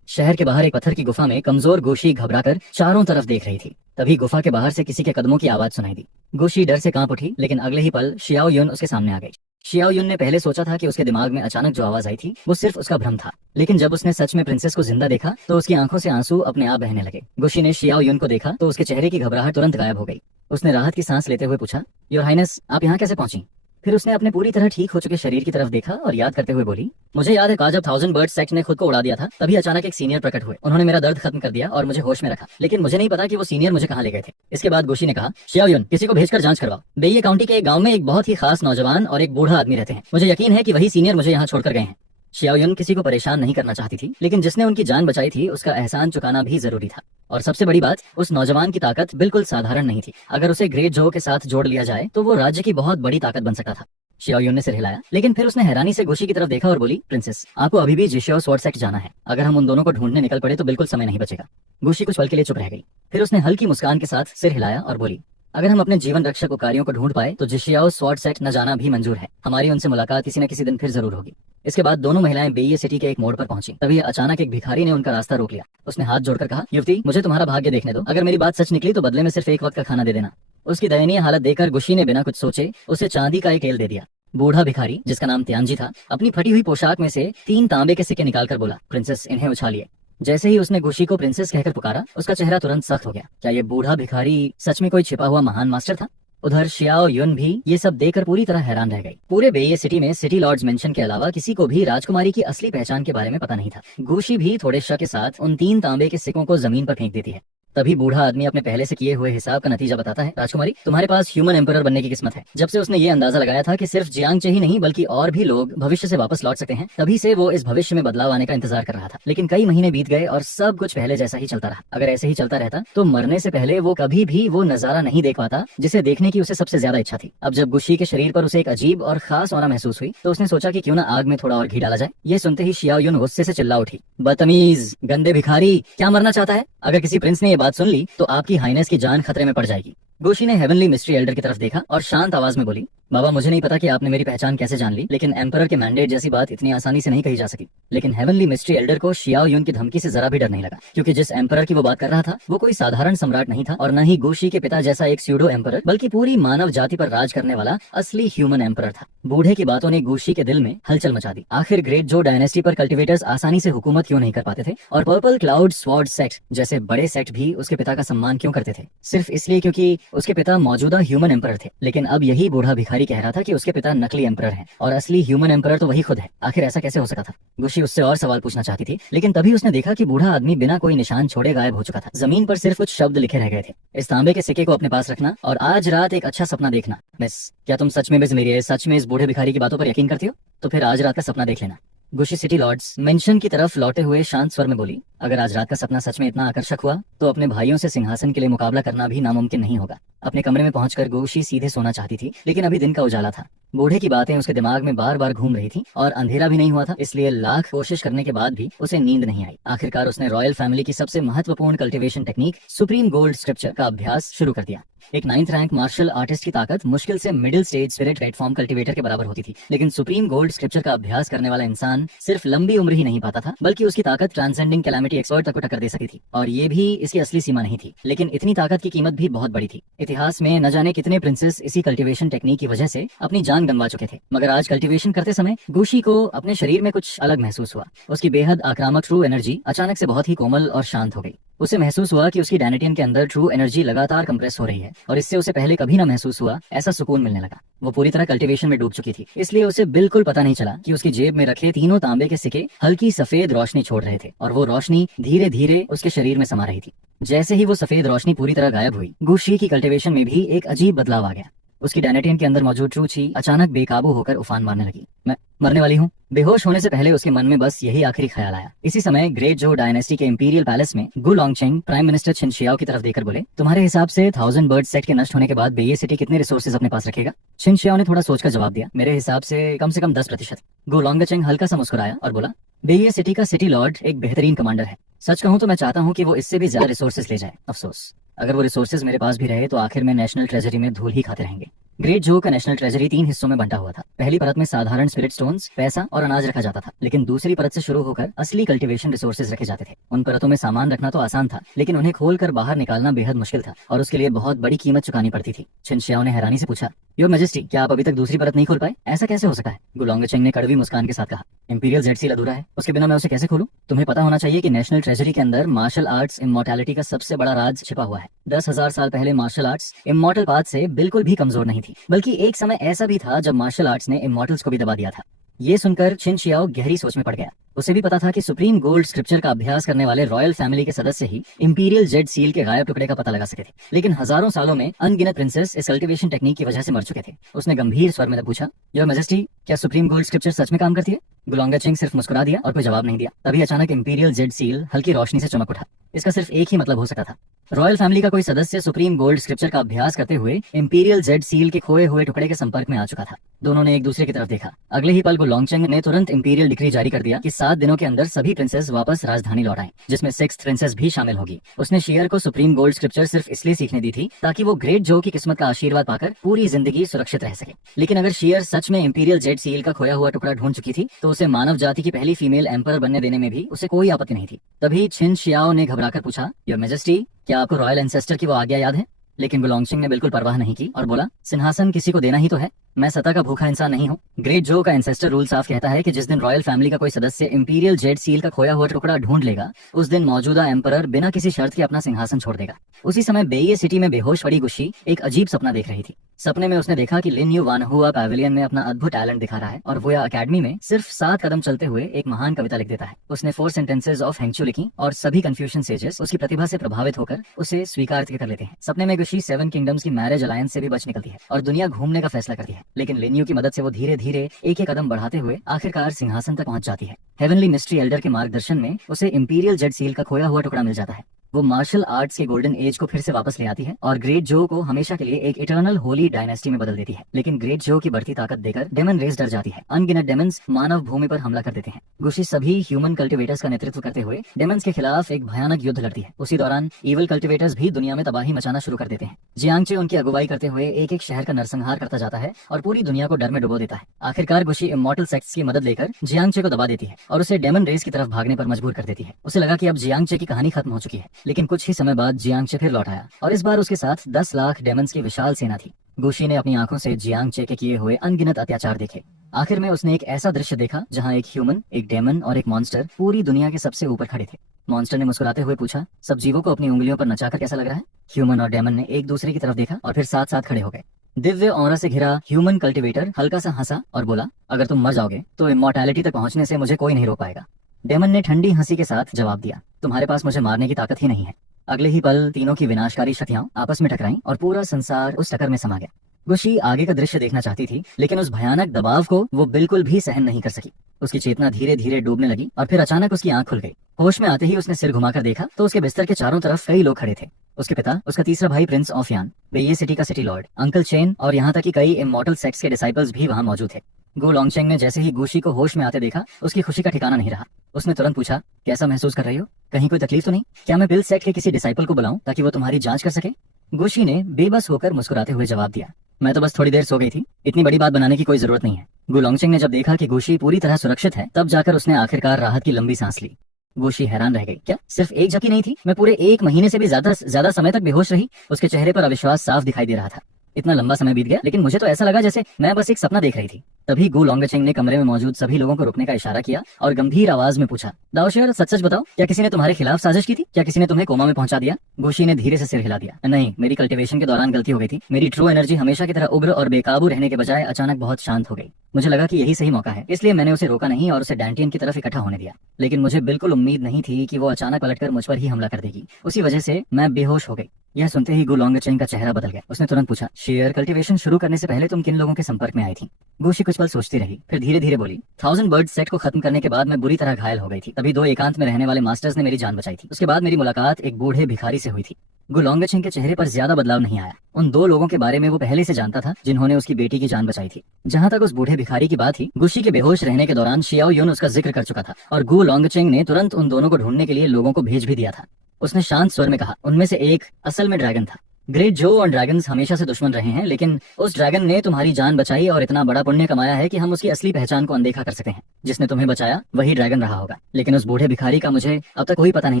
शहर के बाहर एक पत्थर की गुफा में कमजोर गोशी घबराकर चारों तरफ देख रही थी। तभी गुफा के बाहर से किसी के कदमों की आवाज सुनाई दी। गोशी डर से कांप उठी, लेकिन अगले ही पल शियाओ युन उसके सामने आ गई। शियाओ युन ने पहले सोचा था कि उसके दिमाग में अचानक जो आवाज आई थी वो सिर्फ उसका भ्रम था, लेकिन जब उसने सच में प्रिंसेस को जिंदा देखा तो उसकी आंखों से आंसू अपने आप बहने लगे। गोशी ने शियाओ युन को देखा तो उसके चेहरे की घबराहट तुरंत गायब हो गई। उसने राहत की सांस लेते हुए पूछा, योर हाइनेस, आप यहाँ कैसे पहुंची? फिर उसने अपने पूरी तरह ठीक हो चुके शरीर की तरफ देखा और याद करते हुए बोली, मुझे याद है कहा जब 1000 बर्ड सेक्ट ने खुद को उड़ा दिया था, तभी अचानक एक सीनियर प्रकट हुए। उन्होंने मेरा दर्द खत्म कर दिया और मुझे होश में रखा, लेकिन मुझे नहीं पता कि वो सीनियर मुझे कहाँ ले गए थे। इसके बाद गोशी ने कहा, शियाओ युन, किसी को भेजकर जांच करवाओ। बेइये काउंटी के एक गांव में एक बहुत ही खास नौजवान और एक बूढ़ा आदमी रहते हैं। मुझे यकीन है कि वही सीनियर मुझे यहाँ छोड़कर गए हैं। शियाओ युन किसी को परेशान नहीं करना चाहती थी, लेकिन जिसने उनकी जान बचाई थी उसका एहसान चुकाना भी जरूरी था। और सबसे बड़ी बात, उस नौजवान की ताकत बिल्कुल साधारण नहीं थी। अगर उसे ग्रेट जो के साथ जोड़ लिया जाए तो वो राज्य की बहुत बड़ी ताकत बन सकता था। शियाओ युन ने सिर हिलाया, लेकिन फिर उसने हैरानी से गोशी की तरफ देखा और बोली, प्रिंसेस, आपको अभी भी जिशियाओ स्वॉर्ड सेक्ट जाना है। अगर हम उन दोनों को ढूंढने निकल पड़े तो बिल्कुल समय नहीं बचेगा। गोशी कुछ पल के लिए चुप रह गई, फिर उसने हल्की मुस्कान के साथ सिर हिलाया और बोली, अगर हम अपने जीवन रक्षक उपकारियों को ढूंढ पाए तो जिशियाओ स्वॉर्ड सेक्ट न जाना भी मंजूर है। हमारी उनसे मुलाकात किसी न किसी दिन फिर जरूर होगी। इसके बाद दोनों महिलाएं बेइये सिटी के एक मोड़ पर पहुंची। तभी अचानक एक भिखारी ने उनका रास्ता रोक लिया। उसने हाथ जोड़कर कहा, युवती, मुझे तुम्हारा भाग्य देखने दो। अगर मेरी बात सच निकली तो बदले में सिर्फ एक वक्त का खाना दे देना। उसकी दयनीय हालत देखकर गुशी ने बिना कुछ सोचे उसे चांदी का एक एल दे दिया। बूढ़ा भिखारी, जिसका नाम त्यांजी था, अपनी फटी हुई पोशाक में से 3 तांबे के सिक्के निकालकर बोला, प्रिंसेस, इन्हें उछालिए। जैसे ही उसने गुशी को प्रिंसेस कहकर पुकारा, उसका चेहरा तुरंत सख्त हो गया। क्या ये बूढ़ा भिखारी सच में कोई छिपा हुआ महान मास्टर था? उधर शियाओ युन भी ये सब देखकर पूरी तरह हैरान रह गई। पूरे बेइये सिटी में सिटी लॉर्ड्स मेंशन के अलावा किसी को भी राजकुमारी की असली पहचान के बारे में पता नहीं था। गुशी भी थोड़े शक के साथ उन 3 तांबे के सिक्कों को जमीन पर फेंक देती है। तभी बूढ़ा आदमी अपने पहले से किए हुए हिसाब का नतीजा बताता है, राजकुमारी, तुम्हारे पास ह्यूमन एम्परर बनने की किस्मत है। जब से उसने ये अंदाजा लगाया था कि सिर्फ जियांगचे ही नहीं बल्कि और भी लोग भविष्य से वापस लौट सकते हैं, तभी से वो इस भविष्य में बदलाव आने का इंतजार कर रहा था। लेकिन कई महीने बीत गए और सब कुछ पहले जैसा ही चलता रहा। अगर ऐसे ही चलता रहता तो मरने से पहले वो कभी भी वो नजारा नहीं देख पाता जिसे देखने की उसे सबसे ज्यादा इच्छा थी। अब जब गुशी के शरीर पर उसे एक अजीब और खास ऑरा महसूस हुई तो उसने सोचा कि क्यों ना आग में थोड़ा और घी डाला जाए। ये सुनते ही शियाओ युन गुस्से से चिल्ला उठी, बदतमीज, गंदे भिखारी, क्या मरना चाहता है? अगर किसी प्रिंस ने ये बात सुन ली तो आपकी हाइनेस की जान खतरे में पड़ जाएगी। गोशी ने हेवनली मिस्ट्री एल्डर की तरफ देखा और शांत आवाज में बोली, बाबा, मुझे नहीं पता कि आपने मेरी पहचान कैसे जान ली, लेकिन एम्परर के मैंडेट जैसी बात इतनी आसानी से नहीं कही जा सकी। लेकिन हेवनली मिस्ट्री एल्डर को शियाओ युन की धमकी से जरा भी डर नहीं लगा, क्योंकि जिस एम्परर की वो बात कर रहा था वो कोई साधारण सम्राट नहीं था और न ही गोशी के पिता जैसा एक स्यूडो एम्परर, बल्कि पूरी मानव जाति पर राज करने वाला असली ह्यूमन एम्परर था। बूढ़े की बातों ने गोशी के दिल में हलचल मचा दी। आखिर ग्रेट जो डायनेस्टी पर कल्टिवेटर्स आसानी से हुकूमत क्यों नहीं कर पाते थे, और पर्पल क्लाउड स्वॉर्ड सेक्ट जैसे बड़े सेक्ट भी उसके पिता का सम्मान क्यों करते थे? सिर्फ इसलिए क्योंकि उसके पिता मौजूदा ह्यूमन एम्परर थे। लेकिन अब यही बूढ़ा भिखारी कह रहा था कि उसके पिता नकली एम्परर हैं और असली ह्यूमन एम्परर तो वही खुद है। आखिर ऐसा कैसे हो सका था? गुशी उससे और सवाल पूछना चाहती थी, लेकिन तभी उसने देखा कि बूढ़ा आदमी बिना कोई निशान छोड़े गायब हो चुका था। जमीन पर सिर्फ कुछ शब्द लिखे रह गए थे, इस तांबे के सिक्के को अपने पास रखना और आज रात एक अच्छा सपना देखना। मिस, क्या तुम सच में सच में इस बूढ़े भिखारी की बातों पर यकीन करती हो? तो फिर आज रात का सपना देख लेना। गुशी सिटी लॉर्ड्स मेंशन की तरफ लौटे हुए शांत स्वर में बोली, अगर आज रात का सपना सच में इतना आकर्षक हुआ तो अपने भाइयों से सिंहासन के लिए मुकाबला करना भी नामुमकिन नहीं होगा। अपने कमरे में पहुंचकर गुशी सीधे सोना चाहती थी, लेकिन अभी दिन का उजाला था। बूढ़े की बातें उसके दिमाग में बार बार घूम रही थी और अंधेरा भी नहीं हुआ था, इसलिए लाख कोशिश करने के बाद भी उसे नींद नहीं आई। आखिरकार उसने रॉयल फैमिली की सबसे महत्वपूर्ण cultivation technique supreme gold scripture का अभ्यास शुरू कर दिया। एक 9th रैंक मार्शल आर्टिस्ट की ताकत मुश्किल से middle stage spirit red form cultivator के बराबर होती थी, लेकिन सुप्रीम गोल्ड स्क्रिप्चर का अभ्यास करने वाला इंसान सिर्फ लंबी उम्र ही नहीं पाता था, बल्कि उसकी ताकत ट्रांसेंडिंग कैलामिटी एक्सपर्ट तक को टक्कर दे सकती थी। और ये भी इसकी असली सीमा नहीं थी, लेकिन इतनी ताकत की कीमत भी बहुत बड़ी थी। इतिहास में न जाने कितने प्रिंसेस इसी कल्टीवेशन टेक्निक की वजह से अपनी जान गंवा चुके थे, मगर आज कल्टीवेशन करते समय गुशी को अपने शरीर में कुछ अलग महसूस हुआ। उसकी बेहद आक्रामक ट्रू एनर्जी अचानक से बहुत ही कोमल और शांत हो गई। उसे महसूस हुआ कि उसकी डायनेटियन के अंदर ट्रू एनर्जी लगातार कंप्रेस हो रही है और इससे उसे पहले कभी ना महसूस हुआ ऐसा सुकून मिलने लगा। वो पूरी तरह कल्टीवेशन में डूब चुकी थी, इसलिए उसे बिल्कुल पता नहीं चला कि उसकी जेब में रखे तीनों तांबे के सिक्के हल्की सफेद रोशनी छोड़ रहे थे और वो रोशनी धीरे धीरे उसके शरीर में समा रही थी। जैसे ही वो सफेद रोशनी पूरी तरह गायब हुई, गुशी की कल्टीवेशन में भी एक अजीब बदलाव आ गया। उसकी डायनेटियन के अंदर मौजूद ट्रू ची अचानक बेकाबू होकर उफान मारने लगी। मैं मरने वाली हूँ। बेहोश होने से पहले उसके मन में बस यही आखिरी ख्याल आया। इसी समय ग्रेट जो डायनेस्टी के इंपीरियल पैलेस में गु लॉन्गचेंग प्राइम मिनिस्टर छिन शियाओ की तरफ देखकर बोले, तुम्हारे हिसाब से 1000 बर्ड सेट के नष्ट होने के बाद बेइये सिटी कितने रिसोर्सेज अपने पास रखेगा? छिन शियाओ ने थोड़ा सोचकर जवाब दिया, मेरे हिसाब से कम 10%। गु लॉन्गचेंग हल्का सा मुस्कुराया और बोला, बेइये सिटी का सिटी लॉर्ड एक बेहतरीन कमांडर है। सच कहूँ तो मैं चाहता हूँ कि वो इससे भी ज्यादा रिसोर्सेज ले जाए। अफसोस, अगर वो रिसोर्सेज मेरे पास भी रहे तो आखिर में नेशनल ट्रेजरी में धूल ही खाते रहेंगे। ग्रेट जो का नेशनल ट्रेजरी 3 हिस्सों में बंटा हुआ था। पहली परत में साधारण स्पिरिट स्टोन्स, पैसा और अनाज रखा जाता था, लेकिन दूसरी परत से शुरू होकर असली कल्टीवेशन रिसोर्सेज रखे जाते थे। उन परतों में सामान रखना तो आसान था, लेकिन उन्हें खोलकर बाहर निकालना बेहद मुश्किल था और उसके लिए बहुत बड़ी कीमत चुकानी पड़ती थी। छिनशियाओ ने हैरानी से पूछा, योर मैजेस्टी, क्या आप अभी तक दूसरी परत नहीं खोल पाए? ऐसा कैसे हो सका है? गुलोंगचेंग ने कड़वी मुस्कान के साथ कहा, इंपीरियल जेड सील अधूरा है, उसके बिना मैं उसे कैसे खोलूं? तुम्हें पता होना चाहिए कि नेशनल ट्रेजरी के अंदर मार्शल आर्ट्स इमॉर्टैलिटी का सबसे बड़ा राज छिपा हुआ है। 10,000 साल पहले मार्शल आर्ट्स इमॉर्टल पाथ से बिल्कुल भी कमजोर नहीं थी, बल्कि एक समय ऐसा भी था जब मार्शल आर्ट्स ने इमॉर्टल्स को भी दबा दिया था। ये सुनकर छिनशियाओ गहरी सोच में पड़ गया। उसे भी पता था कि सुप्रीम गोल्ड स्क्रिप्चर का अभ्यास करने वाले रॉयल फैमिली के सदस्य ही इंपीरियल जेड सील के गायब टुकड़े का पता लगा सके थे, लेकिन हजारों सालों में अनगिनत प्रिंसेस इस कल्टीवेशन टेक्निक की वजह से मर चुके थे। उसने गंभीर स्वर में पूछा, योर मैजेस्टी, क्या सुप्रीम गोल्ड स्क्रिप्चर सच में काम करती है? गुलोंगचेंग सिर्फ मुस्कुरा दिया और कोई जवाब नहीं दिया। तभी अचानक इंपीरियल जेड सील हल्की रोशनी से चमक उठा। इसका सिर्फ एक ही मतलब हो सकता था, रॉयल फैमिली का कोई सदस्य सुप्रीम गोल्ड स्क्रिप्चर का अभ्यास करते हुए इंपीरियल जेड सील के खोए हुए टुकड़े के संपर्क में आ चुका था। दोनों ने एक दूसरे की तरफ देखा। अगले ही पल गुलोंगचेंग ने तुरंत इंपीरियल डिक्री जारी कर दिया कि 7 दिनों के अंदर सभी प्रिंसेस वापस राजधानी लौट आएं, जिसमें 6th प्रिंसेस भी शामिल होगी। उसने शियर को सुप्रीम गोल्ड स्क्रिप्चर सिर्फ इसलिए सीखने दी थी ताकि वो ग्रेट जो की किस्मत का आशीर्वाद पाकर पूरी जिंदगी सुरक्षित रह सके। लेकिन अगर शियर सच में इंपीरियल जेड सील का खोया हुआ टुकड़ा ढूंढ चुकी थी, तो उसे मानव जाति की पहली फीमेल एम्पर बनने देने में भी उसे कोई आपत्ति नहीं थी। तभी छिनशियाओ ने घबराकर पूछा, योर मैजेस्टी, क्या आपको रॉयल एंसेस्टर की वो आज्ञा याद है? लेकिन गुलोंगचेंग ने बिल्कुल परवाह नहीं की और बोला, सिंहासन किसी को देना ही तो है, मैं सत्ता का भूखा इंसान नहीं हूँ। ग्रेट जो का एंसेस्टर रूल साफ कहता है कि जिस दिन रॉयल फैमिली का कोई सदस्य इंपीरियल जेड सील का खोया हुआ टुकड़ा ढूंढ लेगा, उस दिन मौजूदा एम्परर बिना किसी शर्त के अपना सिंहासन छोड़ देगा। उसी समय बेइये सिटी में बेहोश पड़ी गुशी एक अजीब सपना देख रही थी। सपने में उसने देखा कि लिन यू वानहुआ पैवेलियन में अपना अद्भुत टैलेंट दिखा रहा है और वो अकेडमी में सिर्फ 7 कदम चलते हुए एक महान कविता लिख देता है। उसने 4 सेंटेंसेस ऑफ हेंगचू लिखी और सभी कंफ्यूशन सेजेस उसकी प्रतिभा से प्रभावित होकर उसे स्वीकार कर लेते हैं। सपने में गुशी 7 किंगडम्स की मैरिज अलायंस से भी बच निकलती है और दुनिया घूमने का फैसला करती है। लेकिन लिन यू की मदद से वो धीरे धीरे एक एक कदम बढ़ाते हुए आखिरकार सिंहासन तक पहुंच जाती है। हेवनली मिस्ट्री एल्डर के मार्गदर्शन में उसे इंपीरियल जेड सील का खोया हुआ टुकड़ा मिल जाता है। वो मार्शल आर्ट्स के गोल्डन एज को फिर से वापस ले आती है और ग्रेट जो को हमेशा के लिए एक इटर्नल होली डायनेस्टी में बदल देती है। लेकिन ग्रेट जो की बढ़ती ताकत देकर डेमन रेस डर जाती है। अनगिनत डेमन्स मानव भूमि पर हमला कर देते हैं। गुशी सभी ह्यूमन कल्टिवेटर्स का नेतृत्व करते हुए डेमन्स के खिलाफ एक भयानक युद्ध लड़ती है। उसी दौरान इवल कल्टिवेटर्स भी दुनिया में तबाही मचाना शुरू कर देते हैं। जियांगचे उनकी अगुवाई करते हुए एक एक शहर का नरसंहार करता जाता है और पूरी दुनिया को डर में डुबो देता है। आखिरकार गुशी इमॉर्टल सेक्ट्स की मदद लेकर जियांगचे को दबा देती है और उसे डेमन रेस की तरफ भागने पर मजबूर कर देती है। उसे लगा कि अब जियांगचे की कहानी खत्म हो चुकी है, लेकिन कुछ ही समय बाद जियांगचे फिर लौट आया और इस बार उसके साथ 10 लाख डेमन्स की विशाल सेना थी। गुशी ने अपनी आंखों से जियांगचे के किए हुए अनगिनत अत्याचार देखे। आखिर में उसने एक ऐसा दृश्य देखा जहां एक ह्यूमन, एक डेमन और एक मॉन्स्टर पूरी दुनिया के सबसे ऊपर खड़े थे। मॉन्स्टर ने मुस्कुराते हुए पूछा, सब जीवों को अपनी उंगलियों पर नचाकर कैसा लग रहा है? ह्यूमन और डेमन ने एक दूसरे की तरफ देखा और फिर साथ साथ खड़े हो गए। दिव्य ऑरा से घिरा ह्यूमन कल्टिवेटर हल्का सा हंसा और बोला, अगर तुम मर जाओगे तो इमॉर्टैलिटी तक पहुंचने से मुझे कोई नहीं रोक पाएगा। डेमन ने ठंडी हंसी के साथ जवाब दिया, तुम्हारे पास मुझे मारने की ताकत ही नहीं है। अगले ही पल तीनों की विनाशकारी शक्तियां आपस में टकराईं और पूरा संसार उस टक्कर में समा गया। गुशी आगे का दृश्य देखना चाहती थी, लेकिन उस भयानक दबाव को वो बिल्कुल भी सहन नहीं कर सकी। उसकी चेतना धीरे धीरे डूबने लगी और फिर अचानक उसकी आंख खुल गई। होश में आते ही उसने सिर घुमाकर देखा तो उसके बिस्तर के चारों तरफ कई लोग खड़े थे। उसके पिता, उसका तीसरा भाई प्रिंस ऑफ यान, बेइये सिटी का सिटी लॉर्ड, अंकल चेन और यहाँ तक कि कई इमॉर्टल सेक्ट्स के डिसाइपल्स भी वहाँ मौजूद थे। गुलोंगचेंग ने जैसे ही गुशी को होश में आते देखा, उसकी खुशी का ठिकाना नहीं रहा। उसने तुरंत पूछा, कैसा महसूस कर रही हो? कहीं कोई तकलीफ तो नहीं? क्या मैं बिल सेक्ट के किसी डिसाइपल को बुलाऊं ताकि वो तुम्हारी जांच कर सके? गुशी ने बेबस होकर मुस्कुराते हुए जवाब दिया, मैं तो बस थोड़ी देर सो गई थी, इतनी बड़ी बात बनाने की कोई जरूरत नहीं है। गुलोंगचेंग ने जब देखा कि गुशी पूरी तरह सुरक्षित है, तब जाकर उसने आखिरकार राहत की लंबी सांस ली। गुशी हैरान रह गई, क्या सिर्फ एक झपकी नहीं थी? मैं पूरे 1 महीने से भी ज्यादा समय तक बेहोश रही। उसके चेहरे पर अविश्वास साफ दिखाई दे रहा था। इतना लंबा समय बीत गया, लेकिन मुझे तो ऐसा लगा जैसे मैं बस एक सपना देख रही थी। तभी गुलोंगचेंग ने कमरे में मौजूद सभी लोगों को रुकने का इशारा किया और गंभीर आवाज में पूछा, दाओशियर, सच सच बताओ, क्या किसी ने तुम्हारे खिलाफ साजिश की थी? क्या किसी ने तुम्हें कोमा में पहुंचा दिया? गुशी ने धीरे से सिर हिला दिया, नहीं, मेरी कल्टिवेशन के दौरान गलती हो गई थी। मेरी ट्रू एनर्जी हमेशा की तरह उग्र और बेकाबू रहने के बजाय अचानक बहुत शांत हो गई। मुझे लगा कि यही सही मौका है, इसलिए मैंने उसे रोका नहीं और उसे डैंटियन की तरफ इकट्ठा होने दिया। लेकिन मुझे बिल्कुल उम्मीद नहीं थी कि वो अचानक पलटकर मुझ पर ही हमला कर देगी। उसी वजह से मैं बेहोश हो गई। यह सुनते ही गुलोंगचेंग का चेहरा बदल गया। उसने तुरंत पूछा, शेयर कल्टीवेशन शुरू करने से पहले तुम किन लोगों के संपर्क में आई थी? गुशी कुछ पल सोचती रही, फिर धीरे धीरे बोली, 1000 बर्ड सेट को खत्म करने के बाद मैं बुरी तरह घायल हो गई थी। तभी 2 एकांत में रहने वाले मास्टर्स ने मेरी जान बचाई थी। उसके बाद मेरी मुलाकात एक बूढ़े भिखारी से हुई थी। गुलोंगचेंग के चेहरे पर ज्यादा बदलाव नहीं आया। उन 2 लोगों के बारे में वो पहले से जानता था जिन्होंने उसकी बेटी की जान बचाई थी। जहां तक उस बूढ़े भिखारी की बात थी, गुशी के बेहोश रहने के दौरान शियाओ युन उसका जिक्र कर चुका था और गुलोंगचेंग ने तुरंत उन दोनों को ढूंढने के लिए लोगों को भेज भी दिया था। उसने शांत स्वर में कहा, उनमें से एक असल में ड्रैगन था। ग्रेट जो और ड्रैगन्स हमेशा से दुश्मन रहे हैं, लेकिन उस ड्रैगन ने तुम्हारी जान बचाई और इतना बड़ा पुण्य कमाया है कि हम उसकी असली पहचान को अनदेखा कर सकते हैं। जिसने तुम्हें बचाया वही ड्रैगन रहा होगा, लेकिन उस बूढ़े भिखारी का मुझे अब तक कोई पता नहीं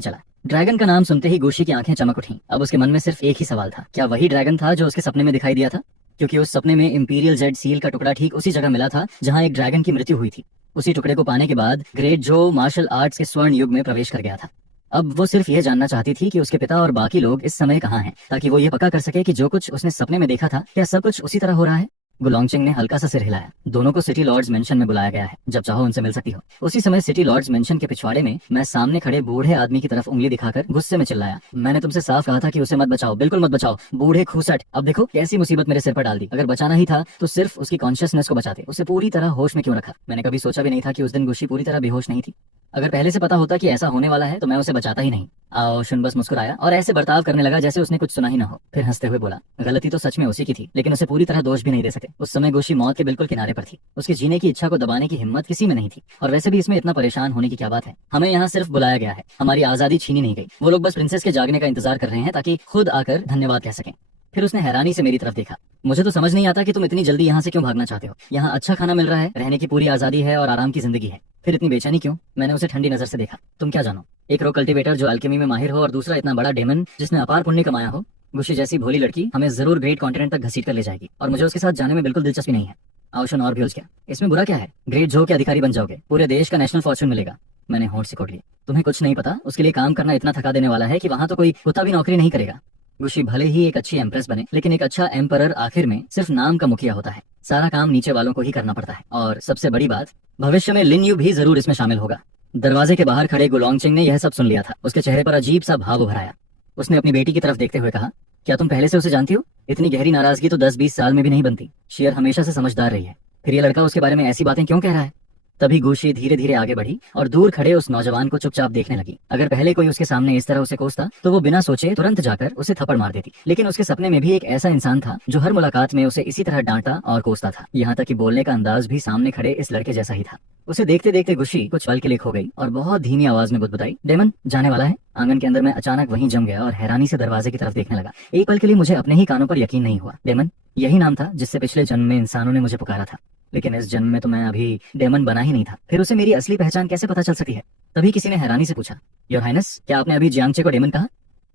चला। ड्रैगन का नाम सुनते ही गुशी की आंखें चमक उठी। अब उसके मन में सिर्फ एक ही सवाल था, क्या वही ड्रैगन था जो उसके सपने में दिखाई दिया था? क्योंकि उस सपने में इंपीरियल जेड सील का टुकड़ा ठीक उसी जगह मिला था जहां एक ड्रैगन की मृत्यु हुई थी। उसी टुकड़े को पाने के बाद ग्रेट जो मार्शल आर्ट्स के स्वर्ण युग में प्रवेश कर गया था। अब वो सिर्फ ये जानना चाहती थी कि उसके पिता और बाकी लोग इस समय कहाँ हैं, ताकि वो ये पक्का कर सके कि जो कुछ उसने सपने में देखा था क्या सब कुछ उसी तरह हो रहा है। गुलोंगचिंग ने हल्का सा सिर हिलाया। दोनों को सिटी लॉर्ड्स मेंशन में बुलाया गया है, जब चाहो उनसे मिल सकती हो। उसी समय सिटी लॉर्ड्स मेंशन के पिछवाड़े में मैं सामने खड़े बूढ़े आदमी की तरफ उंगली दिखाकर गुस्से में चिल्लाया, मैंने तुमसे साफ कहा था कि उसे मत बचाओ, बिल्कुल मत बचाओ, बूढ़े खूसट। अब देखो कैसी मुसीबत मेरे सिर पर डाल दी। अगर बचाना ही था तो सिर्फ उसकी कॉन्शियसनेस को बचाते, उसे पूरी तरह होश में क्यों रखा। मैंने कभी सोचा भी नहीं था कि उस दिन गुशी पूरी तरह बेहोश नहीं थी। अगर पहले से पता होता कि ऐसा होने वाला है तो मैं उसे बचाता ही नहीं। आओ शुन बस मुस्कुराया और ऐसे बर्ताव करने लगा जैसे उसने कुछ सुना ही ना हो। फिर हंसते हुए बोला, गलती तो सच में उसी की थी, लेकिन उसे पूरी तरह दोष भी नहीं दे सकते। उस समय गुशी मौत के बिल्कुल किनारे पर थी। उसके जीने की इच्छा को दबाने की हिम्मत किसी में नहीं थी। और वैसे भी इसमें इतना परेशान होने की क्या बात है। हमें यहाँ सिर्फ बुलाया गया है, हमारी आजादी छीनी नहीं गई। वो लोग बस प्रिंसेस के जागने का इंतजार कर रहे हैं ताकि खुद आकर धन्यवाद कह सकें। फिर उसने हैरानी से मेरी तरफ देखा। मुझे तो समझ नहीं आता कि तुम इतनी जल्दी यहाँ से क्यों भागना चाहते हो। यहाँ अच्छा खाना मिल रहा है, रहने की पूरी आजादी है और आराम की जिंदगी है, फिर इतनी बेचैनी क्यों? मैंने उसे ठंडी नजर से देखा। तुम क्या जानो, एक रो कल्टीवेटर जो अल्केमी में माहिर हो और दूसरा इतना बड़ा डेमन जिसने अपार पुण्य कमाया हो। गुशी जैसी भोली लड़की हमें जरूर ग्रेट कॉन्टिनेंट तक घसीट कर ले जाएगी और मुझे उसके साथ जाने में बिल्कुल दिलचस्पी नहीं है। आउशन और भी उलझ गया। इसमें बुरा क्या है? ग्रेट जो के अधिकारी बन जाओगे, पूरे देश का नेशनल फॉर्चून मिलेगा। मैंने होंठ सिकोड़ लिए। तुम्हें कुछ नहीं पता, उसके लिए काम करना इतना थका देने वाला है कि वहाँ तो कोई कुत्ता भी नौकरी नहीं करेगा। गुशी भले ही एक अच्छी एम्प्रेस बने, लेकिन एक अच्छा एम्परर आखिर में सिर्फ नाम का मुखिया होता है। सारा काम नीचे वालों को ही करना पड़ता है। और सबसे बड़ी बात, भविष्य में लिन यू भी जरूर इसमें शामिल होगा। दरवाजे के बाहर खड़े गुलोंगचिंग ने यह सब सुन लिया था। उसके चेहरे पर अजीब सा भाव उभर आया। उसने अपनी बेटी की तरफ देखते हुए कहा, क्या तुम पहले से उसे जानती हो? इतनी गहरी नाराजगी तो 10-20 साल में भी नहीं बनती। शेयर हमेशा से समझदार रही है, फिर ये लड़का उसके बारे में ऐसी बातें क्यों कह रहा है? तभी गुशी धीरे धीरे आगे बढ़ी और दूर खड़े उस नौजवान को चुपचाप देखने लगी। अगर पहले कोई उसके सामने इस तरह उसे कोसता तो वो बिना सोचे तुरंत जाकर उसे थप्पड़ मार देती, लेकिन उसके सपने में भी एक ऐसा इंसान था जो हर मुलाकात में उसे इसी तरह डांटा और कोसता था। यहाँ तक कि बोलने का अंदाज भी सामने खड़े इस लड़के जैसा ही था। उसे देखते देखते गुशी कुछ पल के लिए खो गई और बहुत धीमी आवाज में बुदबुदाई, डेमन जाने वाला है। आंगन के अंदर मैं अचानक वहीं जम गया और हैरानी से दरवाजे की तरफ देखने लगा। एक पल के लिए मुझे अपने ही कानों पर यकीन नहीं हुआ। डेमन, यही नाम था जिससे पिछले जन्म में इंसानों ने मुझे पुकारा था, लेकिन इस जन्म में तो मैं अभी डेमन बना ही नहीं था। फिर उसे मेरी असली पहचान कैसे पता चल सकती है? तभी किसी ने हैरानी से पूछा, योर हाइनेस, क्या आपने अभी जियांगचे को डेमन कहा?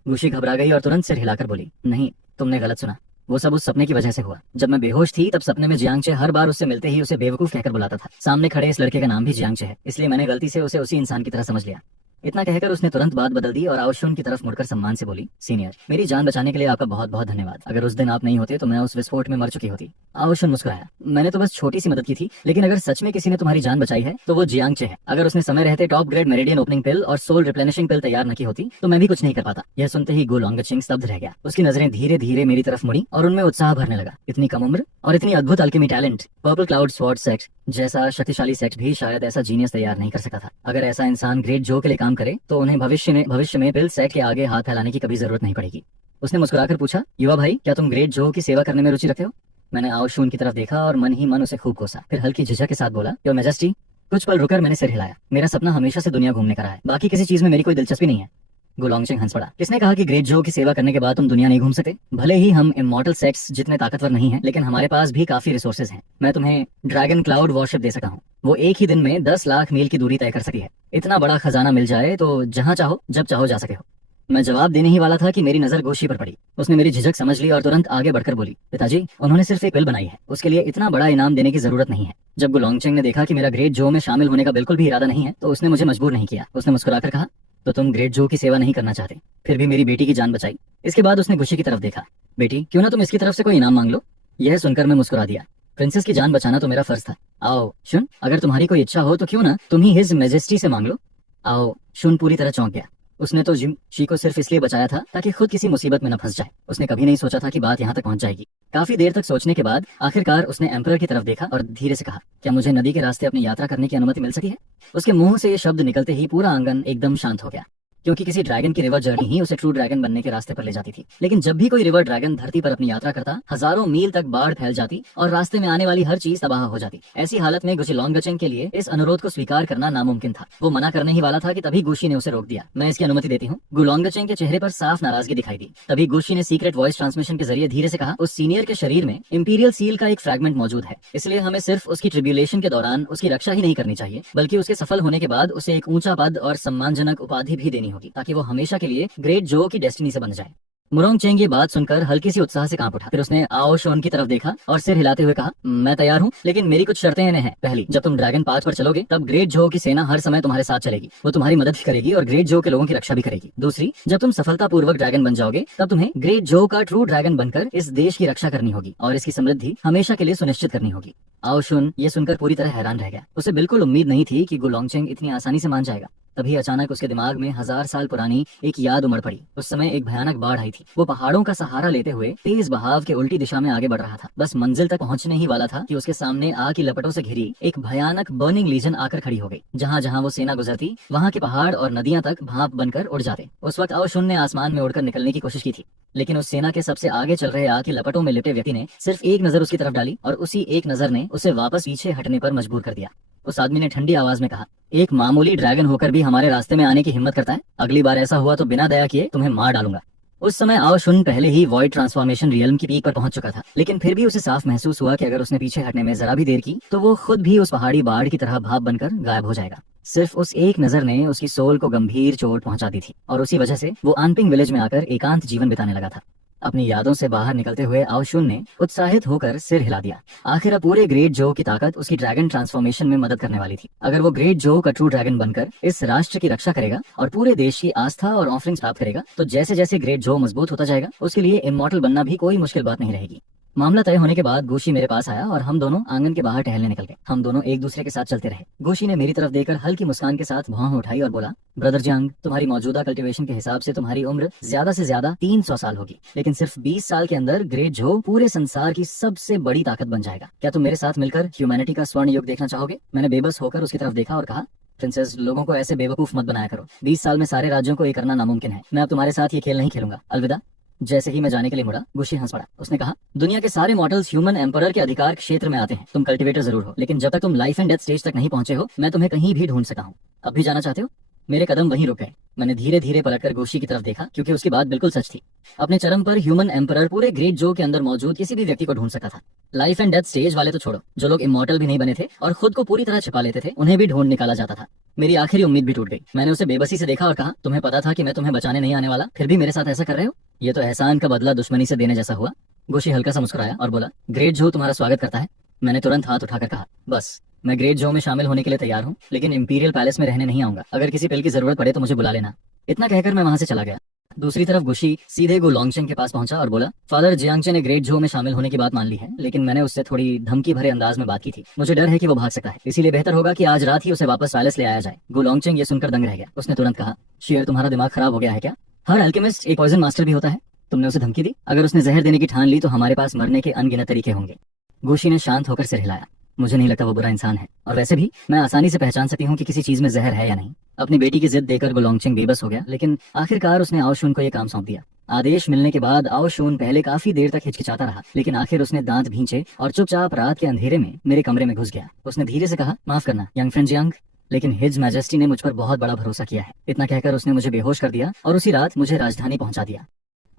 गुशी घबरा गई और तुरंत सिर हिलाकर बोली, नहीं, तुमने गलत सुना। वो सब उस सपने की वजह से हुआ। जब मैं बेहोश थी तब सपने में जियांगचे हर बार उससे मिलते ही उसे बेवकूफ कहकर बुलाता था। सामने खड़े इस लड़के का नाम भी जियांगचे है, इसलिए मैंने गलती से उसे उसी इंसान की तरह समझ लिया। इतना कहकर उसने तुरंत बात बदल दी और आउशुन की तरफ मुड़कर सम्मान से बोली, सीनियर, मेरी जान बचाने के लिए आपका बहुत बहुत धन्यवाद। अगर उस दिन आप नहीं होते तो मैं उस विस्फोट में मर चुकी होती। आउशुन मुस्कुराया, मैंने तो बस छोटी सी मदद की थी, लेकिन अगर सच में किसी ने तुम्हारी जान बचाई है तो वो जियांगचे है। अगर उसने समय रहते टॉप ग्रेड मेरिडियन ओपनिंग पिल और सोल रिप्लेनिशिंग पिल तैयार न की होती तो मैं भी कुछ नहीं कर पाता। यह सुनते ही गुलोंगचिंग स्तब्ध रह गया। उसकी नजरें धीरे धीरे मेरी तरफ मुड़ी और उनमें उत्साह भरने लगा। इतनी कम उम्र और इतनी अद्भुत Alchemy talent. Purple cloud sword sect जैसा शक्तिशाली सेक्ट भी शायद ऐसा जीनियस तैयार नहीं कर सका था। अगर ऐसा इंसान ग्रेट जो के लिए काम करे तो उन्हें भविष्य में पिल सेक्ट के आगे हाथ फैलाने की कभी जरूरत नहीं पड़ेगी। उसने मुस्कुराकर पूछा, युवा भाई, क्या तुम ग्रेट जो की सेवा करने में रुचि रखते हो? मैंने आउशुन की तरफ देखा और मन ही मन उसे खूब कोसा। फिर हल्की झिझक के साथ बोला, योर मैजेस्टी। कुछ पल रुकर मैंने सिर हिलाया। मेरा सपना हमेशा से दुनिया घूमने का रहा है, बाकी किसी चीज में मेरी कोई दिलचस्पी नहीं है। गुलोंगचिंग हंस पड़ा। किसने कहा कि ग्रेट जो की सेवा करने के बाद तुम दुनिया नहीं घूम सकते? भले ही हम इमॉर्टल सेक्स जितने ताकतवर नहीं हैं, लेकिन हमारे पास भी काफी रिसोर्सेज हैं। मैं तुम्हें ड्रैगन क्लाउड वॉरशिप दे सका हूँ। वो एक ही दिन में 10 लाख मील की दूरी तय कर सकी है। इतना बड़ा खजाना मिल जाए तो जहाँ चाहो जब चाहो जा सके हो। मैं जवाब देने ही वाला था कि मेरी नजर गोशी पर पड़ी। उसने मेरी झिझक समझ ली और तुरंत आगे बढ़कर बोली, पिताजी, उन्होंने सिर्फ एक पिल बनाई है, उसके लिए इतना बड़ा इनाम देने की जरूरत नहीं है। जब गुलोंगचिंग ने देखा कि मेरा ग्रेट जो में शामिल होने का बिल्कुल भी इरादा नहीं है तो उसने मुझे मजबूर नहीं किया। उसने मुस्कुराकर कहा, तो तुम ग्रेट जो की सेवा नहीं करना चाहते, फिर भी मेरी बेटी की जान बचाई। इसके बाद उसने गुशी की तरफ देखा, बेटी, क्यों ना तुम इसकी तरफ से कोई इनाम मांग लो। यह सुनकर मैं मुस्कुरा दिया। प्रिंसेस की जान बचाना तो मेरा फर्ज था। आओ शुन, अगर तुम्हारी कोई इच्छा हो तो क्यों ना तुम ही हिज मेजेस्टी से मांग लो। आओ। शुन पूरी तरह चौंक गया। उसने तो जिम शी को सिर्फ इसलिए बचाया था ताकि खुद किसी मुसीबत में न फंस जाए। उसने कभी नहीं सोचा था कि बात यहाँ तक पहुंच जाएगी। काफी देर तक सोचने के बाद आखिरकार उसने एम्परर की तरफ देखा और धीरे से कहा, क्या मुझे नदी के रास्ते अपनी यात्रा करने की अनुमति मिल सकी है? उसके मुंह से ये शब्द निकलते ही पूरा आंगन एकदम शांत हो गया। क्योंकि किसी ड्रैगन की रिवर जर्नी ही उसे ट्रू ड्रैगन बनने के रास्ते पर ले जाती थी। लेकिन जब भी कोई रिवर ड्रैगन धरती पर अपनी यात्रा करता, हजारों मील तक बाढ़ फैल जाती और रास्ते में आने वाली हर चीज तबाह हो जाती। ऐसी हालत में गुशी लॉन्गचेंग के लिए इस अनुरोध को स्वीकार करना नामुमकिन था। वो मना करने ही वाला था कि तभी गुशी ने उसे रोक दिया। मैं इसकी अनुमति देती हूँ। गुलॉन्गचेंग के चेहरे पर साफ नाराजगी दिखाई दी। तभी गुशी ने सीक्रेट वॉइस ट्रांसमिशन के जरिए धीरे से कहा, उस सीनियर के शरीर में इंपीरियल सील का एक फ्रैगमेंट मौजूद है, इसलिए हमें सिर्फ उसकी ट्रिब्यूलेशन के दौरान उसकी रक्षा ही नहीं करनी चाहिए, बल्कि उसके सफल होने के बाद उसे एक ऊंचा पद और सम्मानजनक उपाधि भी देनी होगी, ताकि वो हमेशा के लिए ग्रेट जो की डेस्टिनी से बन जाए। मुरोंगचेंग ये बात सुनकर हल्की सी उत्साह से कांप उठा। फिर उसने आओ शोन की तरफ देखा और सिर हिलाते हुए कहा, मैं तैयार हूँ, लेकिन मेरी कुछ शर्तें हैं। पहली, जब तुम ड्रैगन पाथ पर चलोगे तब ग्रेट जो की सेना हर समय तुम्हारे साथ चलेगी। वो तुम्हारी मदद भी करेगी और ग्रेट जो के लोगों की रक्षा भी करेगी। दूसरी, जब तुम सफलतापूर्वक ड्रैगन बन जाओगे तब तुम्हें ग्रेट जो का ट्रू ड्रैगन बनकर इस देश की रक्षा करनी होगी और इसकी समृद्धि हमेशा के लिए सुनिश्चित करनी होगी। आओ शोन ये सुनकर पूरी तरह हैरान रह गया। उसे बिल्कुल उम्मीद नहीं थी कि गुलॉन्गचेंग इतनी आसानी से मान जाएगा। तभी अचानक उसके दिमाग में 1000 साल पुरानी एक याद उमड़ पड़ी। उस समय एक भयानक बाढ़ आई थी। वो पहाड़ों का सहारा लेते हुए तेज बहाव के उल्टी दिशा में आगे बढ़ रहा था। बस मंजिल तक पहुंचने ही वाला था कि उसके सामने आग की लपटों से घिरी एक भयानक बर्निंग लीजन आकर खड़ी हो गई। जहाँ जहाँ वो सेना गुजरती वहाँ के पहाड़ और नदियां तक भाप बनकर उड़ जाते। उस वक्त आओ शून ने आसमान में उड़कर निकलने की कोशिश की थी, लेकिन उस सेना के सबसे आगे चल रहे आग की लपटों में लिपटे व्यक्ति ने सिर्फ एक नजर उसकी तरफ डाली और उसी एक नजर ने उसे वापस पीछे हटने पर मजबूर कर दिया। उस आदमी ने ठंडी आवाज में कहा, एक मामूली ड्रैगन होकर भी हमारे रास्ते में आने की हिम्मत करता है? अगली बार ऐसा हुआ तो बिना दया किए तुम्हें मार डालूंगा। उस समय आओ शुन पहले ही वॉइड ट्रांसफॉर्मेशन रियल्म की पीक पर पहुंच चुका था, लेकिन फिर भी उसे साफ महसूस हुआ कि अगर उसने पीछे हटने में जरा भी देर की तो वो खुद भी उस पहाड़ी बाढ़ की तरह भाप बनकर गायब हो जाएगा। सिर्फ उस एक नजर ने उसकी सोल को गंभीर चोट पहुंचा दी थी और उसी वजह से वो आनपिंग विलेज में आकर एकांत जीवन बिताने लगा था। अपनी यादों से बाहर निकलते हुए आओशुन ने उत्साहित होकर सिर हिला दिया। आखिर अब पूरे ग्रेट जो की ताकत उसकी ड्रैगन ट्रांसफॉर्मेशन में मदद करने वाली थी। अगर वो ग्रेट जो का ट्रू ड्रैगन बनकर इस राष्ट्र की रक्षा करेगा और पूरे देश की आस्था और ऑफरिंग्स प्राप्त करेगा, तो जैसे जैसे ग्रेट जो मजबूत होता जाएगा उसके लिए इमॉर्टल बनना भी कोई मुश्किल बात नहीं रहेगी। मामला तय होने के बाद गोशी मेरे पास आया और हम दोनों आंगन के बाहर टहलने निकल गए। हम दोनों एक दूसरे के साथ चलते रहे। गोशी ने मेरी तरफ देखकर हल्की मुस्कान के साथ भौं उठाई और बोला, ब्रदर जियांग, तुम्हारी मौजूदा कल्टीवेशन के हिसाब से तुम्हारी उम्र ज्यादा से ज्यादा 300 साल होगी, लेकिन सिर्फ 20 साल के अंदर ग्रेट जो पूरे संसार की सबसे बड़ी ताकत बन जाएगा। क्या तुम मेरे साथ मिलकर ह्यूमैनिटी का स्वर्ण युग देखना चाहोगे? मैंने बेबस होकर उसकी तरफ देखा और कहा, प्रिंसेस, लोगों को ऐसे बेवकूफ मत बनाया करो। 20 साल में सारे राज्यों को ये करना नामुमकिन है। मैं अब तुम्हारे साथ ये खेल नहीं खेलूंगा। अलविदा। जैसे ही मैं जाने के लिए मुड़ा, गुशी हंस पड़ा। उसने कहा, दुनिया के सारे मॉडल्स ह्यूमन एम्परर के अधिकार क्षेत्र में आते हैं। तुम कल्टिवेटर जरूर हो, लेकिन जब तक तुम लाइफ एंड डेथ स्टेज तक नहीं पहुंचे हो, मैं तुम्हें कहीं भी ढूंढ सका हूँ। अब भी जाना चाहते हो? मेरे कदम वहीं रुक गए। मैंने धीरे धीरे पलटकर गोशी की तरफ देखा, क्योंकि उसकी बात बिल्कुल सच थी। अपने चरम पर ह्यूमन एम्परर पूरे ग्रेट जो के अंदर मौजूद किसी भी व्यक्ति को ढूंढ सका था। लाइफ एंड डेथ स्टेज वाले तो छोड़ो, जो लोग इमॉर्टल भी नहीं बने थे और खुद को पूरी तरह छिपा लेते थे, उन्हें भी ढूंढ निकाला जाता था। मेरी आखिरी उम्मीद भी टूट गई। मैंने उसे बेबसी से देखा और कहा, तुम्हें पता था कि मैं तुम्हें बचाने नहीं आने वाला, फिर भी मेरे साथ ऐसा कर रहे हो? ये तो एहसान का बदला दुश्मनी से देने जैसा हुआ। गोशी हल्का सा मुस्कुराया और बोला, ग्रेट जो तुम्हारा स्वागत करता है। मैंने तुरंत हाथ उठाकर कहा, बस मैं ग्रेट जो में शामिल होने के लिए तैयार हूँ, लेकिन इंपीरियल पैलेस में रहने नहीं आऊंगा। अगर किसी पिल की जरूरत पड़े तो मुझे बुला लेना। इतना कहकर मैं वहां से चला गया। दूसरी तरफ गुशी सीधे गुलॉन्गचेंग के पास पहुंचा और बोला, फादर जियांगचे ने ग्रेट जो में शामिल होने की बात मान ली है, लेकिन मैंने उससे थोड़ी धमकी भरे अंदाज में बात की थी। मुझे डर है कि वो भाग सकता है, इसीलिए बेहतर होगा कि आज रात ही उसे वापस पैलेस ले आया जाए। गुलॉन्गचेंग ये सुनकर दंग रह गया। उसने तुरंत कहा, शेर, तुम्हारा दिमाग खराब हो गया है क्या? हर अल्केमिस्ट एक पॉइजन मास्टर भी होता है। तुमने उसे धमकी दी? अगर उसने जहर देने की ठान ली तो हमारे पास मरने के अनगिनत तरीके होंगे। गोशी ने शांत होकर सिर हिलाया। मुझे नहीं लगता वो बुरा इंसान है, और वैसे भी मैं आसानी से पहचान सकती हूँ कि किसी चीज में जहर है या नहीं। अपनी बेटी की जिद देकर गुलॉन्गचेंग बेबस हो गया, लेकिन आखिरकार उसने आओशुन को ये काम सौंप दिया। आदेश मिलने के बाद आओशुन पहले काफी देर तक हिचकिचाता रहा, लेकिन आखिर उसने दांत भींचे और चुपचाप रात के अंधेरे में मेरे कमरे में घुस गया। उसने धीरे से कहा, माफ करना यंग फ्रेंड जियांग, लेकिन हिज मैजेस्टी ने मुझ पर बहुत बड़ा भरोसा किया है। इतना कहकर उसने मुझे बेहोश कर दिया और उसी रात मुझे राजधानी पहुंचा दिया।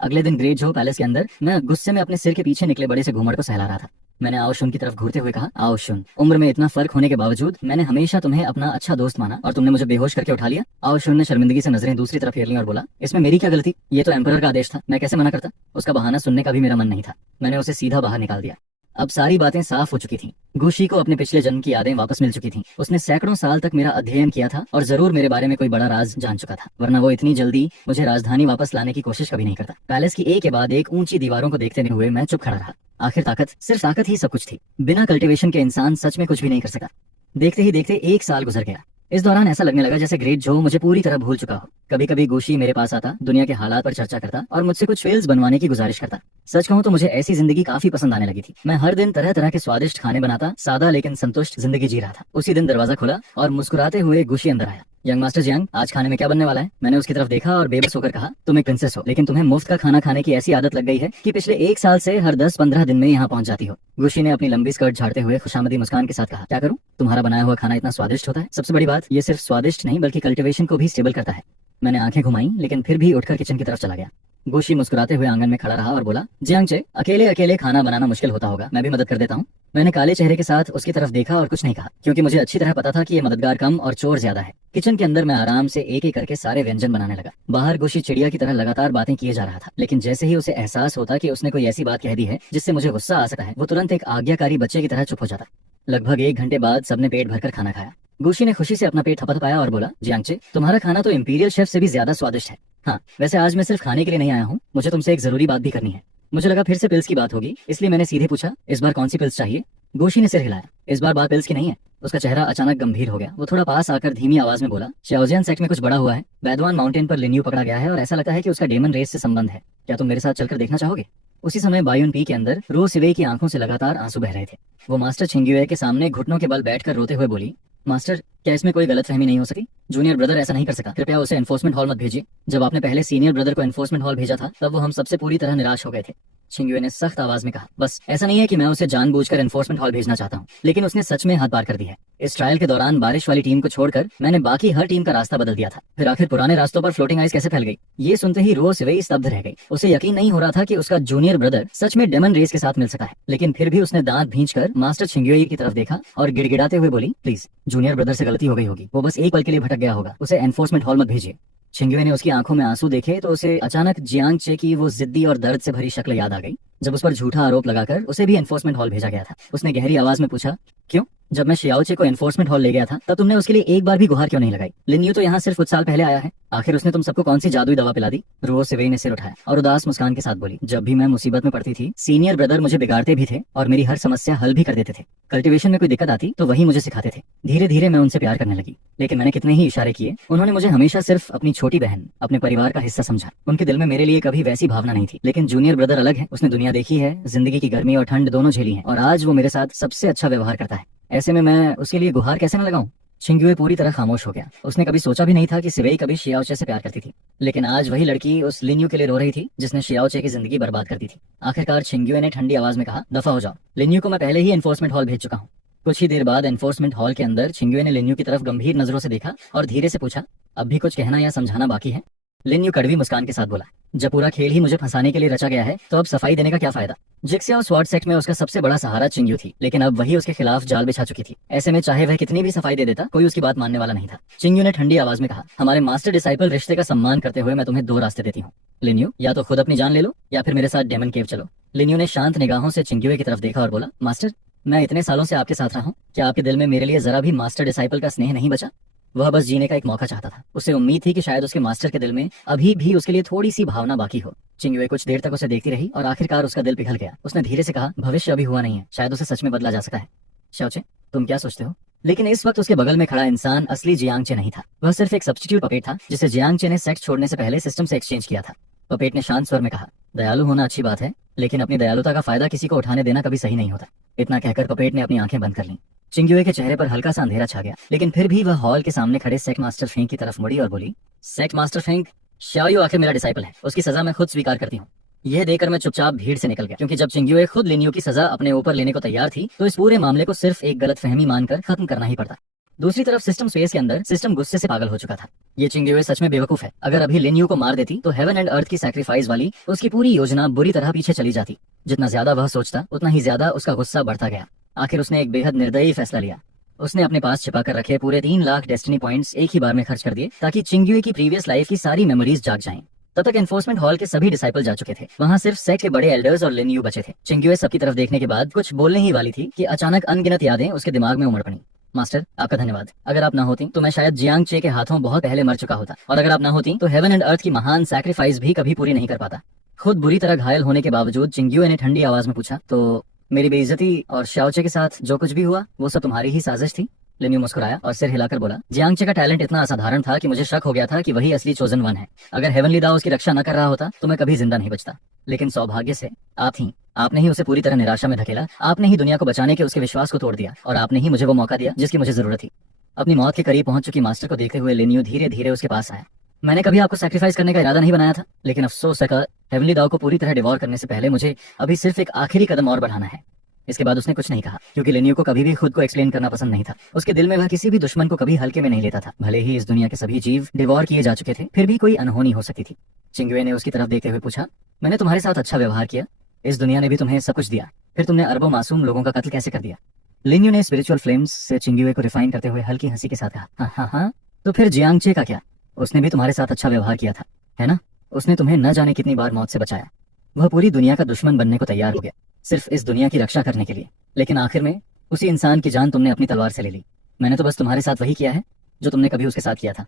अगले दिन ग्रेट जो पैलेस के अंदर मैं गुस्से में अपने सिर के पीछे निकले बड़े से घूमड़ को सहला रहा था। मैंने आओशुन की तरफ घूरते हुए कहा, आओशुन, उम्र में इतना फर्क होने के बावजूद मैंने हमेशा तुम्हें अपना अच्छा दोस्त माना और तुमने मुझे बेहोश करके उठा लिया। आओशुन ने शर्मिंदगी से नजरें दूसरी तरफ फेर ली और बोला, इसमें मेरी क्या गलती? ये तो एम्परर का आदेश था, मैं कैसे मना करता? उसका बहाना सुनने का भी मेरा मन नहीं था। मैंने उसे सीधा बाहर निकाल दिया। अब सारी बातें साफ हो चुकी थीं। गुशी को अपने पिछले जन्म की यादें वापस मिल चुकी थीं। उसने सैकड़ों साल तक मेरा अध्ययन किया था और जरूर मेरे बारे में कोई बड़ा राज जान चुका था, वरना वो इतनी जल्दी मुझे राजधानी वापस लाने की कोशिश कभी नहीं करता। पैलेस की एक के बाद एक ऊंची दीवारों को देखते हुए मैं चुप खड़ा रहा। आखिर सिर्फ ताकत ही सब कुछ थी। बिना कल्टीवेशन के इंसान सच में कुछ भी नहीं कर सका। देखते ही देखते 1 साल गुजर गया। इस दौरान ऐसा लगने लगा जैसे ग्रेट जो मुझे पूरी तरह भूल चुका हो। कभी कभी गुशी मेरे पास आता, दुनिया के हालात पर चर्चा करता और मुझसे कुछ फेल्स बनवाने की गुजारिश करता। सच कहूँ तो मुझे ऐसी जिंदगी काफी पसंद आने लगी थी। मैं हर दिन तरह तरह के स्वादिष्ट खाने बनाता, सादा लेकिन संतुष्ट जिंदगी जी रहा था। उसी दिन दरवाजा खुला और मुस्कुराते हुए गुशी अंदर आया। यंग मास्टर जियांग, आज खाने में क्या बनने वाला है? मैंने उसकी तरफ देखा और बेबस होकर कहा, तुम एक प्रिंसेस हो, लेकिन तुम्हें मुफ्त का खाना खाने की ऐसी आदत लग गई है कि पिछले 1 साल से हर 10-15 दिन में यहाँ पहुंच जाती हो। गुशी ने अपनी लंबी स्कर्ट झाड़ते हुए खुशामदी मुस्कान के साथ कहा, क्या करूं? तुम्हारा बनाया हुआ खाना इतना स्वादिष्ट होता है। सबसे बड़ी बात, ये सिर्फ स्वादिष्ट नहीं बल्कि कल्टीवेशन को भी स्टेबल करता है। मैंने आंखें घुमाई लेकिन फिर भी उठकर किचन की तरफ चला गया। गुशी मुस्कुराते हुए आंगन में खड़ा रहा और बोला, जियांगचे, अकेले अकेले खाना बनाना मुश्किल होता होगा, मैं भी मदद कर देता हूँ। मैंने काले चेहरे के साथ उसकी तरफ देखा और कुछ नहीं कहा, क्योंकि मुझे अच्छी तरह पता था कि ये मददगार कम और चोर ज्यादा है। किचन के अंदर मैं आराम से एक एक करके सारे व्यंजन बनाने लगा। बाहर गुशी चिड़िया की तरह लगातार बातें किए जा रहा था, लेकिन जैसे ही उसे एहसास होता कि उसने कोई ऐसी बात कह दी है जिससे मुझे गुस्सा आ सकता है, वो तुरंत एक आज्ञाकारी बच्चे की तरह चुप हो जाता। लगभग 1 घंटे बाद सबने पेट भरकर खाना खाया। गुशी ने खुशी से अपना पेट थपथपाया और बोला, जियांगचे, तुम्हारा खाना तो इंपीरियल शेफ से भी ज्यादा स्वादिष्ट है। हाँ, वैसे आज मैं सिर्फ खाने के लिए नहीं आया हूँ, मुझे तुमसे एक जरूरी बात भी करनी है। मुझे लगा फिर से पिल्स की बात होगी, इसलिए मैंने सीधे पूछा, इस बार कौन सी पिल्स चाहिए? गुशी ने सिर हिलाया। इस बार बात पिल्स की नहीं है। उसका चेहरा अचानक गंभीर हो गया। वो थोड़ा पास आकर धीमी आवाज में बोला, शाओजियान सेक्ट में कुछ बड़ा हुआ है। बैदवान माउंटेन पर लिन्यू पकड़ा गया है और ऐसा लगता है कि उसका डेमन रेस से संबंध है। क्या तुम मेरे साथ चलकर देखना चाहोगे? उसी समय बायुन पी के अंदर रो सिवेई की आंखों से लगातार आंसू बह रहे थे। वो मास्टर छिंग्युए के सामने घुटनों के बल बैठकर रोते हुए बोली, मास्टर, क्या इसमें कोई गलतफहमी नहीं हो सकी? जूनियर ब्रदर ऐसा नहीं कर सका, कृपया उसे एनफोर्समेंट हॉल मत भेजिए। जब आपने पहले सीनियर ब्रदर को एनफोर्समेंट हॉल भेजा था, तब वो हम सबसे पूरी तरह निराश हो गए थे। छिंग्युए ने सख्त आवाज में कहा, बस ऐसा नहीं है कि मैं उसे जानबूझकर एनफोर्समेंट हॉल भेजना चाहता हूँ, लेकिन उसने सच में हद पार कर दी है। इस ट्रायल के दौरान बारिश वाली टीम को छोड़कर मैंने बाकी हर टीम का रास्ता बदल दिया था। फिर आखिर पुराने रास्तों पर फ्लोटिंग आइस कैसे फैल गई? ये सुनते ही रो सिवेई स्तब्ध रह गई। उसे यकीन नहीं हो रहा था कि उसका जूनियर ब्रदर सच में डेमन रेस के साथ मिल सका है, लेकिन फिर भी उसने दांत भींचकर मास्टर छिंग्युए की तरफ देखा और गिड़गिड़ाते हुए बोली, प्लीज, जूनियर ब्रदर से गलती हो गई होगी, वो बस एक पल के लिए भटक गया होगा, उसे एनफोर्समेंट हॉल मत भेजिए। छिंग्युए ने उसकी आंखों में आंसू देखे तो उसे अचानक जियांगचे की वो जिद्दी और दर्द से भरी शक्ल याद आ गई, जब उस पर झूठा आरोप लगाकर उसे भी एनफोर्समेंट हॉल भेजा गया था। उसने गहरी आवाज में पूछा, क्यों? जब मैं शियाओचे को एनफोर्समेंट हॉल ले गया था, तब तुमने उसके लिए एक बार भी गुहार क्यों नहीं लगाई? लिन्यू तो यहाँ सिर्फ कुछ साल पहले आया है, आखिर उसने तुम सबको कौन सी जादुई दवा पिला दी? रो सिवेई ने सिर उठाया और उदास मुस्कान के साथ बोली, जब भी मैं मुसीबत में पड़ती थी, सीनियर ब्रदर मुझे बिगाड़ते भी थे और मेरी हर समस्या हल भी कर देते थे। कल्टीवेशन में कोई दिक्कत आती तो वही मुझे सिखाते थे। धीरे धीरे मैं उनसे प्यार करने लगी, लेकिन मैंने कितने ही इशारे किए, उन्होंने मुझे हमेशा सिर्फ अपनी छोटी बहन, अपने परिवार का हिस्सा समझा। उनके दिल में मेरे लिए कभी वैसी भावना नहीं थी। लेकिन जूनियर ब्रदर अलग है, उसने दुनिया देखी है, जिंदगी की गर्मी और ठंड दोनों झेली है, और आज वो मेरे साथ सबसे अच्छा व्यवहार करता है। ऐसे में मैं उसके लिए गुहार कैसे न लगाऊं? छिंग्युए पूरी तरह खामोश हो गया। उसने कभी सोचा भी नहीं था कि सिवेई कभी शियाओचे से प्यार करती थी, लेकिन आज वही लड़की उस लिन्यू के लिए रो रही थी जिसने शियाओचे की जिंदगी बर्बाद कर दी थी। आखिरकार छिंग्युए ने ठंडी आवाज में कहा, दफा हो जाओ, लिन्यू को मैं पहले ही एनफोर्समेंट हॉल भेज चुका हूँ। कुछ ही देर बाद एनफोर्समेंट हॉल के अंदर छिंग्युए ने लिन्यू की तरफ गंभीर नजरों से देखा और धीरे से पूछा, अब भी कुछ कहना या समझाना बाकी है? लिन्यू कड़वी मुस्कान के साथ बोला, जब पूरा खेल ही मुझे फंसाने के लिए रचा गया है, तो अब सफाई देने का क्या फायदा? जिक्सिया और स्वॉर्ड सेक्ट में उसका सबसे बड़ा सहारा चिंग्यू थी, लेकिन अब वही उसके खिलाफ जाल बिछा चुकी थी। ऐसे में चाहे वह कितनी भी सफाई दे देता, कोई उसकी बात मानने वाला नहीं था। चिंग्यू ने ठंडी आवाज में कहा, हमारे मास्टर डिसाइपल रिश्ते का सम्मान करते हुए मैं तुम्हें 2 रास्ते देती हूँ। लिन्यू, या तो खुद अपनी जान ले लो या फिर मेरे साथ डेमन केव चलो। लिन्यू ने शांत निगाहों से चिंग्युए की तरफ देखा और बोला, मास्टर, मैं इतने सालों से आपके साथ रहा हूँ, क्या आपके दिल में मेरे लिए जरा भी मास्टर डिसाइपल का स्नेह नहीं बचा? वह बस जीने का एक मौका चाहता था। उसे उम्मीद थी कि शायद उसके मास्टर के दिल में अभी भी उसके लिए थोड़ी सी भावना बाकी हो। चिंग्युए कुछ देर तक उसे देखती रही और आखिरकार उसका दिल पिघल गया। उसने धीरे से कहा, भविष्य अभी हुआ नहीं है, शायद उसे सच में बदला जा सकता है। शाओचे, तुम क्या सोचते हो? लेकिन इस वक्त उसके बगल में खड़ा इंसान असली जियांगचे नहीं था। वह सिर्फ एक सब्स्टिट्यूट पपेट था जिसे जियांगचे ने सेक्ट छोड़ने से पहले सिस्टम से एक्सचेंज किया था। पपेट ने शांत स्वर में कहा, दयालु होना अच्छी बात है, लेकिन अपनी दयालुता का फायदा किसी को उठाने देना कभी सही नहीं होता। इतना कहकर पपेट ने अपनी आंखें बंद कर लीं। चिंग्युए के चेहरे पर हल्का सा अंधेरा छा गया, लेकिन फिर भी वह हॉल के सामने खड़े सेक्ट मास्टर फेंग की तरफ मुड़ी और बोली, सेक्ट मास्टर फेंग, शाओयू आखिर मेरा डिसाइपल है, उसकी सजा मैं खुद स्वीकार करती हूँ। यह देकर मैं चुपचाप भीड़ से निकल गया, क्योंकि जब चिंग्युए खुद लिन्यू की सजा अपने ऊपर लेने को तैयार थी, तो इस पूरे मामले को सिर्फ एक गलतफहमी मानकर खत्म करना ही पड़ता। दूसरी तरफ सिस्टम स्पेस के अंदर सिस्टम गुस्से से पागल हो चुका था। ये चिंग्युए सच में बेवकूफ है। अगर अभी लिन्यू को मार देती तो हेवन एंड अर्थ की सैक्रिफाइस वाली उसकी पूरी योजना बुरी तरह पीछे चली जाती। जितना ज्यादा वह सोचता, उतना ही ज्यादा उसका गुस्सा बढ़ता गया। आखिर उसने एक बेहद निर्दयी फैसला लिया। उसने अपने पास छिपा कर रखे पूरे 3 लाख डेस्टिनी पॉइंट्स एक ही बार में खर्च कर दिए, ताकि चिंग्युए की प्रीवियस लाइफ की सारी मेमोरीज जाग जाएं। तब तक एनफोर्समेंट हॉल के सभी डिसाइपल जा चुके थे। वहाँ सिर्फ सेक्ट के बड़े एल्डर्स और लिन्यू बचे थे। चिंग्युए सबकी तरफ देखने के बाद कुछ बोलने ही वाली थी कि अचानक अनगिनत यादें उसके दिमाग में उमड़ पड़ी। मास्टर, आपका धन्यवाद। अगर आप ना होती तो मैं शायद जियांगचे के हाथों बहुत पहले मर चुका होता, और अगर आप ना होती तो हेवन एंड अर्थ की महान सैक्रिफाइस भी कभी पूरी नहीं कर पाता। खुद बुरी तरह घायल होने के बावजूद चिंग्युए ने ठंडी आवाज में पूछा, तो मेरी बेइज्जती और शाओचे के साथ जो कुछ भी हुआ वो सब तुम्हारी ही साजिश थी? लिन्यू मुस्कुराया और सिर हिलाकर बोला, जियांगचे का टैलेंट इतना असाधारण था कि मुझे शक हो गया था कि वही असली चोजन वन है। अगर हेवनली दाओ उसकी रक्षा न कर रहा होता तो मैं कभी जिंदा नहीं बचता। लेकिन सौभाग्य से आप थी। आपने ही उसे पूरी तरह निराशा में धकेला, आपने ही दुनिया को बचाने के उसके विश्वास को तोड़ दिया और आपने ही मुझे वो मौका दिया जिसकी मुझे जरूरत थी। अपनी मौत के करीब पहुंच चुकी मास्टर को देखते हुए लिन्यू धीरे धीरे उसके पास आया। मैंने कभी आपको सैक्रिफाइस करने का इरादा नहीं बनाया था, लेकिन अफसोस है कि हेवनली दाओ को पूरी तरह डिवोर करने से पहले मुझे अभी सिर्फ एक आखिरी कदम और बढ़ाना है। इसके बाद उसने कुछ नहीं कहा, क्योंकि लिन्यू को कभी भी खुद को एक्सप्लेन करना पसंद नहीं था। उसके दिल में वह किसी भी दुश्मन को कभी हल्के में नहीं लेता था। भले ही इस दुनिया के सभी जीव डिवोर किए जा चुके थे, फिर भी कोई अनहोनी हो सकती थी। चिंगुए ने उसकी तरफ देखते हुए पूछा, मैंने तुम्हारे साथ अच्छा व्यवहार किया, इस दुनिया ने भी तुम्हें सब कुछ दिया, फिर तुमने अरबों मासूम लोगों का कत्ल कैसे कर दिया? लिन्यू ने स्पिरिचुअल फ्लेम्स से चिंगुए को रिफाइन करते हुए हल्की हंसी के साथ कहा, हाँ हाँ हाँ, तो फिर जियांगचे का क्या? उसने भी तुम्हारे साथ अच्छा व्यवहार किया था, है ना? उसने तुम्हें न जाने कितनी बार मौत से बचाया। वह पूरी दुनिया का दुश्मन बनने को तैयार हो गया, सिर्फ इस दुनिया की रक्षा करने के लिए। लेकिन आखिर में उसी इंसान की जान तुमने अपनी तलवार से ले ली। मैंने तो बस तुम्हारे साथ वही किया है जो तुमने कभी उसके साथ किया था।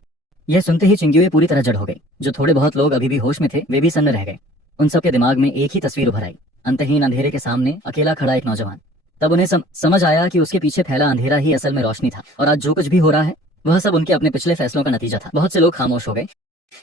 यह सुनते ही चिंगुए पूरी तरह जड़ हो गई। जो थोड़े बहुत लोग अभी भी होश में थे, वे भी सन्न रह गए। उन सबके दिमाग में एक ही तस्वीर उभर आई, अंतहीन अंधेरे के सामने अकेला खड़ा एक नौजवान। तब उन्हें समझ आया कि उसके पीछे फैला अंधेरा ही असल में रोशनी था, और आज जो कुछ भी हो रहा है वह सब उनके अपने पिछले फैसलों का नतीजा था। बहुत से लोग खामोश हो गए।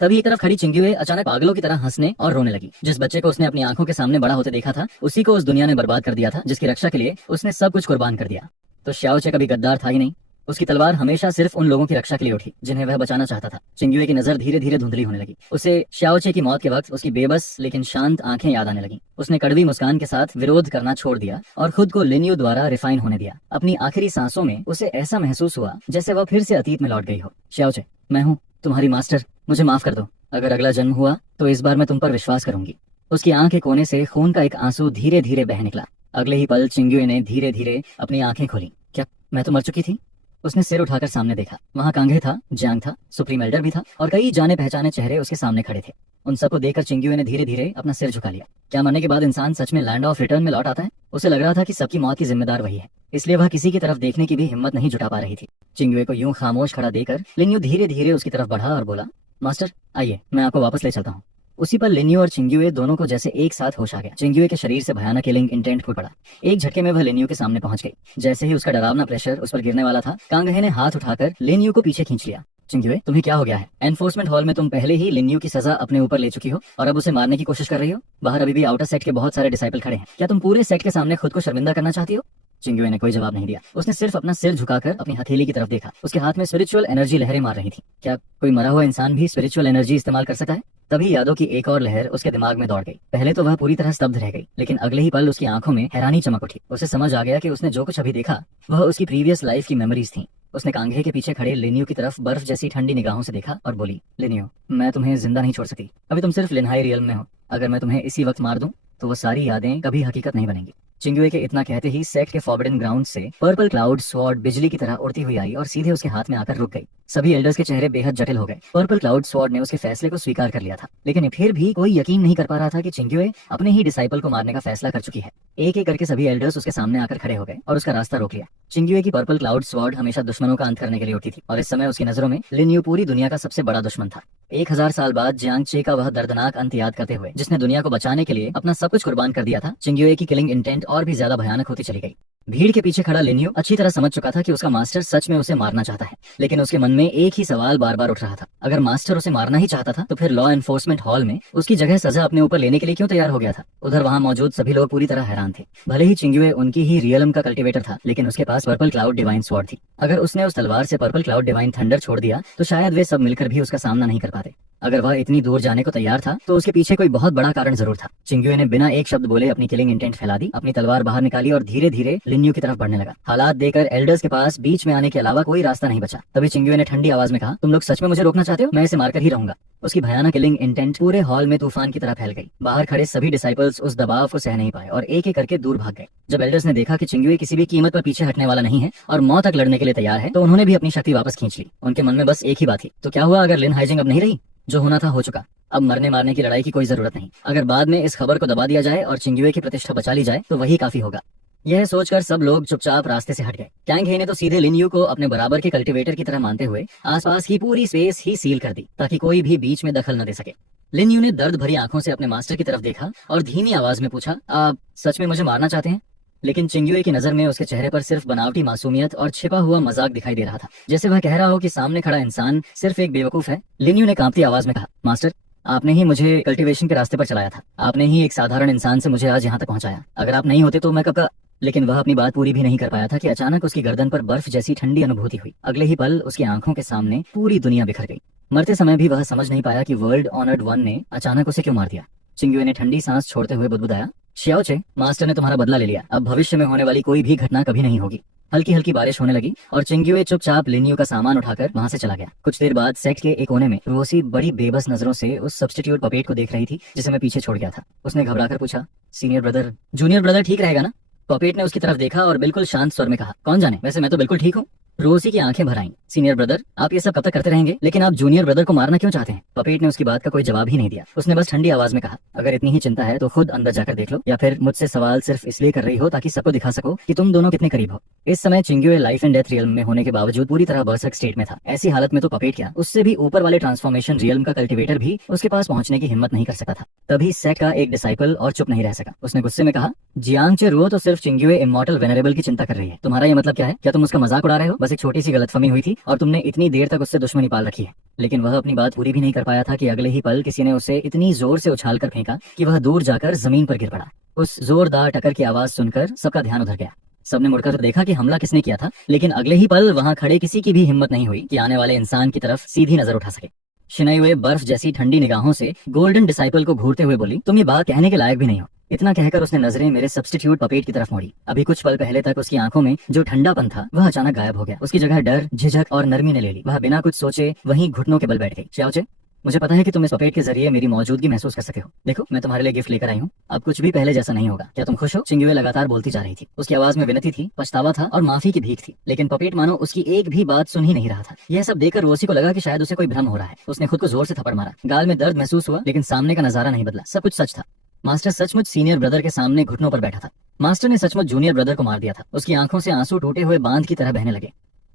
तभी एक तरफ खड़ी चिंगुए अचानक पागलों की तरह हंसने और रोने लगी। जिस बच्चे को उसने अपनी आंखों के सामने बड़ा होते देखा था, उसी को उस दुनिया ने बर्बाद कर दिया था, जिसकी रक्षा के लिए उसने सब कुछ कुर्बान कर दिया। तो श्याओचे कभी गद्दार था ही नहीं। उसकी तलवार हमेशा सिर्फ उन लोगों की रक्षा के लिए उठी जिन्हें वह बचाना चाहता था। चिंगुए की नजर धीरे धीरे धुंधली होने लगी। उसे श्याओचे की मौत के वक्त उसकी बेबस लेकिन शांत आंखें याद आने लगी। उसने कड़वी मुस्कान के साथ विरोध करना छोड़ दिया और खुद को लिन्यू द्वारा रिफाइन होने दिया। अपनी आखिरी सांसों में उसे ऐसा महसूस हुआ जैसे वह फिर से अतीत में लौट गई हो। श्याओचे, मैं हूँ तुम्हारी मास्टर, मुझे माफ कर दो। अगर अगला जन्म हुआ तो इस बार मैं तुम पर विश्वास करूंगी। उसकी आंख के कोने से खून का एक आंसू धीरे धीरे बह निकला। अगले ही पल चिंगुए ने धीरे धीरे अपनी आंखें खोली। क्या मैं तो मर चुकी थी? उसने सिर उठाकर सामने देखा। वहाँ कांगे था, जियांग था, सुप्रीम एल्डर भी था और कई जाने पहचाने चेहरे उसके सामने खड़े थे। उन सबको देखकर चिंगुए ने धीरे धीरे अपना सिर झुका लिया। क्या मरने के बाद इंसान सच में लैंड ऑफ रिटर्न में लौट आता है? उसे लग रहा था कि सबकी मौत की जिम्मेदार वही है, इसलिए वह किसी की तरफ देखने की भी हिम्मत नहीं जुटा पा रही थी। चिंगुए को यूं खामोश खड़ा देकर लिन्यू धीरे धीरे उसकी तरफ बढ़ा और बोला, मास्टर आइए, मैं आपको वापस ले चलता हूँ। उसी पर लिन्यू और चिंगुए दोनों को जैसे एक साथ होश आ गया। चिंगुए के शरीर से भयानक किलिंग इंटेंट फूट पड़ा। एक झटके में वह लिन्यू के सामने पहुंच गई। जैसे ही उसका डरावना प्रेशर उस पर गिरने वाला था, कांगहे ने हाथ उठाकर लिन्यू को पीछे खींच लिया। चिंगुए, तुम्हें क्या हो गया है? एनफोर्समेंट हॉल में तुम पहले ही लिन्यू की सजा अपने ऊपर ले चुकी हो और अब उसे मारने की कोशिश कर रही हो। बाहर अभी भी आउटर सेट के बहुत सारे डिसाइपल खड़े हैं। क्या तुम पूरे सेट के सामने खुद को शर्मिंदा करना चाहती हो? चिंगुए ने कोई जवाब नहीं दिया। उसने सिर्फ अपना सिर झुकाकर अपनी हथेली की तरफ देखा। उसके हाथ में स्पिरिचुअल एनर्जी लहरें मार रही थी। क्या कोई मरा हुआ इंसान भी स्पिरिचुअल एनर्जी इस्तेमाल कर सकता है? तभी यादों की एक और लहर उसके दिमाग में दौड़ गई। पहले तो वह पूरी तरह स्तब्ध रह गई, लेकिन अगले ही पल उसकी आंखों में हैरानी चमक उठी। उसे समझ आ गया कि उसने जो कुछ अभी देखा वह उसकी प्रीवियस लाइफ की मेमोरीज थी। उसने कांघे के पीछे खड़े लिन्यू की तरफ बर्फ जैसी ठंडी निगाहों से देखा और बोली, लिन्यू, मैं तुम्हें जिंदा नहीं छोड़ सकती। अभी तुम सिर्फ लिन्हाई रियल्म में हो। अगर मैं तुम्हें इसी वक्त मार दूं तो वो सारी यादें कभी हकीकत नहीं बनेंगी। चिंगुए के इतना कहते ही सेक्ट के फॉरबिडन ग्राउंड से पर्पल क्लाउड स्वॉर्ड बिजली की तरह उड़ती हुई आई और सीधे उसके हाथ में आकर रुक गई। सभी एल्डर्स के चेहरे बेहद जटिल हो गए। पर्पल क्लाउड स्वॉर्ड ने उसके फैसले को स्वीकार कर लिया था, लेकिन फिर भी कोई यकीन नहीं कर पा रहा था कि चिंगुए अपने ही डिसाइपल को मारने का फैसला कर चुकी है। एक एक करके सभी एल्डर्स उसके सामने आकर खड़े हो गए और उसका रास्ता रोक लिया। चिंगुए की पर्पल क्लाउड स्वॉर्ड हमेशा दुश्मनों का अंत करने के लिए उठी थी, और इस समय उसकी नजरों में लिन्यू पूरी दुनिया का सबसे बड़ा दुश्मन था। 1000 साल बाद जियांगचे का वह दर्दनाक अंत याद करते हुए, जिसने दुनिया को बचाने के लिए अपना सब कुछ कुर्बान कर दिया था, चिंगुए की किलिंग इंटेंट और भी ज्यादा भयानक होती चली गई। भीड़ के पीछे खड़ा लिन्यू अच्छी तरह समझ चुका था कि उसका मास्टर सच में उसे मारना चाहता है, लेकिन उसके मन में एक ही सवाल बार बार उठ रहा था। अगर मास्टर उसे मारना ही चाहता था तो फिर लॉ एनफोर्समेंट हॉल में उसकी जगह सजा अपने ऊपर लेने के लिए क्यों तैयार हो गया था? उधर वहाँ मौजूद सभी लोग पूरी तरह हैरान थे। भले ही चिंगुए उनकी ही रियलम का कल्टिवेटर था, लेकिन उसके पास पर्पल क्लाउड डिवाइन स्वॉर्ड थी। अगर उसने उस तलवार से पर्पल क्लाउड डिवाइन थंडर छोड़ दिया तो शायद वे सब मिलकर भी उसका सामना नहीं कर पाते। अगर वह इतनी दूर जाने को तैयार था तो उसके पीछे कोई बहुत बड़ा कारण जरूर था। चिंगुए ने बिना एक शब्द बोले अपनी किलिंग इंटेंट फैला दी, अपनी तलवार बाहर निकाली और धीरे धीरे लिन्यू की तरफ बढ़ने लगा। हालात देखकर एल्डर्स के पास बीच में आने के अलावा कोई रास्ता नहीं बचा। तभी चिंगुए ने ठंडी आवाज में कहा, तुम लोग सच में मुझे रोकना चाहते हो? मैं इसे मारकर ही रहूंगा। उसकी भयानक किलिंग इंटेंट पूरे हॉल में तूफान की तरह फैल गई। बाहर खड़े सभी डिसाइपल्स उस दबाव को सह नहीं पाए और एक एक करके दूर भाग गए। जब एल्डर्स ने देखा कि चिंगुए किसी भी कीमत पर पीछे हटने वाला नहीं है और मौत तक लड़ने के लिए तैयार है, तो उन्होंने भी अपनी शक्ति वापस खींच ली। उनके मन में बस एक ही बात थी, तो क्या हुआ अगर लिन हाइजिंग अब नहीं रही? जो होना था हो चुका। अब मरने मारने की लड़ाई की कोई जरूरत नहीं। अगर बाद में इस खबर को दबा दिया जाए और चिंगुए की प्रतिष्ठा बचा ली जाए तो वही काफी होगा। यह सोचकर सब लोग चुपचाप रास्ते से हट गए। कांघे ने तो सीधे लिन्यू को अपने बराबर के कल्टीवेटर की तरह मानते हुए आसपास की पूरी स्पेस ही सील कर दी, ताकि कोई भी बीच में दखल न दे सके। लिन्यू ने दर्द भरी आंखों से अपने मास्टर की तरफ देखा और धीमी आवाज में पूछा, आप सच में मुझे मारना चाहते हैं? लेकिन चिंग्युए की नजर में उसके चेहरे पर सिर्फ बनावटी मासूमियत और छिपा हुआ मजाक दिखाई दे रहा था, जैसे वह कह रहा हो कि सामने खड़ा इंसान सिर्फ एक बेवकूफ है। लिन्यू ने कांपती आवाज में कहा, मास्टर, आपने ही मुझे कल्टीवेशन के रास्ते पर चलाया था। आपने ही एक साधारण इंसान से मुझे आज यहाँ तक पहुंचाया। अगर आप नहीं होते तो मैं कब का। लेकिन वह अपनी बात पूरी भी नहीं कर पाया था कि अचानक उसकी गर्दन पर बर्फ जैसी ठंडी अनुभूति हुई। अगले ही पल उसकी आंखों के सामने पूरी दुनिया बिखर गई। मरते समय भी वह समझ नहीं पाया कि वर्ल्ड ऑनर्ड वन ने अचानक उसे क्यों मार दिया। चिंग्युए ने ठंडी सांस छोड़ते हुए बुदबुदाया, शियाओचे, मास्टर ने तुम्हारा बदला ले लिया। अब भविष्य में होने वाली कोई भी घटना कभी नहीं होगी। हल्की हल्की बारिश होने लगी और चिंग्युए चुपचाप लिन्यू का सामान उठाकर वहां से चला गया। कुछ देर बाद सेट के एक कोने में रोसी बड़ी बेबस नजरों से उस सब्स्टिट्यूट पपेट को देख रही थी जिसे मैं पीछे छोड़ गया था। उसने घबराकर पूछा, सीनियर ब्रदर, जूनियर ब्रदर ठीक रहेगा ना? पपेट ने उसकी तरफ देखा और बिल्कुल शांत स्वर में कहा, कौन जाने, वैसे मैं तो बिल्कुल ठीक हूँ। रोसी की आंखें भर आईं। सीनियर ब्रदर, आप ये सब कब तक करते रहेंगे? लेकिन आप जूनियर ब्रदर को मारना क्यों चाहते हैं? पपेट ने उसकी बात का कोई जवाब ही नहीं दिया। उसने बस ठंडी आवाज में कहा, अगर इतनी ही चिंता है तो खुद अंदर जाकर देख लो, या फिर मुझसे सवाल सिर्फ इसलिए कर रही हो ताकि सबको दिखा सको कि तुम दोनों कितने करीब हो। इस समय चिंग्युए लाइफ एंड डेथ रियल्म में होने के बावजूद पूरी तरह बर्सर्क स्टेट में था। ऐसी हालत में तो पपेट क्या, उससे भी ऊपर वाले ट्रांसफॉर्मेशन रियल्म का कल्टिवेटर भी उसके पास पहुंचने की हिम्मत नहीं कर सकता था। तभी सेट का एक डिसाइपल और चुप नहीं रह सका। उसने गुस्से में कहा, जियांग चे तो सिर्फ चिंग्युए इमॉर्टल वेनरेबल की चिंता कर रही है। तुम्हारा ये मतलब क्या है? क्या तुम उसका मजाक उड़ा रहे हो? बस एक छोटी सी गलतफहमी हुई थी और तुमने इतनी देर तक उससे दुश्मनी पाल रखी है। लेकिन वह अपनी बात पूरी भी नहीं कर पाया था कि अगले ही पल किसी ने उसे इतनी जोर से उछाल कर फेंका कि वह दूर जाकर जमीन पर गिर पड़ा। उस जोरदार टक्कर की आवाज सुनकर सबका ध्यान उधर गया। सबने मुड़कर देखा कि हमला किसने किया था, लेकिन अगले ही पल वहां खड़े किसी की भी हिम्मत नहीं हुई कि आने वाले इंसान की तरफ सीधी नजर उठा सके। शिनाइवे बर्फ जैसी ठंडी निगाहों से गोल्डन डिसाइपल को घूरते हुए बोली, तुम ये बात कहने के लायक भी नहीं हो। इतना कहकर उसने नजरें मेरे सब्स्टिट्यूट पपेट की तरफ मोड़ी। अभी कुछ पल पहले तक उसकी आंखों में जो ठंडापन था वह अचानक गायब हो गया। उसकी जगह डर, झिझक और नरमी ने ले ली। वह बिना कुछ सोचे वहीं घुटनों के बल बैठ गई। शियाओचे, मुझे पता है कि तुम इस पपेट के जरिए मेरी मौजूदगी महसूस कर सके हो। देखो, मैं तुम्हारे लिए गिफ्ट लेकर आई हूँ। अब कुछ भी पहले जैसा नहीं होगा। क्या तुम खुश हो? चिंग्युए लगातार बोलती जा रही थी। उसकी आवाज में विनती थी, पछतावा था और माफी की भीख थी। लेकिन पपेट मानो उसकी एक भी बात सुन ही नहीं रहा था। यह सब देखकर रोसी को लगा कि शायद उसे कोई भ्रम हो रहा है। उसने खुद को जोर से थप्पड़ मारा। गाल में दर्द महसूस हुआ, लेकिन सामने का नजारा नहीं बदला। सब कुछ सच था। मास्टर सचमुच सीनियर ब्रदर के सामने घुटनों पर बैठा था। मास्टर ने सचमुच जूनियर ब्रदर को मार दिया था। उसकी आंखों से आंसू टूटे हुए बांध की तरह बहने लगे।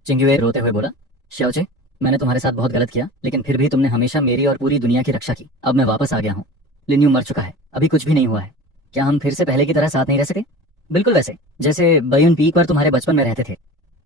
चिंग्युए रोते हुए बोला, शियाओचे, मैंने तुम्हारे साथ बहुत गलत किया, लेकिन फिर भी तुमने हमेशा मेरी और पूरी दुनिया की रक्षा की। अब मैं वापस आ गया हूँ। लिन्यू मर चुका है, अभी कुछ भी नहीं हुआ है। क्या हम फिर से पहले की तरह साथ नहीं रह सके? बिल्कुल वैसे जैसे बयून पीक पर तुम्हारे बचपन में रहते थे।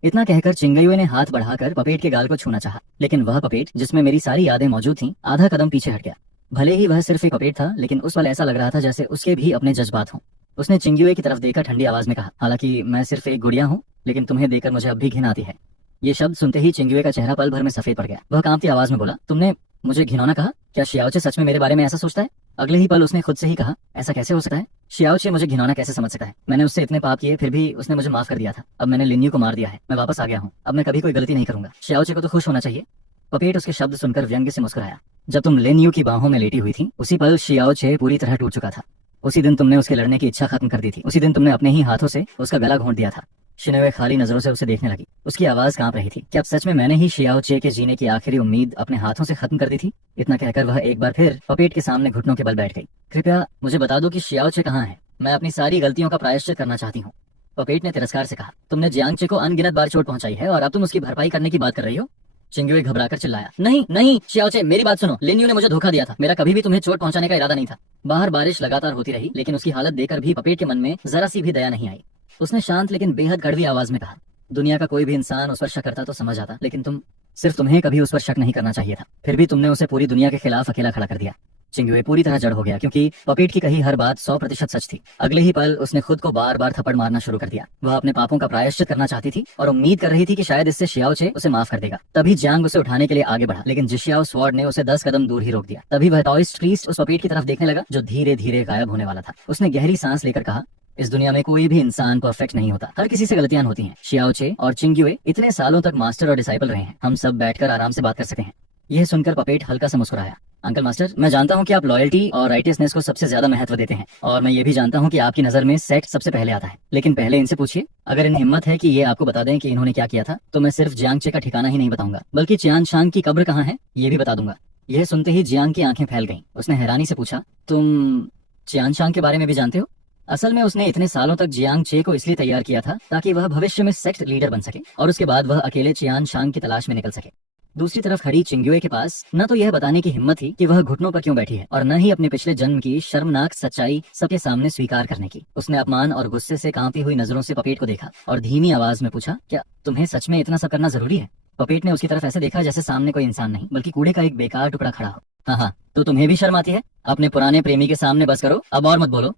इतना कहकर चिंग्युए ने हाथ बढ़ाकर पपेट के गाल को छूना चाहा, लेकिन वह पपेट जिसमें मेरी सारी यादें मौजूद थीं आधा कदम पीछे हट गया। भले ही वह सिर्फ एक पपेट था, लेकिन उस पल ऐसा लग रहा था जैसे उसके भी अपने जज्बात हों। उसने चिंग्युए की तरफ देखकर ठंडी आवाज में कहा, हालांकि मैं सिर्फ एक गुड़िया हूँ, लेकिन तुम्हें देखकर मुझे अब भी घिन आती है। ये शब्द सुनते ही चिंग्युए का चेहरा पल भर में सफेद पड़ गया। वह कांपती आवाज में बोला, तुमने मुझे घिनौना कहा? क्या शियाओचे सच में मेरे बारे में ऐसा सोचता है? अगले ही पल उसने खुद से ही कहा, ऐसा कैसे हो सकता है? शियाओचे मुझे घिनौना कैसे समझ सकता है? मैंने उससे इतने पाप किए, फिर भी उसने मुझे माफ कर दिया था। अब मैंने लिन्यू को मार दिया है। मैं वापस आ गया हूँ। अब मैं कभी कोई गलती नहीं करूंगा। शियाओचे को तो खुश होना चाहिए। पपेट उसके शब्द सुनकर व्यंग्य से मुस्कुराया। जब तुम लिन्यू की बाहों में लेटी हुई थी, उसी पल शियाओचे पूरी तरह टूट चुका था। उसी दिन तुमने उसके लड़ने की इच्छा खत्म कर दी थी। उसी दिन तुमने अपने ही हाथों से उसका गला घोंट दिया था। शिनोए खाली नजरों से उसे देखने लगी। उसकी आवाज कांप रही थी। क्या अब सच में मैंने ही शियाओचे के जीने की आखिरी उम्मीद अपने हाथों से खत्म कर दी थी? इतना कहकर वह एक बार फिर पपेट के सामने घुटनों के बल बैठ गई। कृपया मुझे बता दो कि शियाओचे कहाँ है। मैं अपनी सारी गलतियों का प्रायश्चित करना चाहती हूँ। पपेट ने तिरस्कार से कहा, तुमने जियांगचे को अनगिनत बार चोट पहुंचाई है और अब तुम उसकी भरपाई करने की बात कर रही हो? चिंग्युए घबराकर चिल्लाया, नहीं नहीं शियाओचे, मेरी बात सुनो। लिन्यू ने मुझे धोखा दिया था। मेरा कभी भी तुम्हें चोट पहुंचाने का इरादा नहीं था। बाहर बारिश लगातार होती रही, लेकिन उसकी हालत देखकर भी पपेट के मन में जरा सी भी दया नहीं आई। उसने शांत लेकिन बेहद कड़वी आवाज में कहा, दुनिया का कोई भी इंसान उस पर शक करता तो समझ आता, लेकिन तुम्हें कभी उस पर शक नहीं करना चाहिए था। फिर भी तुमने उसे पूरी दुनिया के खिलाफ अकेला खड़ा कर दिया। चिंग्युए पूरी तरह जड़ हो गया, क्योंकि पपेट की कही हर बात 100% सच थी। अगले ही पल उसने खुद को बार बार थप्पड़ मारना शुरू कर दिया। वह अपने पापों का प्रायश्चित करना चाहती थी और उम्मीद कर रही थी कि शायद इससे शियाओचे उसे माफ कर देगा। तभी जियांग उसे उठाने के लिए आगे बढ़ा, लेकिन जिशियाओ स्वॉर्ड ने उसे 10 कदम दूर ही रोक दिया। तभी वह टॉयस्ट प्रीस्ट उस पपेट की तरफ देखने लगा जो धीरे धीरे गायब होने वाला था। उसने गहरी सांस लेकर कहा, इस दुनिया में कोई भी इंसान परफेक्ट नहीं होता। हर किसी से गलतियां होती हैं। शियाओचे और चिंग्युए इतने सालों तक मास्टर और डिसाइपल रहे हैं। हम सब बैठकर आराम से बात कर सकते हैं। यह सुनकर पपेट हल्का सा मुस्कुराया। अंकल मास्टर, मैं जानता हूं कि आप लॉयल्टी और राइटियसनेस को सबसे ज्यादा महत्व देते हैं, और मैं ये भी जानता हूं कि आपकी नजर में सेट सबसे पहले आता है। लेकिन पहले इनसे पूछिए, अगर इन्हें हिम्मत है कि ये आपको बता दें कि इन्होंने क्या किया था, तो मैं सिर्फ जियांगचे का ठिकाना ही नहीं बताऊंगा, बल्कि चियानशांग की कब्र कहाँ है ये भी बता दूंगा। यह सुनते ही जियांग की आंखें फैल गईं। उसने हैरानी से पूछा, तुम चियानशांग के बारे में भी जानते हो? असल में उसने इतने सालों तक जियांगचे को इसलिए तैयार किया था ताकि वह भविष्य में सेक्ट लीडर बन सके और उसके बाद वह अकेले चियानशांग की तलाश में निकल सके। दूसरी तरफ खड़ी चिंग्युए के पास न तो यह बताने की हिम्मत थी कि वह घुटनों पर क्यों बैठी है और न ही अपने पिछले जन्म की शर्मनाक सच्चाई सबके सामने स्वीकार करने की। उसने अपमान और गुस्से से कांपती हुई नजरों से पपेट को देखा और धीमी आवाज में पूछा, क्या तुम्हें सच में इतना सब करना जरूरी है? पपेट ने उसकी तरफ ऐसे देखा जैसे सामने कोई इंसान नहीं बल्कि कूड़े का एक बेकार टुकड़ा खड़ा हो। हाँ हाँ, तो तुम्हें भी शर्म आती है? अपने पुराने प्रेमी के सामने बस करो, अब और मत बोलो।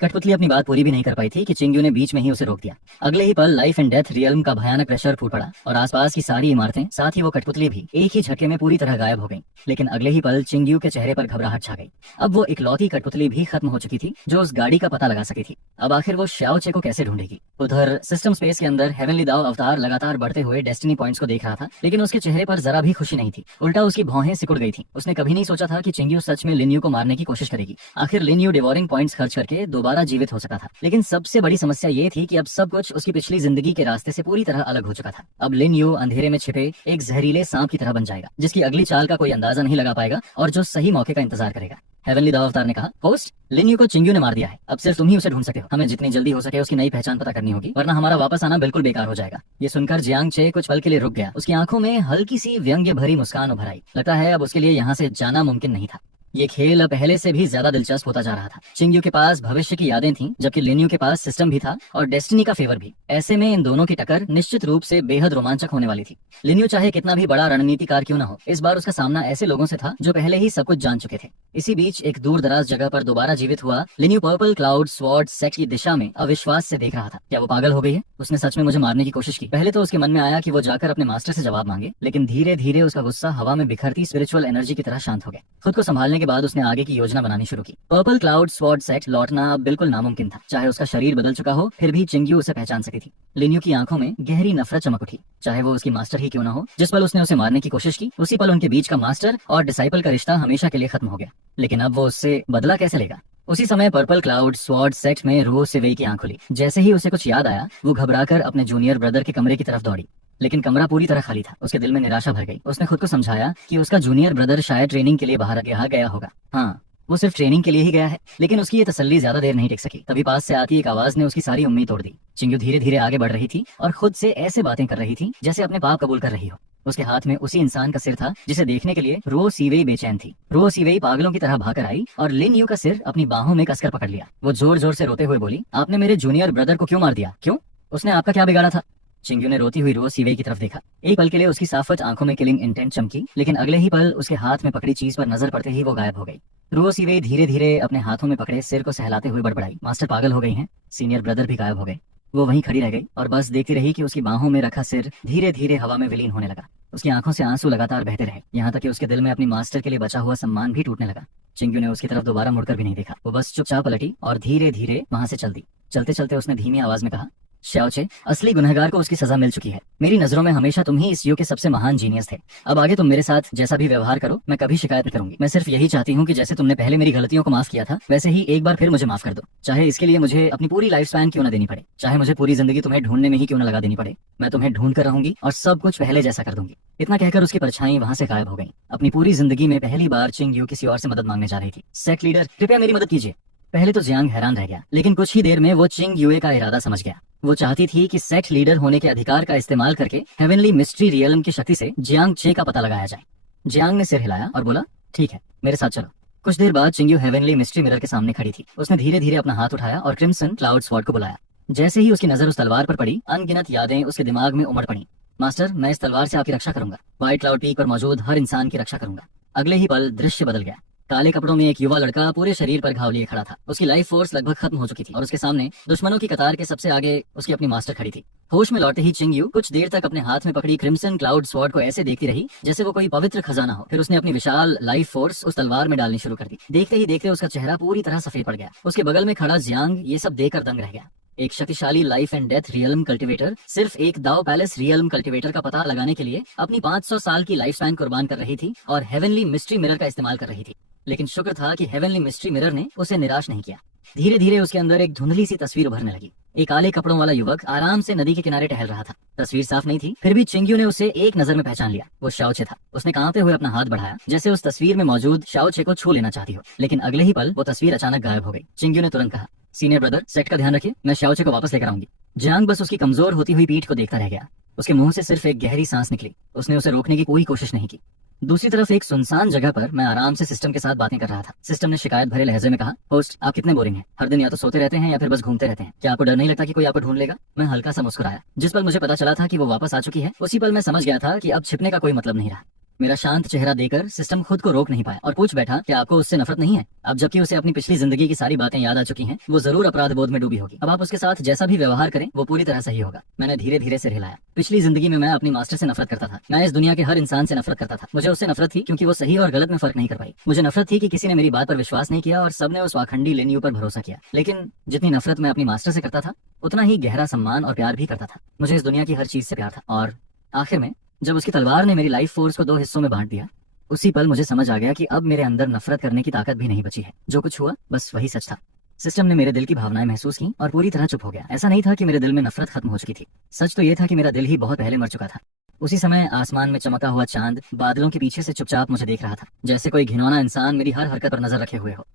कठपुतली अपनी बात पूरी भी नहीं कर पाई थी कि चिंग्यू ने बीच में ही उसे रोक दिया। अगले ही पल लाइफ एंड डेथ रियल्म का भयानक प्रेशर फूट पड़ा और आसपास की सारी इमारतें, साथ ही वो कठपुतली भी एक ही झटके में पूरी तरह गायब हो गईं। लेकिन अगले ही पल चिंग्यू के चेहरे पर घबराहट छा गई। अब वो इकलौती कठपुतली भी खत्म हो चुकी थी जो उस गाड़ी का पता लगा सकी थी। अब आखिर वो श्याओ चे को कैसे ढूंढेगी? उधर सिस्टम स्पेस के अंदर हेवनली दाव अवतार लगातार बढ़ते हुए डेस्टिनी पॉइंट्स को देख रहा था, लेकिन उसके चेहरे पर जरा भी खुशी नहीं थी। उल्टा उसकी भौहें सिकुड़ गई थी। उसने कभी नहीं सोचा था कि चिंग्यू सच में लिन्यू को मारने की कोशिश करेगी। आखिर लिन्यू डिवोरिंग पॉइंट्स खर्च करके दोबारा जीवित हो सका था, लेकिन सबसे बड़ी समस्या ये थी कि अब सब कुछ उसकी पिछली जिंदगी के रास्ते से पूरी तरह अलग हो चुका था। अब लिन यू अंधेरे में छिपे एक जहरीले सांप की तरह बन जाएगा, जिसकी अगली चाल का कोई अंदाजा नहीं लगा पाएगा और जो सही मौके का इंतजार करेगा। हेवनली दाव अवतार ने कहा, होस्ट, लिन यू को चिंग्यू ने मार दिया है। अब सिर्फ तुम ही उसे ढूंढ सकते हो। हमें जितनी जल्दी हो सके उसकी नई पहचान पता करनी होगी, वरना हमारा वापस आना बिल्कुल बेकार हो जाएगा। ये सुनकर जियांग चे कुछ पल के लिए रुक गया। उसकी आंखों में हल्की सी व्यंग्य भरी मुस्कान उभर आई। लगता है अब उसके लिए यहाँ से जाना मुमकिन नहीं था। ये खेल पहले से भी ज्यादा दिलचस्प होता जा रहा था। चिंग्यू के पास भविष्य की यादें थीं, जबकि लिन्यू के पास सिस्टम भी था और डेस्टिनी का फेवर भी। ऐसे में इन दोनों की टक्कर निश्चित रूप से बेहद रोमांचक होने वाली थी। लिन्यू चाहे कितना भी बड़ा रणनीतिकार क्यों न हो, इस बार उसका सामना ऐसे लोगों से था जो पहले ही सब कुछ जान चुके थे। इसी बीच एक दूर दराज जगह पर दोबारा जीवित हुआ लिन्यू पर्पल क्लाउड स्वॉर्ड सेट की दिशा में अविश्वास से देख रहा था। क्या वो पागल हो गई है? उसने सच में मुझे मारने की कोशिश की? पहले तो उसके मन में आया कि वो जाकर अपने मास्टर से जवाब मांगे, लेकिन धीरे धीरे उसका गुस्सा हवा में बिखरती स्पिरिचुअल एनर्जी की तरह शांत हो गया। खुद को संभालने के बाद उसने आगे की योजना बनानी शुरू की। पर्पल क्लाउड स्वॉर्ड सेट लौटना बिल्कुल नामुमकिन था। चाहे उसका शरीर बदल चुका हो, फिर भी चिंग्यू उसे पहचान सकी थी। लिन्यू की आंखों में गहरी नफरत चमक उठी। चाहे वो उसकी मास्टर ही क्यों न हो, जिस पल उसने उसे मारने की कोशिश की, उसी पल उनके बीच का मास्टर और डिसाइपल का रिश्ता हमेशा के लिए खत्म हो गया। लेकिन अब वो उससे बदला कैसे लेगा? उसी समय पर्पल क्लाउड स्वॉर्ड सेट में रो सिवेई की आंख खुली। जैसे ही उसे कुछ याद आया, वो घबराकर अपने जूनियर ब्रदर के कमरे की तरफ दौड़ी। लेकिन कमरा पूरी तरह खाली था। उसके दिल में निराशा भर गई। उसने खुद को समझाया कि उसका जूनियर ब्रदर शायद ट्रेनिंग के लिए बाहर गया होगा। हाँ, वो सिर्फ ट्रेनिंग के लिए ही गया है। लेकिन उसकी ये तसल्ली ज्यादा देर नहीं टिक सकी। तभी पास से आती एक आवाज ने उसकी सारी उम्मीद तोड़ दी। चिंग्यू धीरे धीरे आगे बढ़ रही थी और खुद से ऐसे बातें कर रही थी जैसे अपने पाप कबूल कर रही हो। उसके हाथ में उसी इंसान का सिर था जिसे देखने के लिए रो सीवेई बेचैन थी। रो सीवेई पागलों की तरह भागकर आई और लिन यू का सिर अपनी बाहों में कसकर पकड़ लिया। वो जोर जोर से रोते हुए बोली, आपने मेरे जूनियर ब्रदर को क्यों मार दिया? क्यों? उसने आपका क्या बिगाड़ा था? चिंग्यू ने रोती हुई रो सीवेई की तरफ देखा। एक पल के लिए उसकी साफत आंखों में किलिंग इंटेंट चमकी, लेकिन अगले ही पल उसके हाथ में पकड़ी चीज पर नजर पड़ते ही वो गायब हो गई। रो सीवेई धीरे धीरे अपने हाथों में पकड़े सिर को सहलाते हुए बड़बड़ाई, मास्टर पागल हो गई हैं। सीनियर ब्रदर भी गायब हो गए। वो वहीं खड़ी रह गई और बस देखती रही कि उसकी बाहों में रखा सिर धीरे धीरे हवा में विलीन होने लगा। उसकी आंखों से आंसू लगातार बहते रहे, यहाँ तक कि उसके दिल में अपनी मास्टर के लिए बचा हुआ सम्मान भी टूटने लगा। चिंग्यू ने उसकी तरफ दोबारा मुड़कर भी नहीं देखा। वो बस चुपचाप पलटी और धीरे धीरे वहां से चल दी। चलते चलते उसने धीमी आवाज में कहा, श्याओचे, असली गुनहगार को उसकी सजा मिल चुकी है। मेरी नजरों में हमेशा तुम ही इस युग के सबसे महान जीनियस थे। अब आगे तुम मेरे साथ जैसा भी व्यवहार करो, मैं कभी शिकायत नहीं करूंगी। मैं सिर्फ यही चाहती हूँ कि जैसे तुमने पहले मेरी गलतियों को माफ किया था, वैसे ही एक बार फिर मुझे माफ कर दो। चाहे इसके लिए मुझे अपनी पूरी लाइफ स्पैन क्यों न देनी पड़े, चाहे मुझे पूरी जिंदगी तुम्हें ढूंढने में ही क्यों न लगा देनी पड़े, मैं तुम्हें ढूंढ कर रहूंगी और सब कुछ पहले जैसा कर दूंगी। इतना कहकर उसकी परछाई वहां से गायब हो गई। अपनी पूरी जिंदगी में पहली बार चिंग्यू किसी और से मदद मांगने जा रही थी। सेक्ट लीडर, कृपया मेरी मदद कीजिए। पहले तो जियांग हैरान रह गया, लेकिन कुछ ही देर में वो चिंग युए का इरादा समझ गया। वो चाहती थी कि सेक्ट लीडर होने के अधिकार का इस्तेमाल करके हेवनली मिस्ट्री रियलम की शक्ति से जियांग चे का पता लगाया जाए। जियांग ने सिर हिलाया और बोला, ठीक है, मेरे साथ चलो। कुछ देर बाद चिंग्यू हेवनली मिस्ट्री मिरर के सामने खड़ी थी। उसने धीरे धीरे अपना हाथ उठाया और क्रिम्सन क्लाउड स्वॉर्ड को बुलाया। जैसे ही उसकी नजर उस तलवार पर पड़ी, अनगिनत यादें उसके दिमाग में उमड़ पड़ी। मास्टर, मैं इस तलवार से आपकी रक्षा करूंगा। व्हाइट क्लाउड पीक पर मौजूद हर इंसान की रक्षा करूंगा। अगले ही पल दृश्य बदल गया। काले कपड़ों में एक युवा लड़का पूरे शरीर पर घाव लिए खड़ा था। उसकी लाइफ फोर्स लगभग खत्म हो चुकी थी और उसके सामने दुश्मनों की कतार के सबसे आगे उसकी अपनी मास्टर खड़ी थी। होश में लौटते ही चिंग्यू कुछ देर तक अपने हाथ में पकड़ी क्रिम्सन क्लाउड स्वॉर्ड को ऐसे देखती रही जैसे वो कोई पवित्र खजाना हो। फिर उसने अपनी विशाल लाइफ फोर्स उस तलवार में डालनी शुरू कर दी। देखते ही देखते उसका चेहरा पूरी तरह सफेद पड़ गया। उसके बगल में खड़ा जियांग ये सब देखकर दंग रह गया। एक शक्तिशाली life and death realm cultivator सिर्फ एक दाव पैलेस रियलम कल्टिवेटर का पता लगाने के लिए अपनी 500 साल की लाइफ स्पैन कुर्बान कर रही थी और हेवनली मिस्ट्री मिरर का इस्तेमाल कर रही थी। लेकिन शुक्र था कि हेवनली मिस्ट्री मिरर ने उसे निराश नहीं किया। धीरे धीरे उसके अंदर एक धुंधली सी तस्वीर उभरने लगी। एक काले कपड़ों वाला युवक आराम से नदी के किनारे टहल रहा था। तस्वीर साफ नहीं थी, फिर भी चिंग्यू ने उसे एक नजर में पहचान लिया। वो शाओचे था। उसने कांपते हुए अपना हाथ बढ़ाया जैसे उस तस्वीर में मौजूद शाओचे को छू लेना चाहती हो, लेकिन अगले ही पल वो तस्वीर अचानक गायब हो गई। चिंग्यू ने तुरंत कहा, सीनियर ब्रदर, सेट का ध्यान रखिए, मैं शाओचे को वापस लेकर आऊंगी। जियांग बस उसकी कमजोर होती हुई पीठ को देखता रह गया। उसके मुंह से सिर्फ एक गहरी सांस निकली। उसने उसे रोकने की कोई कोशिश नहीं की। दूसरी तरफ एक सुनसान जगह पर मैं आराम से सिस्टम के साथ बातें कर रहा था। सिस्टम ने शिकायत भरे लहजे में कहा, होस्ट आप कितने बोरिंग हैं, हर दिन या तो सोते रहते हैं या फिर बस घूमते रहते हैं, क्या आपको डर नहीं लगता कि कोई आपको ढूंढ लेगा? मैं हल्का सा मुस्कुराया। जिस पल मुझे पता चला था कि वो वापस आ चुकी है, उसी पल मैं समझ गया था कि अब छिपने का कोई मतलब नहीं रहा। मेरा शांत चेहरा देकर सिस्टम खुद को रोक नहीं पाया और पूछ बैठा, क्या आपको उससे नफरत नहीं है? अब जबकि उसे अपनी पिछली जिंदगी की सारी बातें याद आ चुकी हैं, वो जरूर अपराध बोध में डूबी होगी। अब आप उसके साथ जैसा भी व्यवहार करें वो पूरी तरह सही होगा। मैंने धीरे धीरे सिर हिलाया। पिछली जिंदगी में मैं अपनी मास्टर से नफरत करता था। मैं इस दुनिया के हर इंसान से नफरत करता था। मुझे उससे नफरत थी क्योंकि वो सही और गलत में फर्क नहीं कर पाई। मुझे नफरत थी कि किसी ने मेरी बात पर विश्वास नहीं किया और सबने उस वाखंडी लिन्यू पर भरोसा किया। लेकिन जितनी नफरत मैं अपनी मास्टर से करता था, उतना ही गहरा सम्मान और प्यार भी करता था। मुझे इस दुनिया की हर चीज से प्यार था। और आखिर में जब उसकी तलवार ने मेरी लाइफ फोर्स को 2 हिस्सों में बांट दिया, उसी पल मुझे समझ आ गया कि अब मेरे अंदर नफरत करने की ताकत भी नहीं बची है। जो कुछ हुआ बस वही सच था। सिस्टम ने मेरे दिल की भावनाएं महसूस की और पूरी तरह चुप हो गया। ऐसा नहीं था कि मेरे दिल में नफरत खत्म हो चुकी थी। सच तो ये था कि मेरा दिल ही बहुत पहले मर चुका था। उसी समय आसमान में चमका हुआ चांद बादलों के पीछे से चुपचाप मुझे देख रहा था, जैसे कोई घिनौना इंसान मेरी हर हरकत पर नजर रखे हुए हो।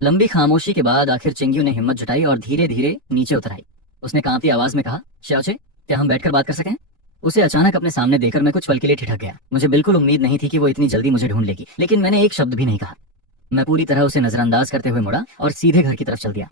लंबी खामोशी के बाद आखिर चिंग्यू ने हिम्मत जुटाई और धीरे धीरे नीचे उतर आई। उसने कांपती आवाज में कहा, श्याओचे, क्या हम बैठकर बात कर सकें? उसे अचानक अपने सामने देखकर मैं कुछ पल के लिए ठिठक गया। मुझे बिल्कुल उम्मीद नहीं थी कि वो इतनी जल्दी मुझे ढूंढ लेगी, लेकिन मैंने एक शब्द भी नहीं कहा। मैं पूरी तरह उसे नजरअंदाज करते हुए मुड़ा और सीधे घर की तरफ चल दिया।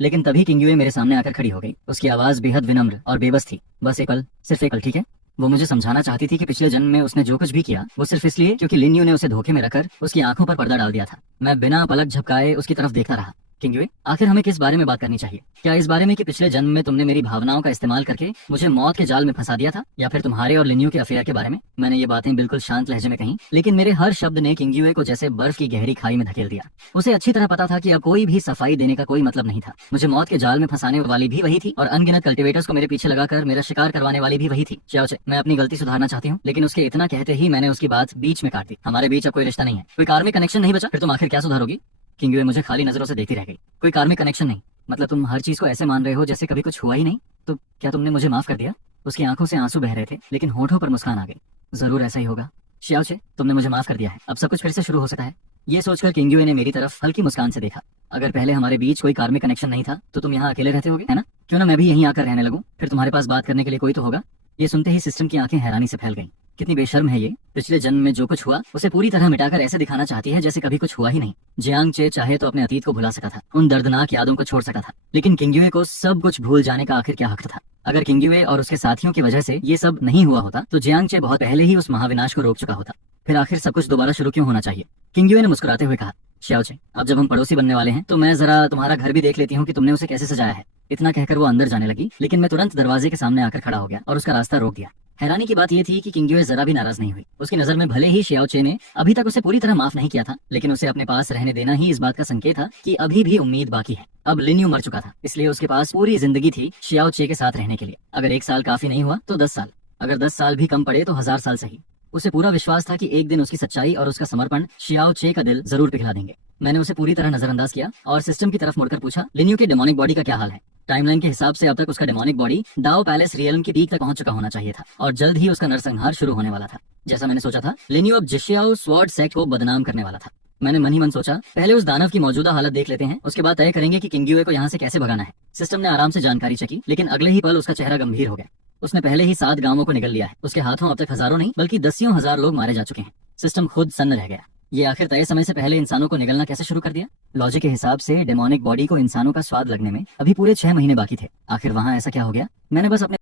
लेकिन तभी किंग्युए मेरे सामने आकर खड़ी हो गई। उसकी आवाज बेहद विनम्र और बेबस थी। बस एक पल, सिर्फ एक पल, ठीक है? वो मुझे समझाना चाहती थी कि पिछले जन्म में उसने जो कुछ भी किया वो सिर्फ इसलिए क्योंकि लिन्यू ने उसे धोखे में रखकर उसकी आंखों पर पर्दा डाल दिया था। मैं बिना पलक झपकाए उसकी तरफ देखता रहा। किंग्युए, आखिर हमें किस बारे में बात करनी चाहिए? क्या इस बारे में कि पिछले जन्म में तुमने मेरी भावनाओं का इस्तेमाल करके मुझे मौत के जाल में फंसा दिया था, या फिर तुम्हारे और लिन्यू के अफेयर के बारे में? मैंने ये बातें बिल्कुल शांत लहजे में कही, लेकिन मेरे हर शब्द ने किंग्युए को जैसे बर्फ की गहरी खाई में धकेल दिया। उसे अच्छी तरह पता था कि अब कोई भी सफाई देने का कोई मतलब नहीं था। मुझे मौत के जाल में फंसाने वाली भी वही थी और अनगिनत कल्टिवेटर्स को मेरे पीछे लगाकर मेरा शिकार करवाने वाली भी वही थी। श्याओचे, मैं अपनी गलती सुधारना चाहती हूँ, लेकिन उसके इतना कहते ही मैंने उसकी बात बीच में काट दी। हमारे बीच अब कोई रिश्ता नहीं है, कोई कार्मिक कनेक्शन नहीं बचा। फिर तुम आखिर क्या सुधारोगी? किंग्युए मुझे खाली नजरों से देखती रह गई। कोई कार्मिक कनेक्शन नहीं? मतलब तुम हर चीज को ऐसे मान रहे हो जैसे कभी कुछ हुआ ही नहीं? तो क्या तुमने मुझे माफ कर दिया? उसकी आंखों से आंसू बह रहे थे, लेकिन होठों पर मुस्कान आ गई। जरूर ऐसा ही होगा श्याओचे, तुमने मुझे माफ कर दिया है, अब सब कुछ फिर से शुरू हो सकता है। ये सोचकर किंग्युए ने मेरी तरफ हल्की मुस्कान से देखा। अगर पहले हमारे बीच कोई कार्मिक कनेक्शन नहीं था तो तुम यहाँ अकेले रहते होगे, है ना? क्यों ना मैं भी यहीं आकर रहने लगूं, फिर तुम्हारे पास बात करने के लिए कोई तो होगा। ये सुनते ही सिस्टम की आंखें हैरानी से फैल गईं। कितनी बेशर्म है ये। पिछले जन्म में जो कुछ हुआ उसे पूरी तरह मिटाकर ऐसे दिखाना चाहती है जैसे कभी कुछ हुआ ही नहीं। जियांग चे चाहे तो अपने अतीत को भुला सकता था, उन दर्दनाक यादों को छोड़ सकता था, लेकिन किंग्युए को सब कुछ भूल जाने का आखिर क्या हक था? अगर किंग्युए और उसके साथियों की वजह से ये सब नहीं हुआ होता तो जियांग चे बहुत पहले ही उस महाविनाश को रोक चुका होता। फिर आखिर सब कुछ दोबारा शुरू क्यों होना चाहिए? किंग्युए ने मुस्कुराते हुए कहा, श्याओचे, अब जब हम पड़ोसी बनने वाले हैं तो मैं जरा तुम्हारा घर भी देख लेती हूँ कि तुमने उसे कैसे सजाया है। इतना कहकर वो अंदर जाने लगी, लेकिन मैं तुरंत दरवाजे के सामने आकर खड़ा हो गया और उसका रास्ता रोक दिया। हैरानी की बात यह थी कि किंग्युए जरा भी नाराज नहीं हुई। उसकी नजर में भले ही श्याओचे ने अभी तक उसे पूरी तरह माफ नहीं किया था, लेकिन उसे अपने पास रहने देना ही इस बात का संकेत था कि अभी भी उम्मीद बाकी है। अब लिन्यू मर चुका था, इसलिए उसके पास पूरी जिंदगी थी श्याओचे के साथ रहने के लिए। अगर 1 साल काफी नहीं हुआ तो 10 साल, अगर 10 साल भी कम पड़े तो 1000 साल सही। उसे पूरा विश्वास था कि एक दिन उसकी सच्चाई और उसका समर्पण श्याओचे का दिल जरूर पिघला देंगे। मैंने उसे पूरी तरह नजरअंदाज किया और सिस्टम की तरफ मुड़कर पूछा, लिन्यू की डेमोनिक बॉडी का क्या हाल है? टाइमलाइन के हिसाब से अब तक उसका demonic body Dao palace realm की पीक तक पहुंच चुका होना चाहिए था और जल्द ही उसका नरसंहार शुरू होने वाला था। जैसा मैंने सोचा था, लिन्यू अब जिशियाओ स्वॉर्ड सेक्ट को बदनाम करने वाला था। मैंने मन ही मन सोचा, पहले उस दानव की मौजूदा हालत देख लेते हैं, उसके बाद तय करेंगे कि किंग्युए को यहाँ से कैसे भगाना है। सिस्टम ने आराम से जानकारी चकी, लेकिन अगले ही पल उसका चेहरा गंभीर हो गया। उसने पहले ही 7 गांवों को निगल लिया है। उसके हाथों अब तक हजारों नहीं बल्कि दसियों हजार लोग मारे जा चुके हैं। सिस्टम खुद सन्न रह गया। ये आखिर तय समय से पहले इंसानों को निगलना कैसे शुरू कर दिया? लॉजिक के हिसाब से डेमोनिक बॉडी को इंसानों का स्वाद लगने में अभी पूरे 6 महीने बाकी थे। आखिर वहाँ ऐसा क्या हो गया? मैंने बस अपने